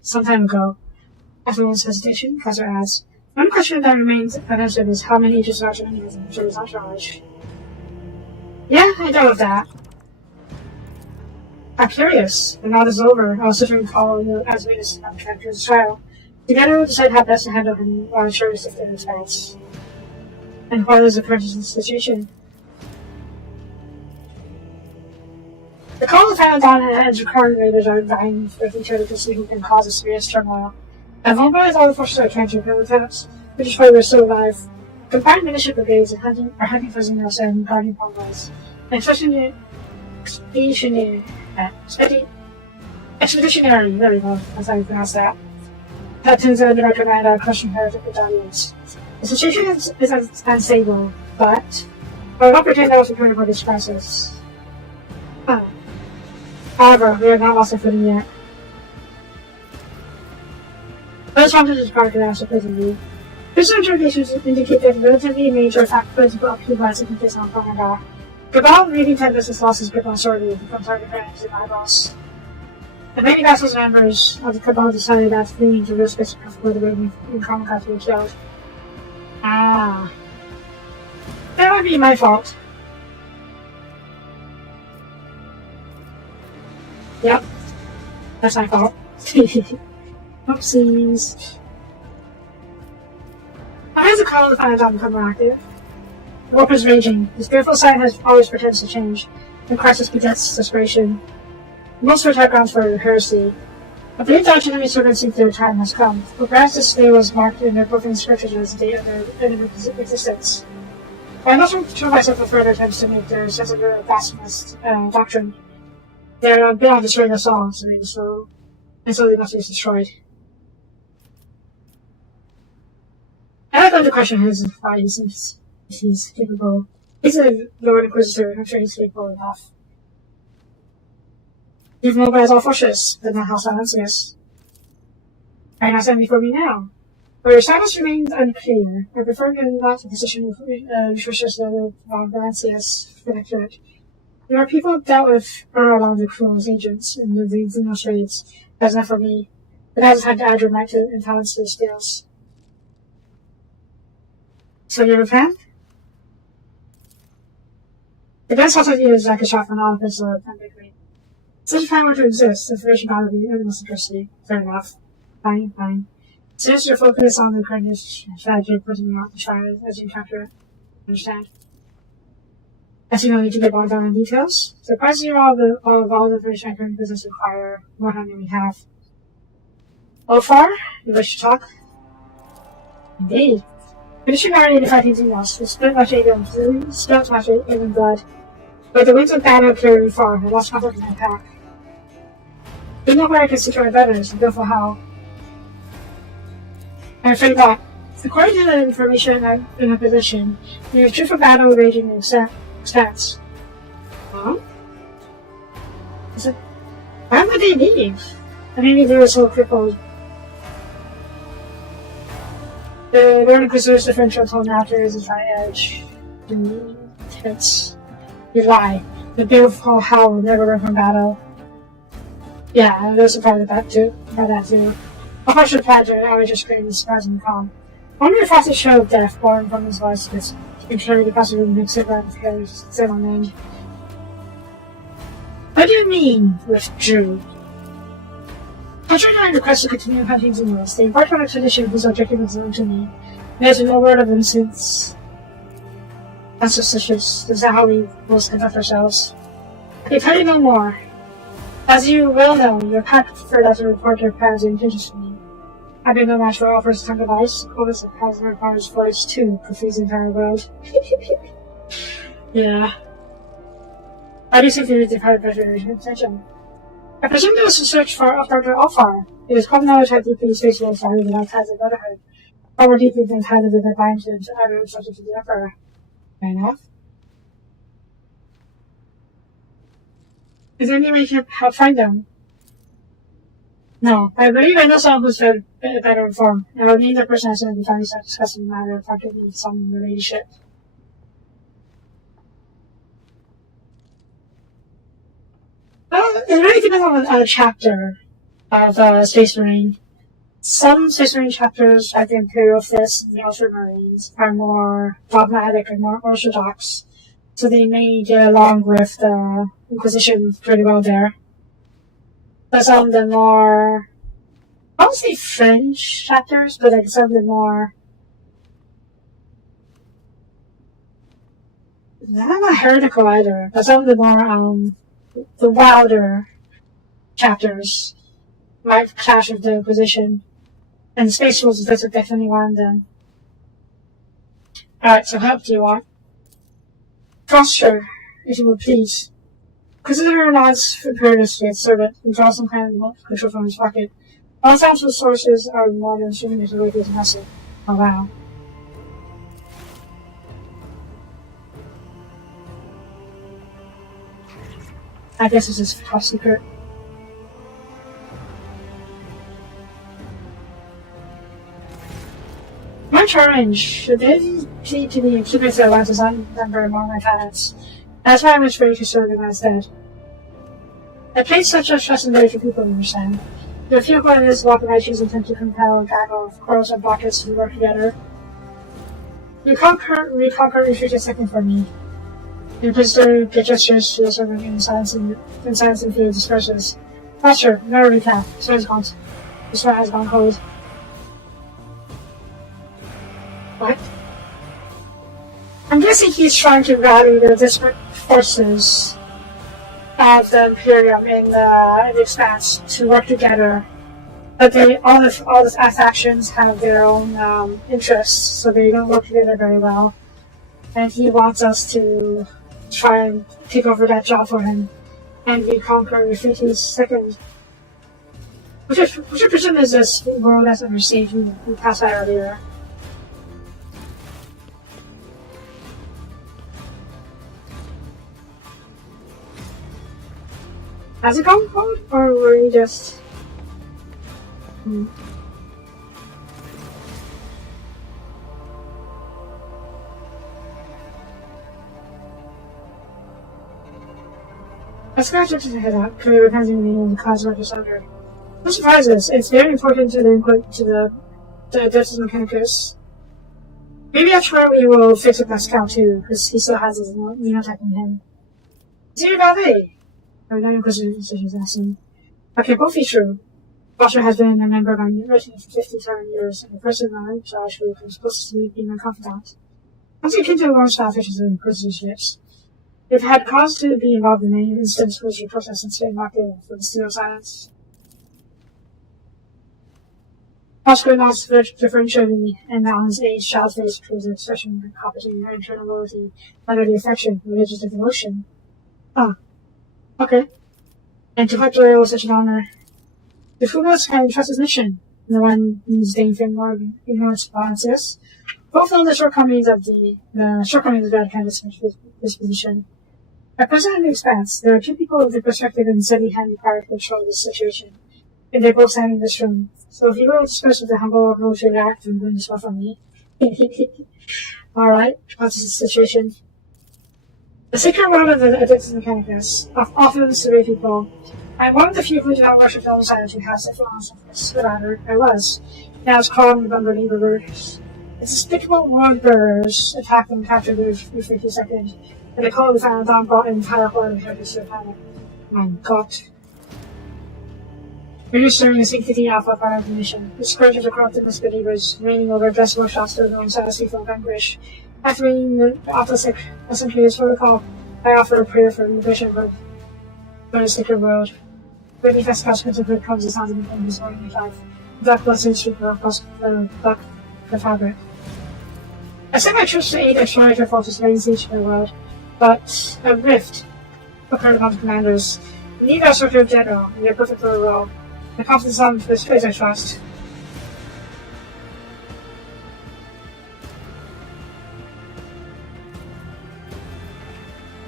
some time ago. After his hesitation, Kaiser adds, the only question that remains unanswered is how many agents are joining his entourage. Yeah, I know of that. I'm curious. When all this is over, I'll sit and call you as witness of the character's trial. Together we'll decide how best to handle him while ensuring safety of his parents. And what is the current situation? The call of Anadon and Jakari raiders are vying with each other to see who can cause a serious turmoil. I've mobilized all the forces I can to repel attempts, which is why we're still alive. Combined militia brigades are hunting for Xenos and guarding convoys. And expeditionary, there we go, that's how you pronounce that. Platoons are under our command are crushing heretic battalions. The situation is unstable, but I will not pretend I was prepared for this crisis. However, we have not lost our footing yet. Those functions is part of the house supposedly. Recent observations indicate that relatively major factors of upheaval has taken place on Canada. Cabal reading Tempest has lost his grip on Soapie and becomes hard to friends and eyeballs. The many vassals and members of the Cabal decided that fleeing to real space before the raiding in Commonwealth to be killed. Ah. That might be my fault. Yep. That's my fault. Oopsies. Why has the call to find out become more active? The warp is raging. This fearful sight has always pretends to change. When crisis begets desperation. Most fertile grounds for heresy. I believe the arch-enemy's servants think their time has come, but perhaps this day was marked in their profane scriptures as the day of their enemy's existence. I must show myself with further attempts to make their sense of the blasphemous doctrine. They are beyond destroying us all, so they must be destroyed. I don't know the question is why he seems he's capable. He's a Lord Inquisitor, I'm sure he's capable enough. You've mobilized all forces, but not how silencious. Are you not standing before me now? But your status remains unclear. I prefer to not a position which wishes the Valencias inaccurate. There are people dealt with along the cruel's agents and the Xenos raids. That's not for me. But hasn't had to add your might to and talents to the scales. So you have a plan? The best also is like a shot from all of this pandemic. Such a plan were to exist, information about the evidence secrecy. Fair enough. Fine. Since your focus on the current strategy of putting you out to try as you capture it. Understand? As you don't need to get bogged down in details. Surprisingly, all the information I current business require more time than we have. Far, you wish to talk? Indeed. Finishing our 85 emails, we spent much in blood. But the winds of battle carried me far, I lost confidence in my pack. We know where I can secure betters, and therefore how. I'm afraid not. According to the information in a position, there is truth of battle raging in expanse. Huh? Is it? Why would they leave? I mean, they were so crippled. The Lord Inquisitor's differential tone after is a dry edge. Intense. You lie. The beautiful howl will never run from battle. Yeah, I was surprised about that too. A harsh pageant, I was just creating surprising calm. I wonder if that's a show of death born from his voice this can carry the possible mix it around his settle name. What do you mean, withdrew? Contrary to request to continue hunting Xenos, they embarked on a tradition whose objective is known to me. There's no word of them since. That's suspicious. This is not how we most conduct ourselves. I can tell you no more. As you well know, your pack preferred as a reporter plans and intentions for me. I've been no match for offers to device. Coldest of Cosmo requires voice too, prefers the entire world. Yeah. I do think there is a part of preservation attention. I presume there was a search for Alfar. It is common knowledge how deeply space worlds are without ties of brotherhood. Far more deeply than ties of the bind to other subject to the Emperor. Fair enough. Is there any way you can help find them? No. I believe I know someone who's better informed. I will need the person as soon as we finally start discussing the matter of practically some relationship. Well, it really depends on the chapter of Space Marine. Some Space Marine chapters, like the Imperial Fist and the Ultramarines, are more dogmatic and more orthodox, so they may get along with the Inquisition pretty well there. But some of the more, I won't say fringe chapters, but like some of the more, I'm not heretical either, but some of the more, the wilder chapters might clash with the Inquisition. And Space Wolves is definitely one of them. Alright, so help do you want? Posture, if you would please. Consider Nod's imperative to servant and draw some kind of control from his pocket. All sounds from sources are more than assuming his work is messy. Oh wow. I guess it's his top secret. My challenge, they seem to be keeping their lives as unnumbered among my planets. That's why I'm much ready to serve them instead. I place such a stress and day for people to understand. There are few planets walking my shoes attempt to compel a gaggle of corals and buckets to work together. Reconquer retreat second for me. The visitor gestures to the servant in silence and fear disperses. Master, no recap. Swear's gone. The swear has gone cold. What? I'm guessing he's trying to rally the disparate forces of the Imperium in the Expanse to work together. But all the factions have their own interests, so they don't work together very well. And he wants us to try and take over that job for him and reconquer Rafiti's second. Which I presume is this world that's under siege we passed by earlier. Has it gone cold, or were we just... I scratched it to head out, clearly repenting me of the cause of disorder. No surprises, it's very important to the input to the Adeptus Mechanicus. Maybe after we will fix it Pascal too, because he still has his Neotech in him. Is it your ballet? Or no inquisitions asking. Okay, both be true. Foster has been a member of our university for 57 years, and the person in our charge group was supposed to be my confidant. Once you came to the warm staff issues and inquisitorships, we've had cause to be involved in any instance which you protest and stay locked in for the steel silence. Oscar nods differentiating and on his age, child's face proves an expression of competent or internal loyalty, whether the affection, religious devotion. Ah. Okay. And to betrayal was such an honor. The Fugas can trust his mission. The one needs disdain more ignorance balances. Both know the shortcomings of that kind of disposition. At present in the Expanse, there are two people with the perspective and steady-handed power to control this situation, and they're both standing in this room. So if you will disperse with the humble military act, I'm going to swap on me. Alright, what's the situation? The secret world of the Adeptus Mechanicus often survey people. I'm one of the few who do not worship the other side who has influence of this. The latter, I was. Now it's called the unbelievers. Its despicable word bearers attacked and captured the Rafiti second, and they called the final dawn brought an entire horde of heretics to the planet. My god. Registering the sanctity alpha part of the mission, the scourge of the corrupted misbelievers, reigning over dress workshops to their own satisty full of anguish. After reading the opposite essentially protocol, I offered a prayer for the bishop of the sacred world. Brittany Fescal's good comes the sound of his morning life. Black blessings should go across the fabric. I sent my troops to aid explorator forces laying siege to the world, but a rift occurred among the commanders. We need our Secretary General, and they're perfect for the role. The confidence on this place I trust.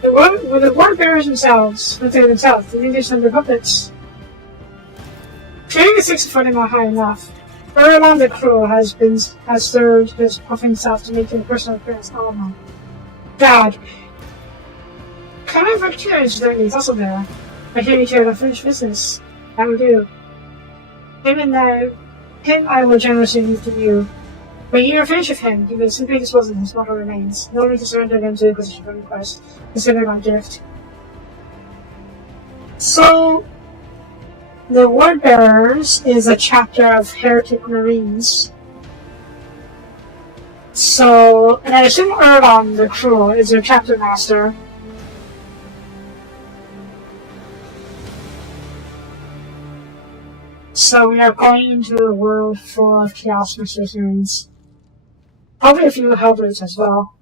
The word bearers themselves, the leaders and the puppets. Training the six for them are high enough. Erlon the Cruel has served his puffing self to make a personal appearance. Oh my god. Kind of experience learning is also there. I can't be sure to finish business. I will do. Him I will generously leave to you. When you are finished with him, you will simply dispose of his mortal remains. No need to surrender them to the Inquisition for request. Consider my gift. So, the Word Bearers is a chapter of Heretic Marines. So, and I assume Erlon the Cruel is their chapter master. So we are going into a world full of chaos mercenaries. Probably a few Hellblades as well.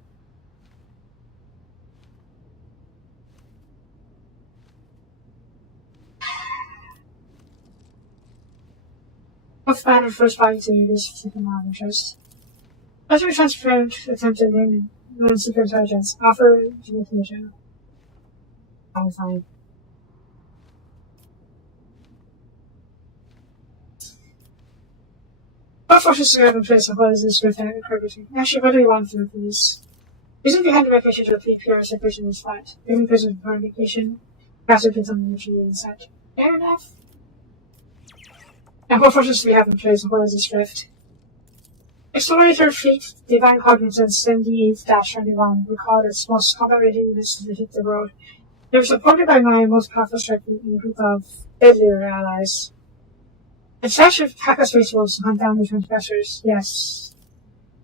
What matter first body to this particular interest? Let's be transparent attempt at learn secret intelligence. Offer to information. I'm fine. What forces do we have in place and what is this with encouraging? Actually, what do we want for these? Using the hand vacation to repeat pure separation is flat. Giving prison for vacation. Perhaps it depends on the usually inside. Fair enough. And what forces do we have in place and what is this rift? Explorator Fleet, Divine Cognizance 78-21, recalled its most combat readiness to hit the road. They were supported by my most powerful strike in a group of deadlier allies. And such have hack us rituals to hunt down the transgressors, yes.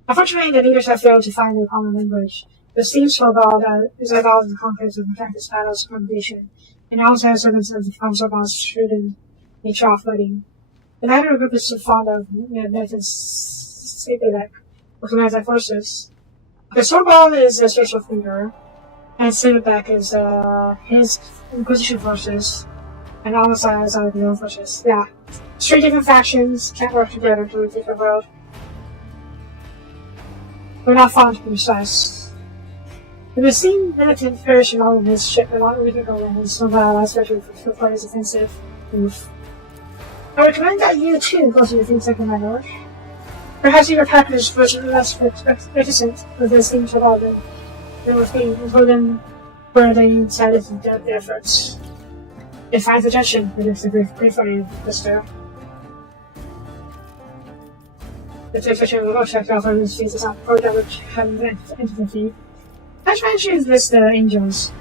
Unfortunately, the leaders have failed to find a common language. The steam snowball is at odds with the conflicts of Mechanics battles accommodation, and also has servants of the council balls shooting nature off letting. The latter group is so fond of methods like organized our forces. The snowball is a spiritual leader, and Silverback is his Inquisition forces, and Homicide is our own forces. Yeah. 3 different factions can't work together to retake the world. We're not fond to be precise. The Messine militant perished along with his ship along a week ago when his snowball especially for his offensive move. I recommend that you too go to the things like my lord. Perhaps your package was less reticent with this thing to all them. They were fleeing and told them where they decided to doubt their efforts. It finds attention, but it's a great for you, Mister. The fiction of the book checked off on his face is not report that which hadn't entered the feed. I try and choose this the angels.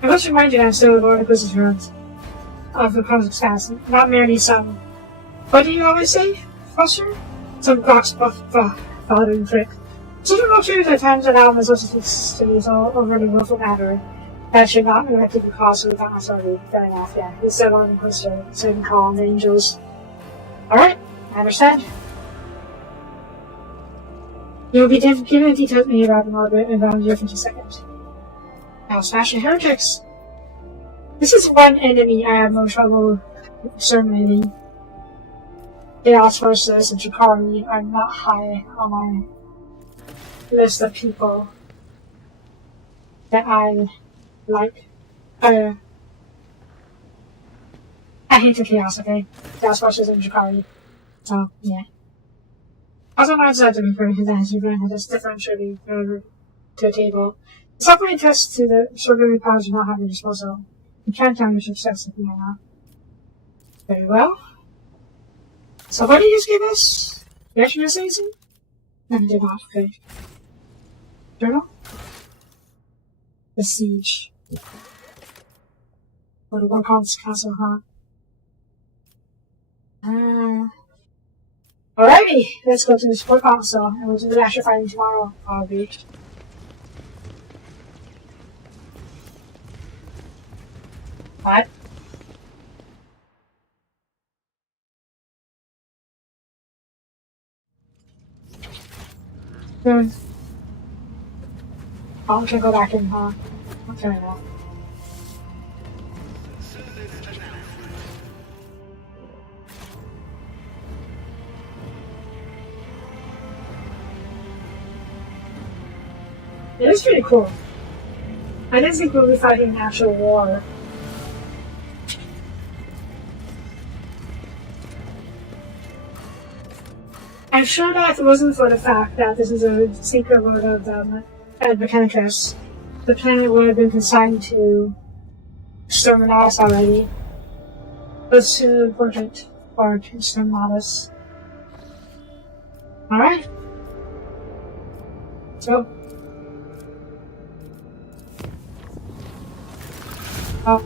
I must remind you that I'm still the Lord of Inquisitor of the Cosmic Stance, not merely some. What do you always say, Foster? Some box bothering trick. Such a truth at times allow myself to be so overly willful matter that should not be elected because of the final story. Fair enough, yeah. He's still on the Inquisitor, so you can call on the angels. Alright, I understand. You'll be given a detailed me about the orbit in around your 52nd. Now, smashing heretics. This is one enemy I have no trouble exterminating. Chaos Forces and Chikari are not high on my list of people that I like. I hate the Chaos, okay? Chaos Forces and Chikari. So, yeah. Also, not that to be fair, that you bring this differentially to the table. The supplement test to the surgery powers you not have at your disposal. You can't tell your success if you are not. Very well. So what did you just give us? Reaction assassin? No, you did not. Okay. Journal? The siege. Or the work on this castle, huh? Alrighty, let's go to the support console and we'll do the actual fighting tomorrow, probably. What? Oh, we can go back in, huh? Okay, well. It is pretty cool. I didn't think we'll be fighting an actual war. I'm sure that if it wasn't for the fact that this is a secret world of Mechanicus, the planet would have been consigned to Exterminatus already. But it's too important for Exterminatus. Alright. So. Oh.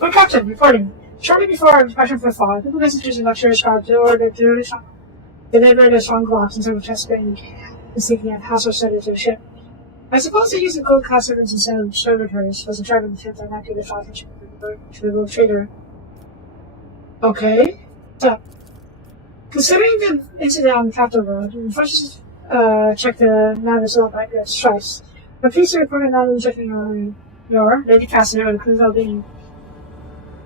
Good Captain, reporting. Shortly before our departure for fall, people messengers and luxurious cars delivered a strong blocks and several chest bearing and seeking out household settlers to the ship. I suppose they used the gold class servants instead of servitors was a driving attempt on not to draw attention to the gold trader. Okay. So, considering the incident on the capital road, we first check the Navis like strikes. I'm pleased to report that not only checking on your Lady Cassidy or the crew's well-being.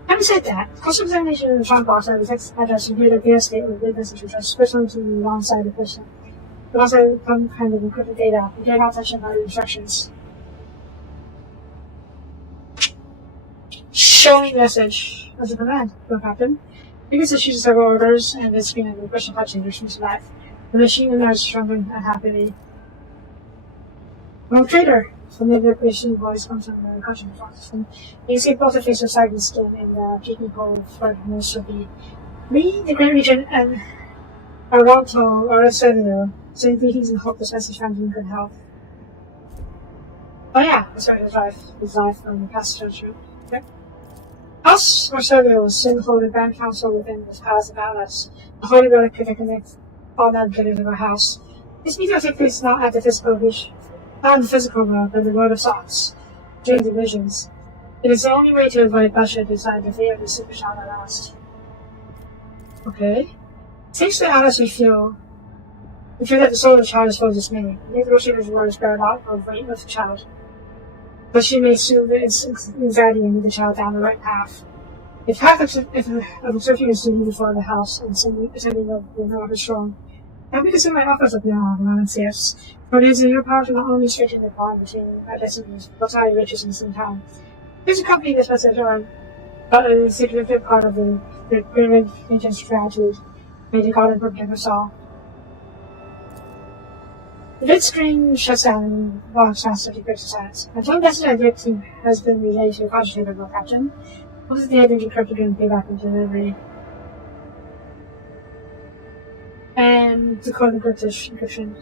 Having said that, custom examination of the trunk box I detects address and the data state with big message which is personal to the wrong side of the person. But also some kind of encrypted data. We dare not touch on the instructions. Showing message as a command, Captain. He gets issued several orders, and it's been a question of changes from his life. The machine and nurse trembling unhappily. "Well, traitor!" Familiar Christian voice comes from the country box. You see both the face of Simon's skin and the peeking hole for the Soapie. We, the Great Regent, and Aronto are Arsenio, send greetings and hope this message found in good health. Oh yeah, that's right, his life from the past judgment. Yep. Us, Arsenio, sin holding grand council within this palace of outlets. The holy relic could connect all non-buildings of our house. This meeting will take place not at the physical not in the physical world, but in the world of thoughts, during the visions. It is the only way to avoid bloodshed inside the fate of the super child at last. Okay. Thanks to Alice, we feel that the soul of the child is full of dismay. The negotiator's words bear a lot of weight with the child. But she may soothe its anxiety and lead the child down the right path. If half of Sophie is duty before the house and attending the North strong, I will consider my offers of now, Roman yes. For it is in your power to not only strengthen the bond between our destinies, but our riches in the same time. Please accompany this message on, but a significant part of the pyramid agent's gratitude. May the God protect us all. The vid screen shuts down and walks faster to Grip's silence. Until the message I give to has been relayed to the concentrator of the captain, what is the idea to decrypt and pay back into delivery? And the code encryption.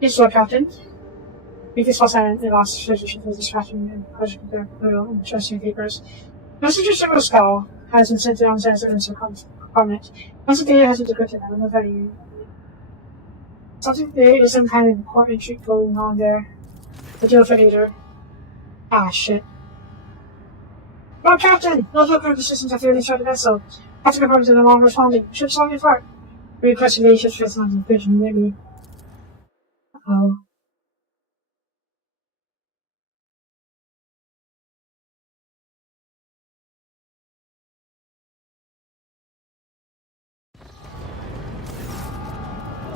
Yes, Lord Captain. Because while silent, they lost position for distraction and project their little interesting papers. Messenger General Skull has been sent downstairs and component. Once the data has been decrypted, I don't know if any. There is some kind of important trick going on there. The deal for later. Ah, shit. Lord Captain! Local critical systems have fairly shot the vessel. After confirms are no longer responding. Ship's falling apart. We request the ship's fits on the bridge immediately. Uh-oh.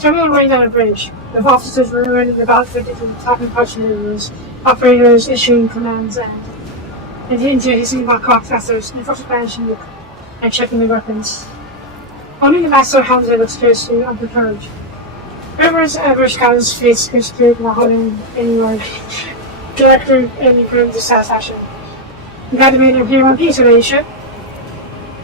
Everyone running down the bridge. The officers were running about for different top approach maneuvers, operators issuing commands and into hissing about clock thrusters, and forces banishing and checking the weapons. Only the master Hamza looks curiously unperturbed. Rivers ever scours face cleared not holding anywhere. Director enemy proved dissatisfaction. You got to make them here in one piece, already, ship.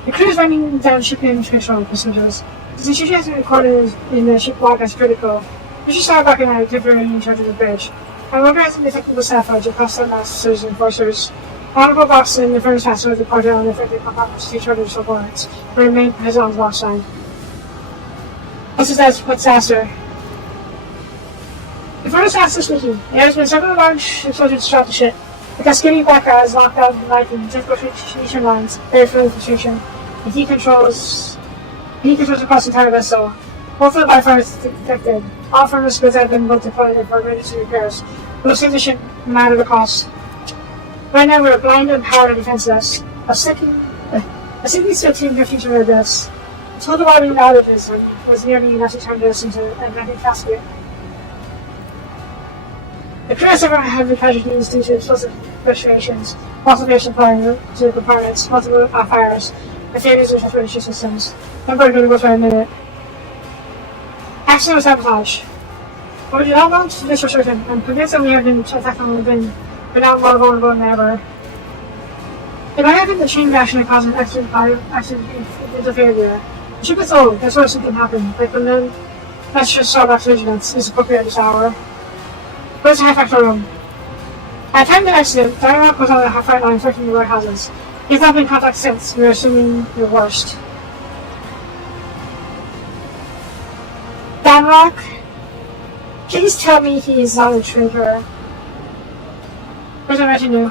The crew is running down ship image control procedures. The situation has been recorded in the ship log as critical. We should start back in our temporary in charge of the bridge. I'm organizing the technical staff to cross the masters and enforcers. Honorable Box and the furnace master of the party on the affected compartments to each other's subordinates. Remain present on the box sign. What's faster? The furnace master speaking. There has been several large explosions throughout the ship. The cascading black has knocked out the light and typical transmission lines, very full of frustration. The heat controls across the entire vessel. Both of the fires detected. All furnace goods have been deployed for emergency repairs. We'll save the ship no matter the cost. Right now we're blind and powered and defenseless. A simply still team drifting toward us. Total volume of outages was nearly enough to turn this into a magnetic casket. The crew has several heavy casualties due to explosive frustrations, multiple supplying to the compartments, multiple fires, and failures of transportation systems. Number going to go for a minute. Accidental sabotage. But we do not want this for certain. I'm convinced that we have been attacked from within, but now more vulnerable than ever. It might have been the chain reaction that caused an accident failure. The ship is old, that's why something happened. Like when then, that's just saw back vigilance is appropriate at this hour. Where's the half-factor room? At the time of the accident, Dialogue was on the half-right line threatening the warehouses. He's not been in contact since. We are assuming the worst. Danrock? Please tell me he is not a traitor. Where's my retinue?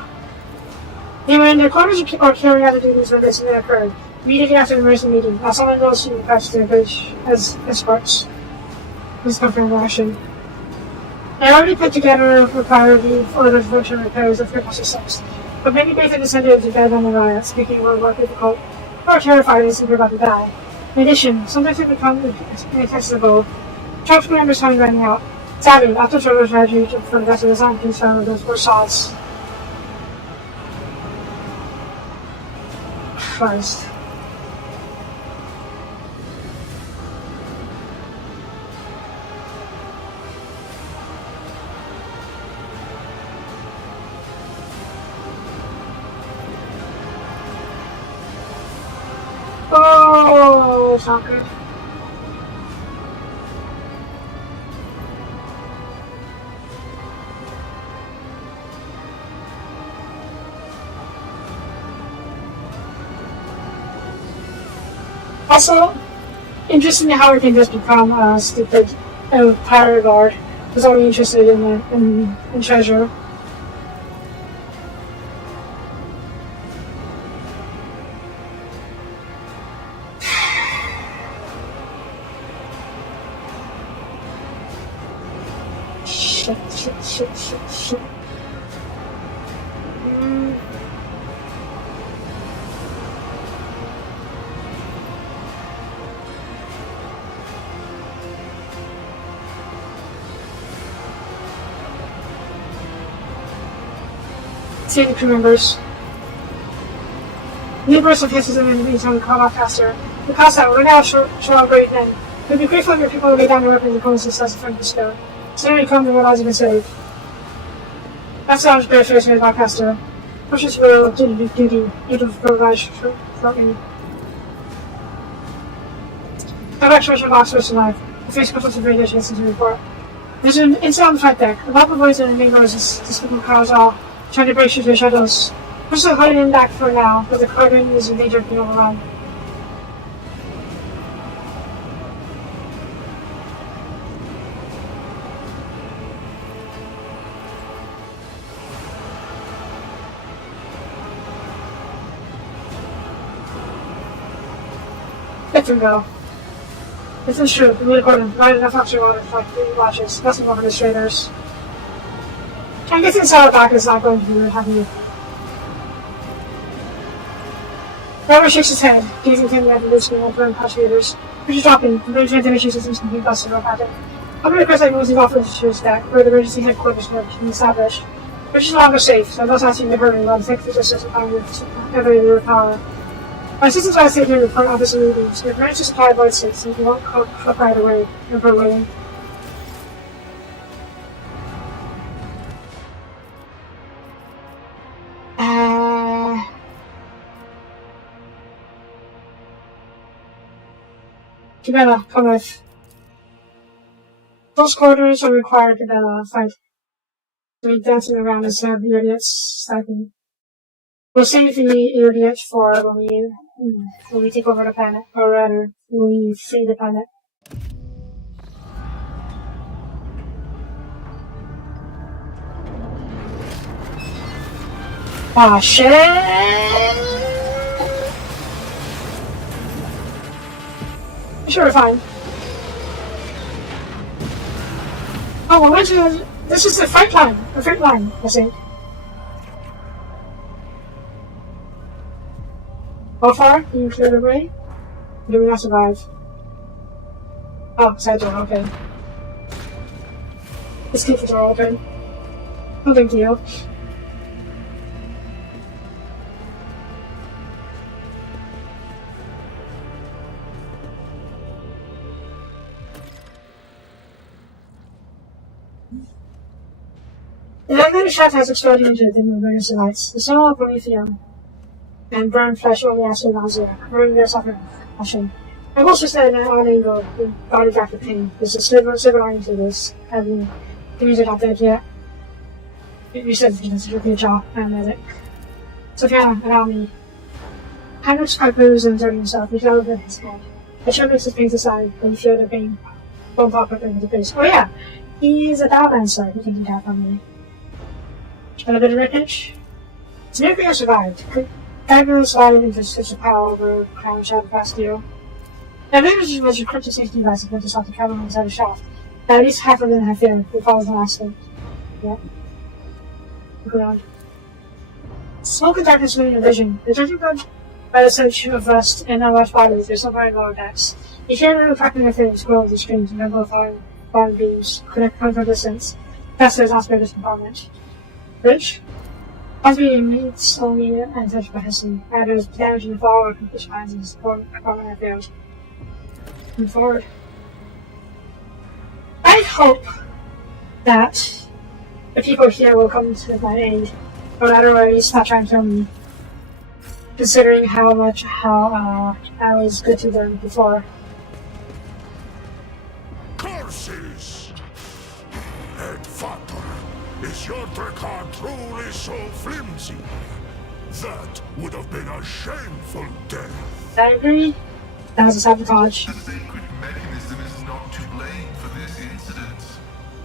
They were in their quarters or carrying out the duties when this incident occurred. Immediately after the emergency meeting, while someone goes to the press to the bridge as escorts. This confirmed action. I already put together required orders for repairs of critical systems, but many basic descendants of dead on the riots, making it more difficult or terrified as if you're about to die. In addition, sometimes it becomes inaccessible. Troops members time running out. Sadly, after Turbo's tragedy for the rest of the sun, he's found with those poor sods. Christ. it's not good. Also, interesting how it can just become a stupid pirate lord who's only interested in treasure. Shit. See the crew members. Numerous of hisses and enemies on the combat faster. The cost out, we're now short great men. We'd be grateful if your people would lay down their weapons and opponents and slice the front of the stone. So we come to realize you can save. That sounds great for me, Podcaster. Pushes will duty, you to provide for me. Direct treasure box first alive. The face comes with radiation to report. There's an incident on the flight deck. A lot of boys and neighbors despicable cars all trying to break through the shadows. We're still hiding in back for now, but the cargo is in danger of being overrun. Let them go. This is true. The recording provided enough extra water for like 3 watches. Nothing more for the traders. I guess inside our back is not going to be very happy. Robert shakes his head, gazing thinly at the listening and burning contributors. Which is dropping. The bridge ventilation systems can be busted or pattern. I'm going to request that moving off to his deck, where the emergency headquarters can be established. Which is no longer safe, so it does not seem to hurry while the tech resistance and elevator power. My assistant's last statement report officer meetings. If managed to supply blood states, and you won't cook right away, and for waiting. Cabela, come with. Close quarters are required, Cabela. Fight. We're dancing around instead of the idiots sniping. We'll save the idiot for when we take over the planet, or rather, when we free the planet. Ah, shit! Sure, fine. Oh, well, this is the front line, I think. How far? Can you clear the way? Or do we not survive? Oh, side door, okay. Let's keep the door open. No big deal. The elevator shaft has exploded into the emergency lights. The smell of promethium and burned flesh only after nausea, covering their suffering passion. I've also said an odd angle with body graphic pain. There's a silver lining to this. Having the music not dead yet. You said you consider your job, paramedic. Sophia, allow me. Heinrich's pipe moves and turning himself. He fell over his head. The chair makes his pain aside when you feel the pain bump up into the face. Oh yeah! He's a dancer. He can do that from me. Elevator wreckage? It's a miracle I survived. Diagonal sliding into such a pile over Crown Shadow past you. The elevators use measured cryptic safety devices meant to stop the travel inside the shaft. At least half of them have failed. It follows the last one. Yep. Look around. Smoke and darkness limiting your vision. The judging by the stench of rust and unwashed bodies, there's somewhere in lower decks. You hear them cracking their things, scrolls and screams, and then falling beams connect from distance. Faster is not spared this compartment. Bridge? Osby meets only untouched by Hessen. Either is damage in the fall or complete finds in his compartment have failed. Move forward. I hope that the people here will come to my aid, or rather at least not try and kill me. considering how I was good to them before. Curses! Headfucker, is your trick truly so flimsy? That would have been a shameful death. I agree. That was a sabotage. The sacred mechanism is not to blame for this incident.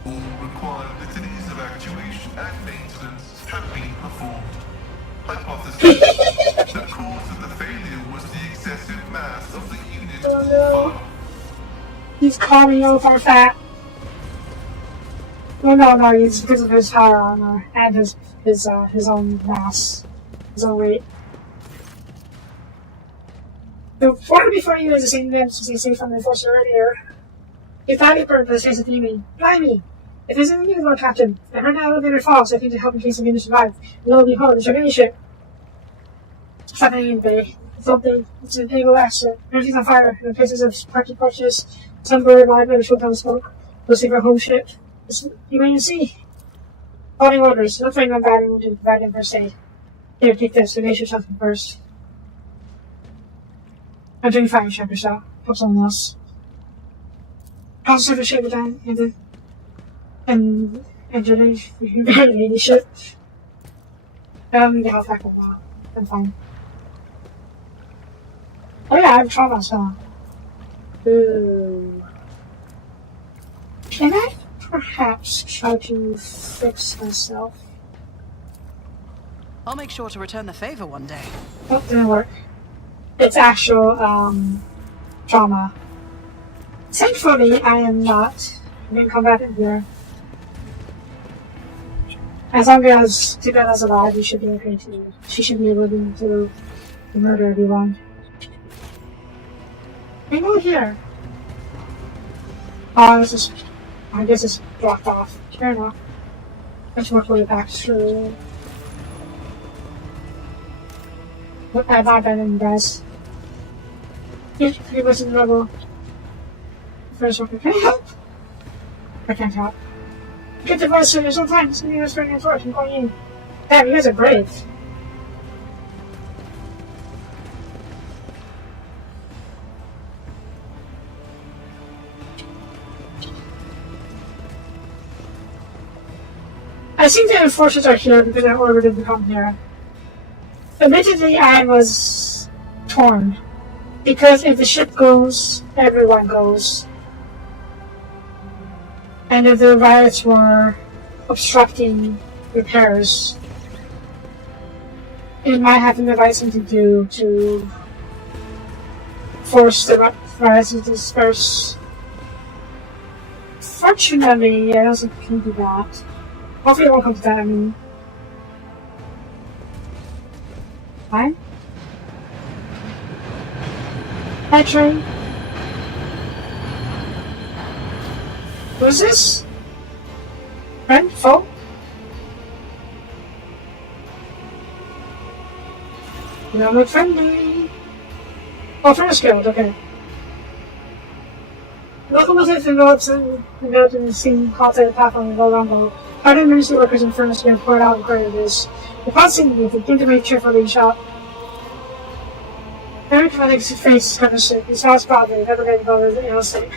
All required litanies of actuation and maintenance have been performed. Hypothesis: the cause of the failure was the excessive mass of the unit. Oh no. He's calling over fat. No, it's because of his power armor and his own mass, his own weight. The water before you is the same damage as you see from the Enforcer earlier. If that is purpose is a demon. Blimey! If there's anything you Lord Captain, I heard the elevator fall, so I think to help in case of you to survive. Lo and behold, it's your mini ship. Something in bay. Something. It's an illegal accident. Everything's on fire. The places of party porches. Some bird alive and shoot down the smoke. We'll save our home ship. You wait and see. Following orders. Look for anyone bad and to provide them first aid. Here, take this. We should something first. I'm doing fine, check yourself. Help someone else. I'll serve a ship down and the lady ship. The health back a while. I'm fine. Oh yeah, I have trauma, so. Ooh. Can I perhaps try to fix myself? I'll make sure to return the favor one day. Oh, didn't work. It's actual, trauma. Thankfully, I am not being combatant here. As long as Tibetta's alive, you should be okay too. She should be able to murder everyone. Hang on here. Oh, this is... I guess it's blocked off. Fair enough. Let's work our way back through. Look, I'm not better than you guys. Yeah, he was in trouble. First worker, can I help? I can't help. Get the voice there's no time. Something was running forward. I'm going in. Damn, you guys are brave. I think the enforcers are here because I ordered them to come here. Admittedly, I was torn. Because if the ship goes, everyone goes. And if the riots were obstructing repairs, it might have been the right thing to do to force the riots to disperse. Fortunately, I don't think we can do that. Hopefully it won't come to that, I mean. Fine. Hi, train. Who's this? Friend? Foe? You don't look friendly. Oh, Furnace Guild, okay. Locomotive envelopes in the scene caught the path on the Royal Rumble. Other emergency workers in Furnace Guild poured out and cleared this. The constant with the begin to make cheerfully shot. Eric Felix's face is kind of sick. He smiles proudly, never getting bothered with the sick.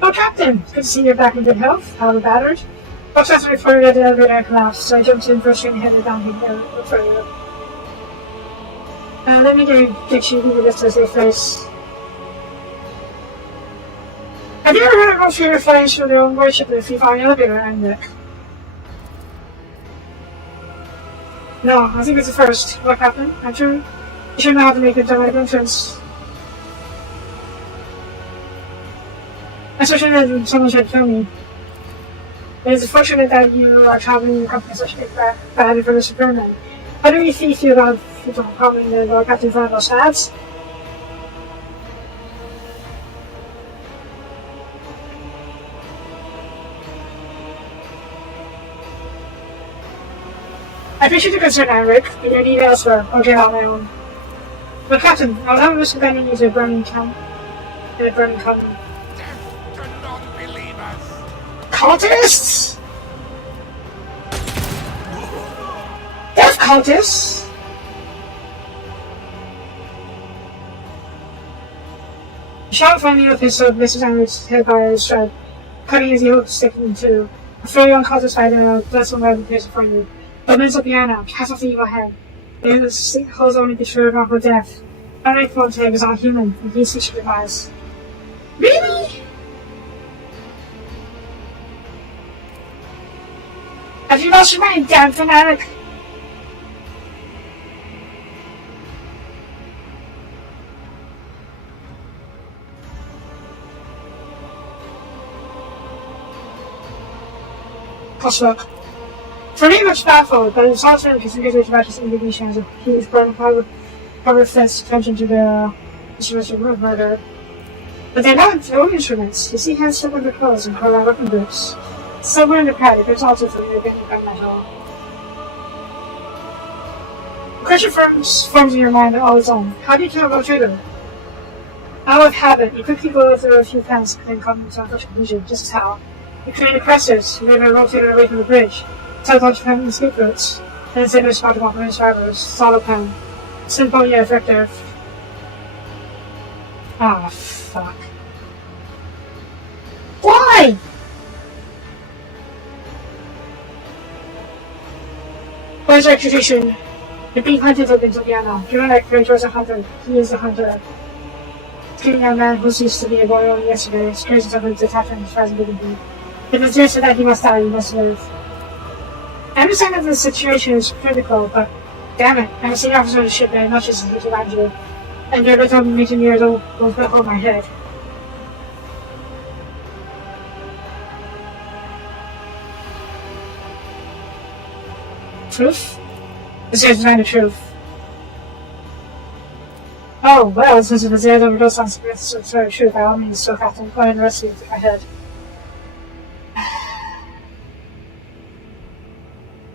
Oh, Captain! Good to see you're back in good health. However battered. Buck's after reported that the elevator collapsed, so I jumped in first and headed down here. Look for you. Let me get you who this is your face. Have you ever heard of most of your flying through their own worship if you find an elevator and Nick? No, I think it's the first. What happened? Actually, you should know how to make a direct entrance. Especially when someone should kill me. It is fortunate that you are traveling in the company such a bad for the Superman. How do you feel about people calling the Lord Captain for those stats? I appreciate the concern, Eric, but you need elsewhere. I'll get on my own. But Captain, I'll have a risk abandoning you to a burning town. In a burning colony. Cultists? Death cultists? The shot finally with his sword misses Aaron's head by his stride, cutting his heel, sticking in two. A fury uncauses spider bless him web appears in front of you. Opens up piano, casts off the evil hand. It holds only the true of death. Unlike Montag is not human, and he seeks your demise. Really? Have you lost your mind, damn fanatic? Look. Pretty much baffled, but it's also because about his indignation as a huge burn cover fist attention to the situation of murder. But they're not their own instruments. You see hands stuck under clothes and curl out weapon groups. Somewhere in the crowd, it's also familiar getting gunmetal. The question forms in your mind all its own. How do you kill a trigger? Out of habit, you quickly go through a few fans and then come to a conclusion. Just how. You create cresters, you never rotate away from the bridge. Teleport to the escape routes. And send a spot to complement survivors. Solid plan. Simple yet effective. Ah, fuck. Why? Where's execution? You're being hunted up into Diana. You're not like Kratos a hunter. He is a hunter. Killing a man who seems to be a boy only yesterday. It's crazy to him to attack him as far as he can be. If it's just that he must die, he must live. I understand that the situation is critical, but damn it, I'm a senior officer of the ship and not just a little manager. And you're little 18 years old won't hold my head. Truth? This guy's behind the truth. Oh, well, since it was the other overdose on cigarettes, it's very true. By all means, so Captain, go ahead and rescue it to my head.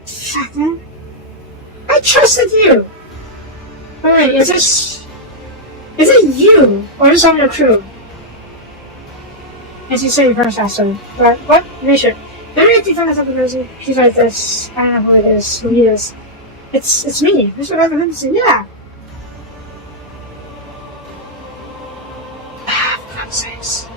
Fuck, man. I trusted you! Wait, is it you? Or is it on your crew? As you say, you're first faster. But, what? Nation. Maybe if you find out something he's like this. I don't know who it is, who he is. It's me. Mr. Evan Henderson, yeah. Ah, for God's sakes.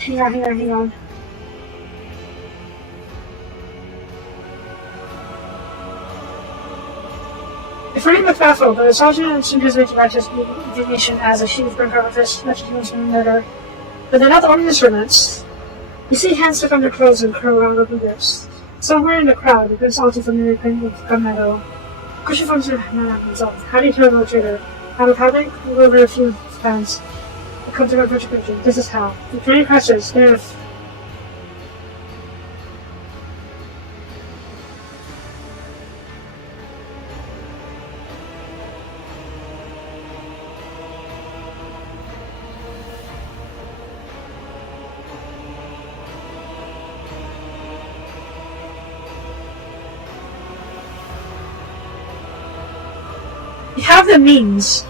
Hang on. If we're not baffled, the sergeant seems to make righteous indignation as a huge burger of this from murder. But they're not the only instruments. You see hands stuck under clothes and curl around open lips. Somewhere in the crowd, it's also familiar playing with gunmetal. Question forms your man out himself. How do you kill a trigger? Out of habit, we'll go over a few fans. Come to my conclusion. This is how. The three questions, if you have the means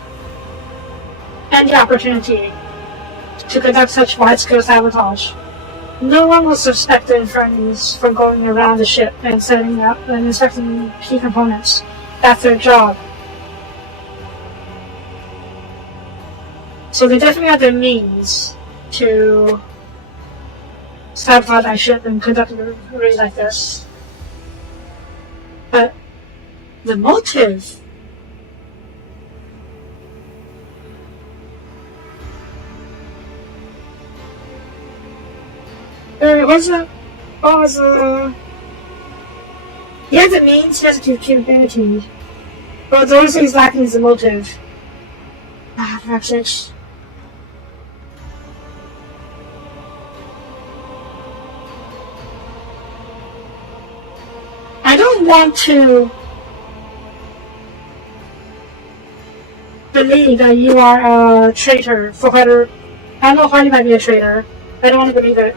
and the opportunity to conduct such wide-scale sabotage. No one will suspect the Infernos from going around the ship and setting up and inspecting key components. That's their job. So they definitely have the means to sabotage my ship and conduct a raid like this. But the motive... He has the means, he has the capability. But the only thing he's lacking is the motive. Ah, for God's sakes. I don't want to believe that you are a traitor for whether... I don't know how you might be a traitor. I don't want to believe it.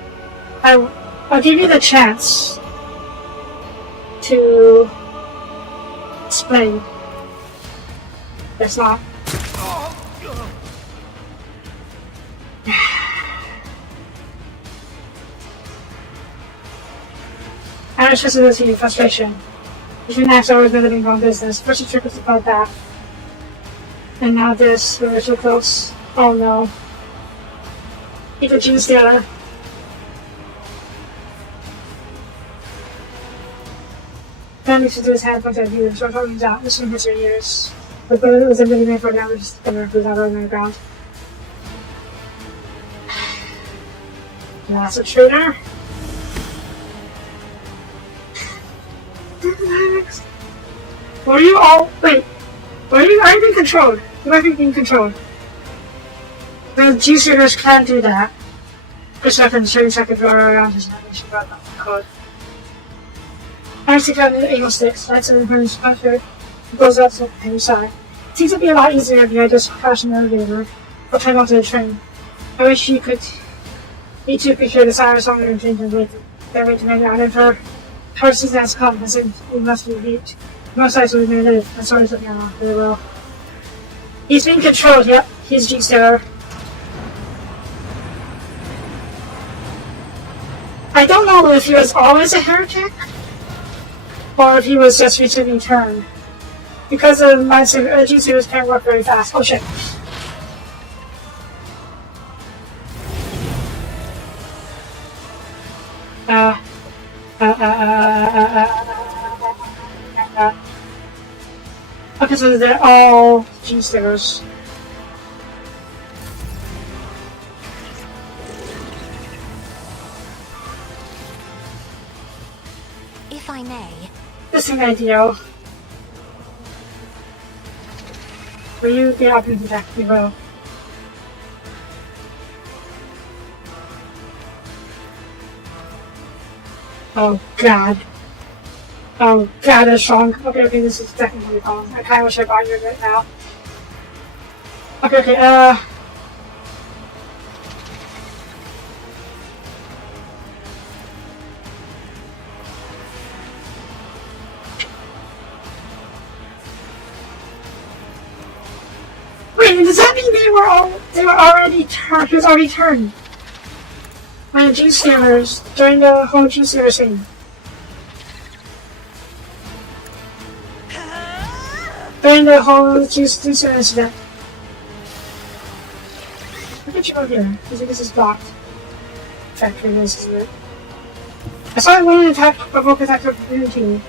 I'll give you the chance to explain. It's not. I was just listening to frustration. Between acts, I've always been living on business. First, you trick us about that. And now this, we're so close. Oh no. Eat the juice together. Then needs to do his hand point of view, so I'm talking out. This one hurts your ears. But it was a mini man for damage, just gonna put that on the ground. That's a traitor. What are you all? Wait. What are you being controlled? You might be being controlled. The G-Shooters can't do that. Just so I can show you seconds around his animation about that code. I actually found the angle sticks. That's a returns after it goes up to the side. It seems to be a lot easier if I just crash an elevator or climb onto the train. I wish you could. Me too could hear the siren song and change and wait. Then wait to make it out of her. Her season has come, as if we must be beat. Most likely we may live. I'm sorry to now. Very well. He's being controlled, yep. He's G-Star. I don't know if he was always a heretic, or if he was just recently turned. Because of my G-Series can't work very fast. Oh shit. Okay, so they're all G-Stars. If I may. This is ideal. Will you be happy to attack me, bro? Oh god. Oh god, that's strong. Okay, this is technically wrong. I kinda wish I bought you right now. Okay, Wait, does that mean they were already turned? He was already turned. By the G-Stealers during the whole G-Stealer scene. During the whole G-Stealer incident. Look at you over here. I think this is blocked. Factory, this is it. I saw it when an attack, provoke attack of community.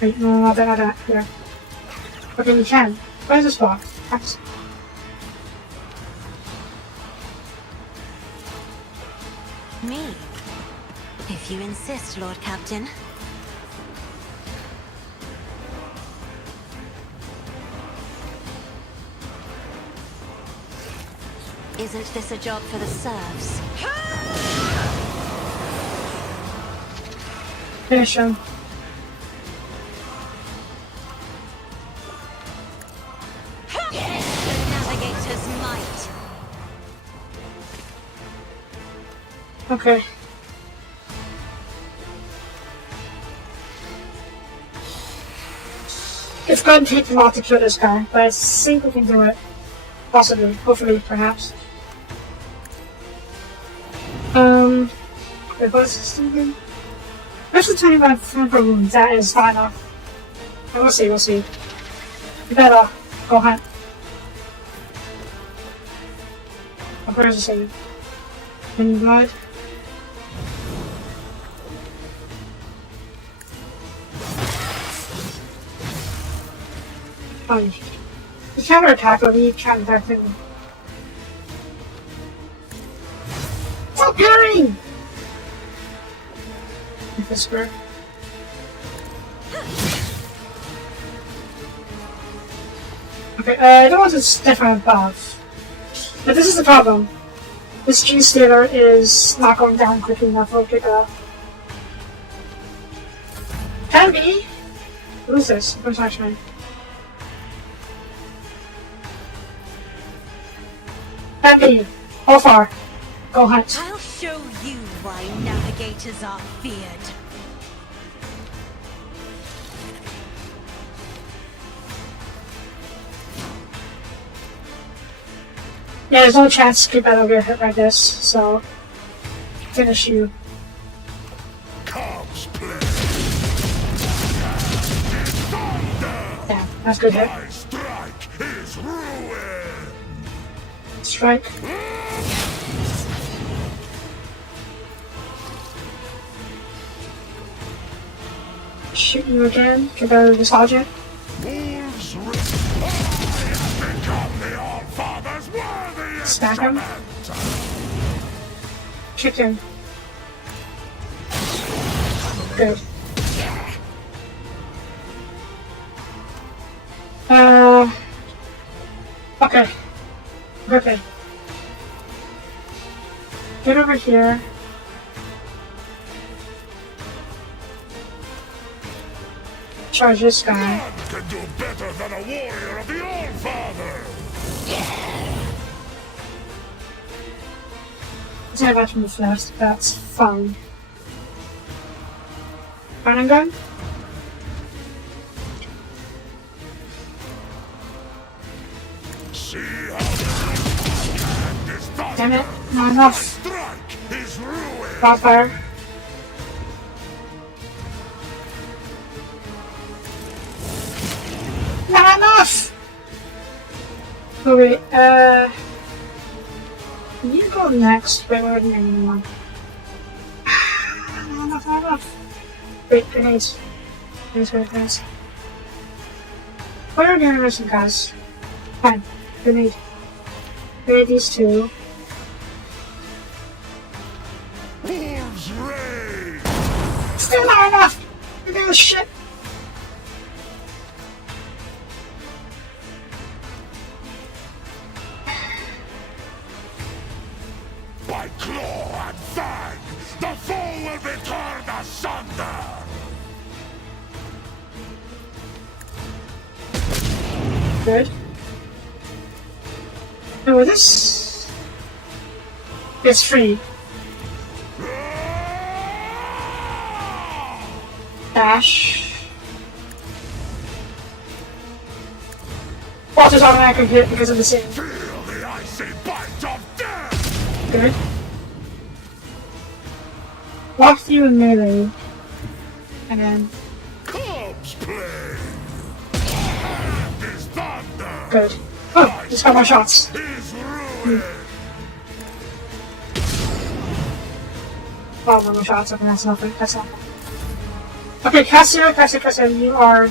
Wait, no, not that, here. Okay, we can. Why is this blocked? X. Me? If you insist, Lord Captain. Isn't this a job for the serfs? Finish him. The navigator's might. Okay. It's going to take a lot to kill this guy, but I think we can do it. Possibly. Hopefully, perhaps. Wait, what's this again? There's the 25 temper wounds. That is fine enough. We'll see, we'll see. You better go hunt. Oh, where's the save? Any blood? Oh, the counterattack will be counterattacking. Stop parrying! Whisper. Okay, I don't want to step above. But this is the problem. This G-Stealer is not going down quickly enough for pick up. Can be! Who's this? Where's my train? Can be! How far? Go hunt. I'll show you why navigators are feared. Yeah, there's no chance Creepette will get hit by this, so finish you. Cops play. That's good hit. My strike is ruin. Strike. Shoot you again. Get better nostalgia. Wolves I have become the All-Father's worthy Stack him. instrument. Kick him. Good. Okay. Okay. Get over here. Charge this guy. None can do better than a warrior of the All-Father. He's gonna have to move fast. That's fine. Run and gun? See how this thunder. Damn it. Not enough. Strike is ruin. Wildfire. Not enough! Oh wait, you go next. Wait, wait, no. Not enough, not enough. Wait, grenades. Grenades. What are we doing with some guys? Fine. Grenade. Grenade these two. Wolves rage. Still not enough! Look at this shit! By claw and fang, the foe will be torn asunder. Good. Oh, this is free. Dash. Walter's automatic hit because of the same. Feel the icy bite of death. Good. Walk you in melee. And then. Cubs play. Hand is thunder. Good. Oh, just got more shots. Is ruin. Oh, no more shots. Okay, that's nothing. That's nothing. Okay, Cassia, you are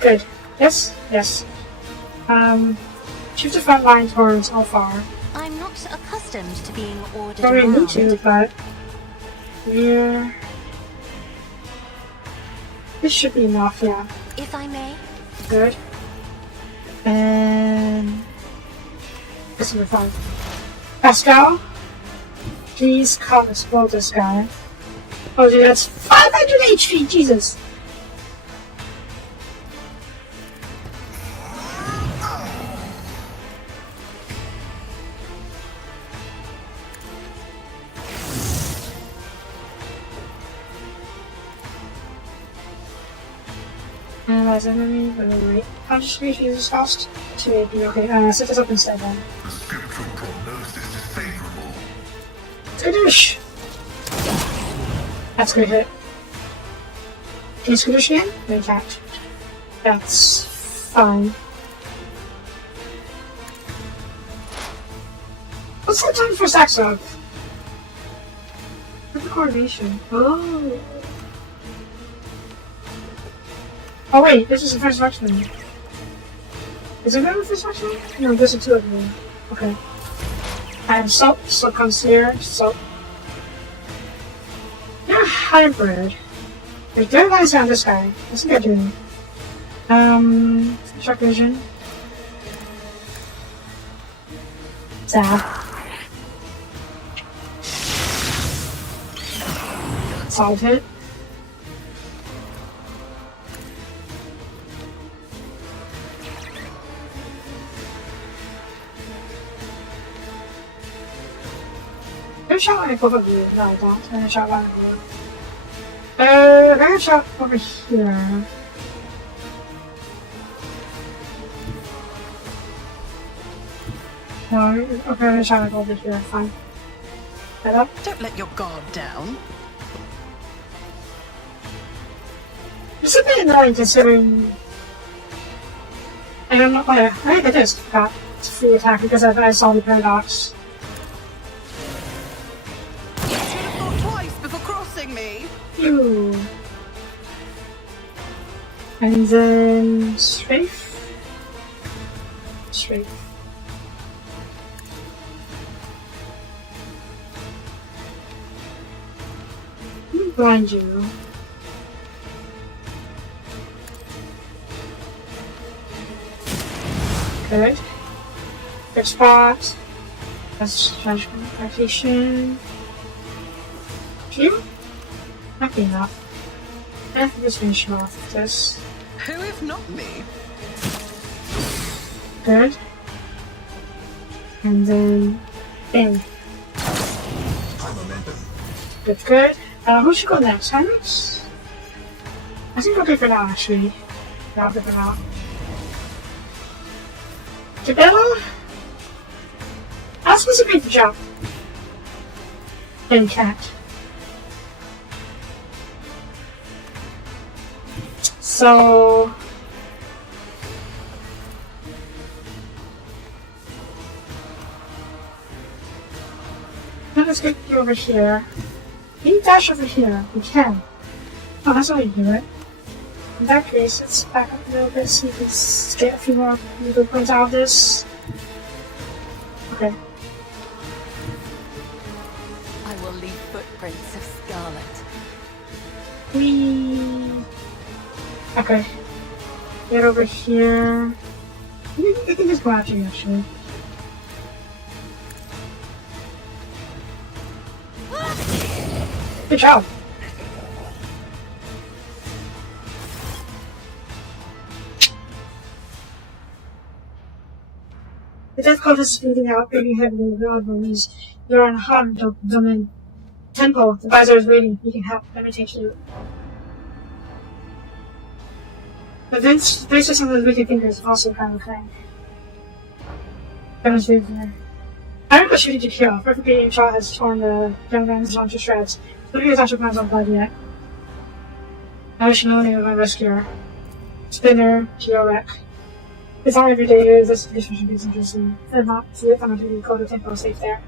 good. Yes? Yes. Shift the front line towards Alfar. I'm not accustomed to being ordered Don't really need around. to, but yeah, this should be enough. Yeah, If I may. good. And this will be fine. Pascal, please come explode this guy. Oh, dude, that's 500 HP. Jesus. As enemy, but wait. I'll just refuse this fast to be okay. Set this up instead then. The scriptural prognosis is favorable. Skadoosh! That's a good hit. Can you skadoosh again? No, you can't. That's fine. What's the time for Saxo? Perfect coordination. Oh. Oh wait, this is the first marksman. Is it really the first marksman? No, there's a two of them. Okay. And Soap comes here, Soap. You're a hybrid. There's good guys on this guy. What's he doing? Shark vision. Zap. Solid hit. Good shot when I over here. No, I don't. I'm gonna shot one over here. I'm gonna shot over here. No, okay, I'm gonna shot over here. Fine. Head up. Don't let your guard down. It's a bit annoying considering And I'm not I think I just got free attack because I saw the paradox. You should have thought twice before crossing me. Ew. And then strafe. Strafe. Let me blind you. Good. Good spot. That's judgment practitioner. Phew. Not be enough. I have to just finish him off with this. Who if not me? Good. And then bang. Good, good. Who should go next? Heinrichs? I think we're good for now, actually. Yeah, good for now. Cabela? I was supposed to make the jump. Then can't. So... let's get you over here. Can you dash over here? We can. Oh, that's how you do it. In that case, let's back up a little bit so you can get a few more legal points out of this. Okay. I will leave footprints of scarlet. Whee! Okay. Get over here. You can just go after you, actually. Good job. The difficulty is speeding out, bringing heavily the road means you're on a harm domain. Temple, the visor is waiting. You can help. Let me take you. But Vince, brace some of those wicked fingers also kind of thing. Demonstrated there. I remember shooting to kill. Perfectly aimed shot has torn the young man's arm to shreds. Look at your touch of plans on blood yet. I should know the name of my rescuer. Spinner, Georek. It's not every day here, this condition should be interesting. If not, see if I'm going to go to Tempo safe there.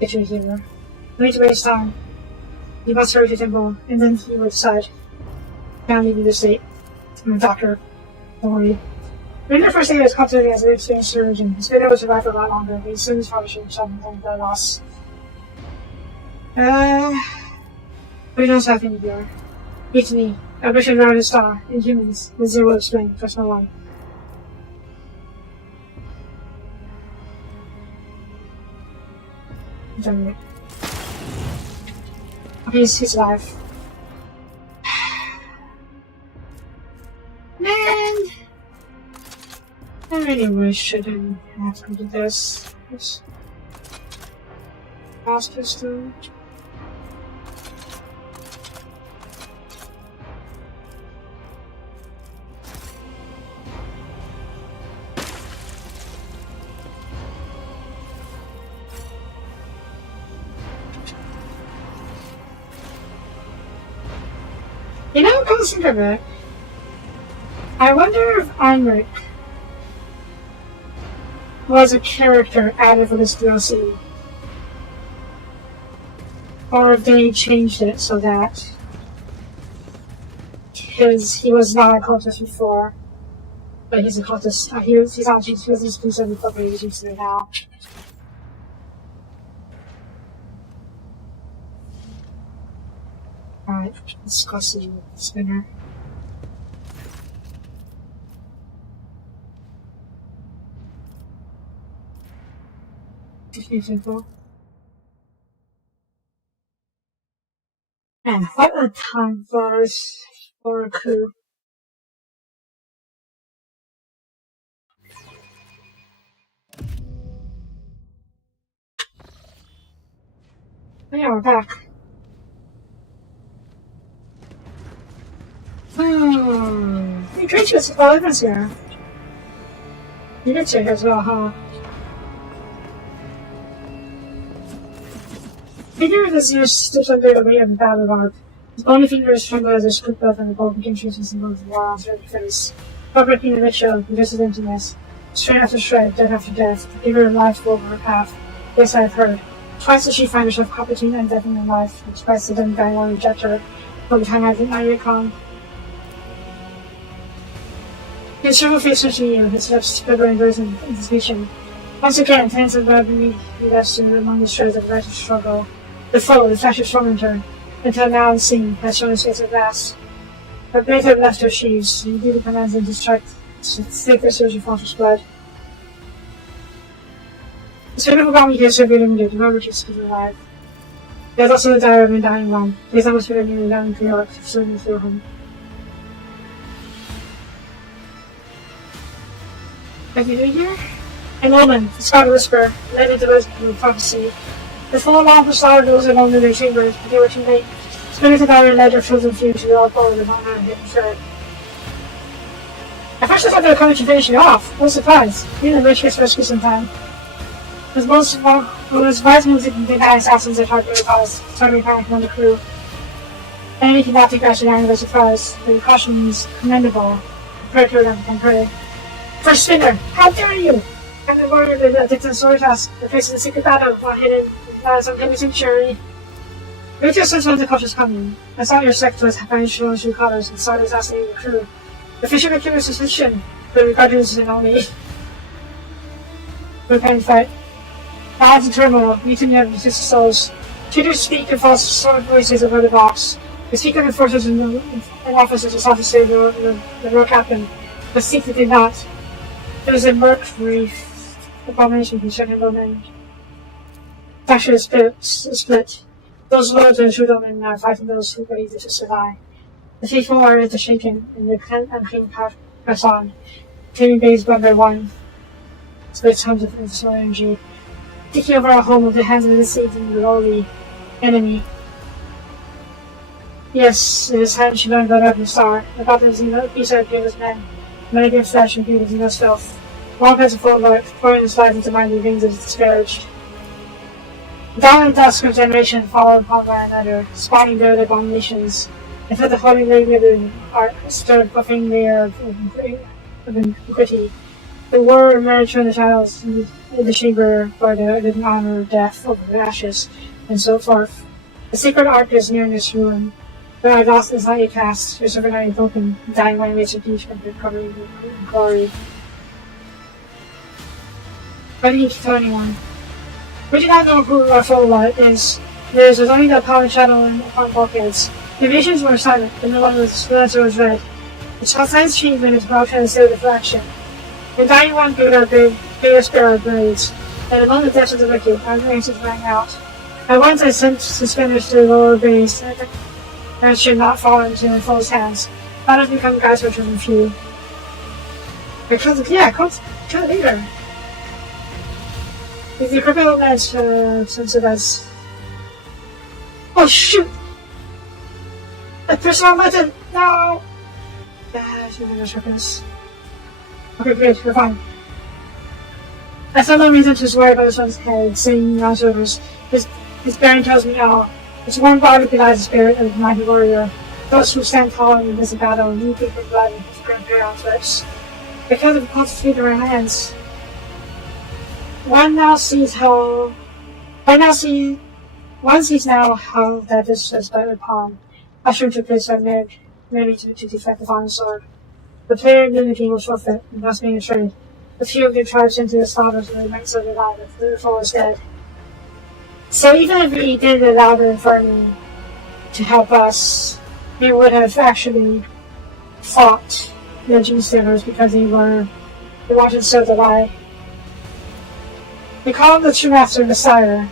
Get you here. No need to waste time. You must hurry to Temple, and then he will decide. Can't leave you this state. I'm a doctor. Don't worry. During the first day, he was constantly as an experienced surgeon. His video would survive for a lot longer, but he soon as probably should have something for loss. But he knows how things are. Eat me. A mission around his star. In humans. With zero explain. Press no one. Done it. Okay, he's alive. Man! I really wish I didn't have to do this. This fast pistol. You know, come to think of it, I wonder if Heinrich was a character added for this DLC. Or if they changed it so that he was not a cultist before, but he's a cultist. He's not just because he's concerned with what he's used to it now. Alright, let's go see the spinner. Simple. Man, what a time for a coup. Oh yeah, we're back. You treat you as well as here. You get here as well, huh? Figure of the Zeus steps under the weight of the battle barb. His bony fingers tremble as his scoop up and the bolt begins shooting symbols of war on his ready face. Breaking the ritual, he visits emptiness. Shred after shred, death after death, the figure of life will over her path. Yes, I have heard. Twice does she find herself caught between and death and her life, and twice the dumb guy will reject her. By the time I think not yet come. His shriveled face searching you, his lips quivering in anticipation. Once again, tens of rapidly he rested among the shreds of righteous struggle. The foe, the flash of tormentor, until now unseen, has shown his face at last. But both have left her sheaves, and duty commands them to strike their surge of falter's blood. The spirit of a bomb here so limited, remember to keep alive. There's also the diary of a dying one. Please almost feel nearly down for York, certainly through him. Thank you, here. An omen, the scarlet whisper, led into the prophecy. The full alarm for slaughter goes along the their chambers, but they were too late. Spirit of Iron led their children few to the all forward of honor and hidden shred. I first thought they were coming to finish it off. No surprise. Even the rich gets rescued sometime. As most vitamins didn't deny assassins at hard cause, starting panic among the crew. Enemy cannot take Asher down by surprise. The caution is commendable. Prey to them can pray. First Spinner, how dare you! And the warrior did a distant sword task, facing the secret battle while hidden as I'm getting sanctuary. Great sense of the culture's coming. I saw your sect was financial and true colors and started assassinating the crew. The fisherman killed suspicion, but regarded as an only. Preparing fight. Odds and turmoil, meeting of the souls. Tutors speak and false sort of voices over the box. The secret enforcers and officers sought to save the road captain, but secret did not. It was a mercury abomination concerning no name. Fashion is split. Those loyal to the true domain are fighting those who believe to survive. The faithful warriors are shaken, and the unclean press on. Taming bays one by one. Splits homes of infernal energy. Taking over our home with the hands of the deceived and the lowly enemy. Yes, it is time she learned about the star. About the Zeno fearless men. Many against flesh and feelings in no stealth. Long has a full life, pouring his life into mighty rings that is discouraged. Dawn and dusk of generation followed one by another, spawning their abominations. And for the holy living heart stirred puffing layer of iniquity. The war emerged from the shadows in the chamber where the living honor of death over the ashes, and so forth. The secret ark is nearing its ruin. But our lost is not yet cast, your servant not yet broken, dying one waits of deep from the covering of glory. Why did you tell anyone? We do not know who our foe is. There is only the power shadow upon bulkheads. The visions were silent, but no one was read. The signs changed when its brow had a state of reflection. The dying one gave our biggest sparrow blades, and among the depths of the wicked, our answers rang out. At once I sent suspenders to the lower bays, and should not fall into the foe's hands. Not have become guides for chosen few. Kill leader. If the criminal match sense of us. Oh shoot! I pressed the wrong button! No! I should have just this. Okay, great, we're fine. I found no reason to swear by the sun's head, singing round shoulders. His bearing tells me all. Its warm body belies the spirit of the mighty warrior. Those who stand tall in this battle need deep in blood and grim hair on lips. Because of the concentrated in our hands, one sees now how that this is but upon. Ushering to place our merely to defect the fallen sword. The player in the game will forfeit, and thus being betrayed. The few of your tribes into the slaughters of the ranks of the land, the foe is dead. So even if we did allow the Inferno to help us, we would have actually fought the G-Stealers because they wanted to serve the lie. They called the true master Messiah.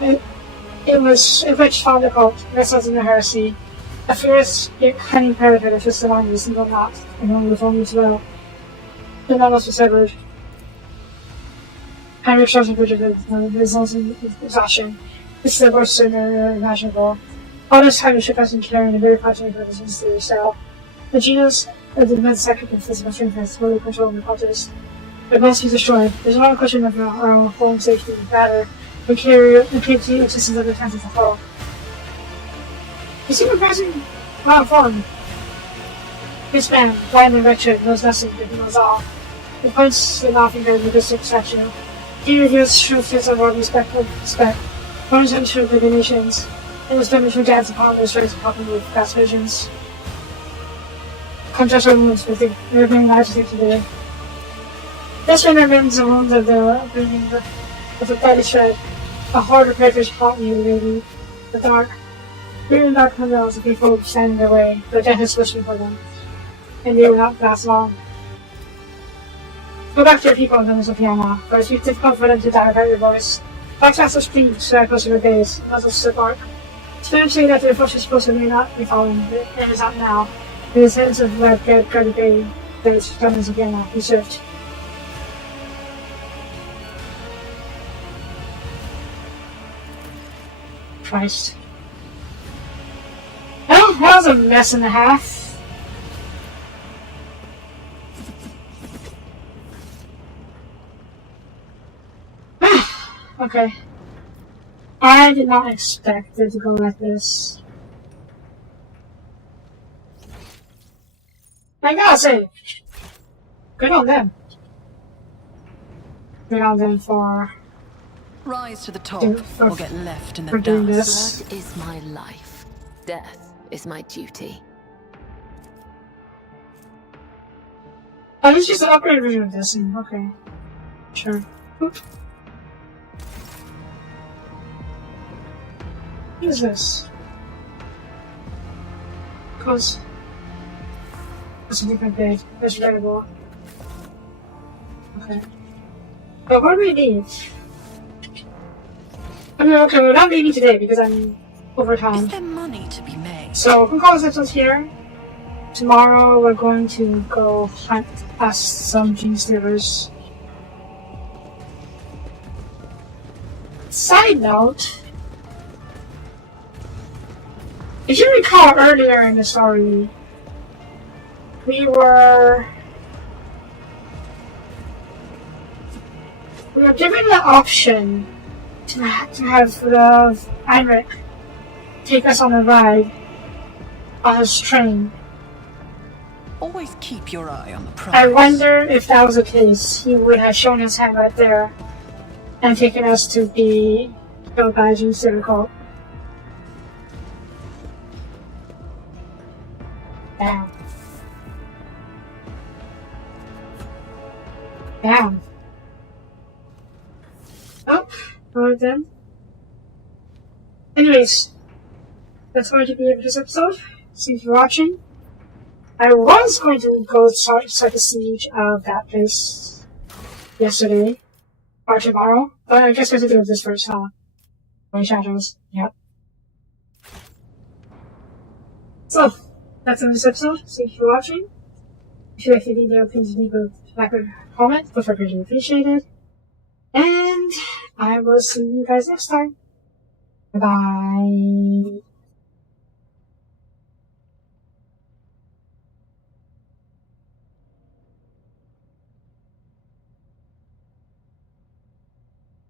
It was a witch found the cult, wrestled in the heresy. A fierce yet cunning predator that twisted along with a single knot, and only with only as well. The knot was severed. Henry shows a bridge of the results in exhaustion. This is the worst scenario imaginable. All this time, the ship has been carrying a very passionate resistance to their cell. The genius of the immense psychic and physical strength has totally controlled the cultist. It must be destroyed. There's no question of our own home safety matter. We carry the PG instances of the defense as a whole. You see, we're passing well informed. This man, blind and wretched, knows nothing, but he knows all. He points the laughing guy with a sick statue. He reveals true fears of all respect, warns him to the nations, and his damage regards upon those rays popping with past visions. Contrast our wounds with the remain lives of today. This man remains the wounds of the breathing of the bloody shred. A horde of predators caught me in the dark. Clear and dark tunnels of people standing their way, but death is wishing for them, and they will not last long. Go back to your people and then piano, for it's difficult for them to die without your voice. Fox Masters plead so I close to their days, muzzles to the bark. Spanish say that their fortune is supposed to may not be falling, but it is not now. It is hands of red dead credit day that is done as a piano, he served. Christ. Oh, that was a mess and a half. Okay. I did not expect it to go like this. I gotta say, good on them. Good on them for Rise to the top, for or get left in the doing dust. this. Blood is my life. Death is my duty. Oh, this is just an upgraded version of this thing. Okay. Sure. Oop. What is this? Close. That's a different page. That's readable. Okay. But what do we need? I mean, okay, we're not leaving today because I'm over time. Is there money to be made? So, we'll call this episode here. Tomorrow, we're going to go hunt us some gene stealers. Side note, if you recall earlier in the story, we were given the option to have Heinrich take us on a ride on his train. Always keep your eye on the prize. I wonder if that was the case, he would have shown his hand right there and taken us to be killed by a gene stealer cult. Damn. Damn. Oh, alright then. Anyways, that's going to be it for this episode. Thanks for watching. I was going to go start the siege of that place yesterday or tomorrow, but I guess we have to do this first, huh? My shadows. Yep. So, that's it for this episode. Thank you for watching. If you like the video, please leave a like or comment. Both are greatly appreciated. And I will see you guys next time. Bye-bye.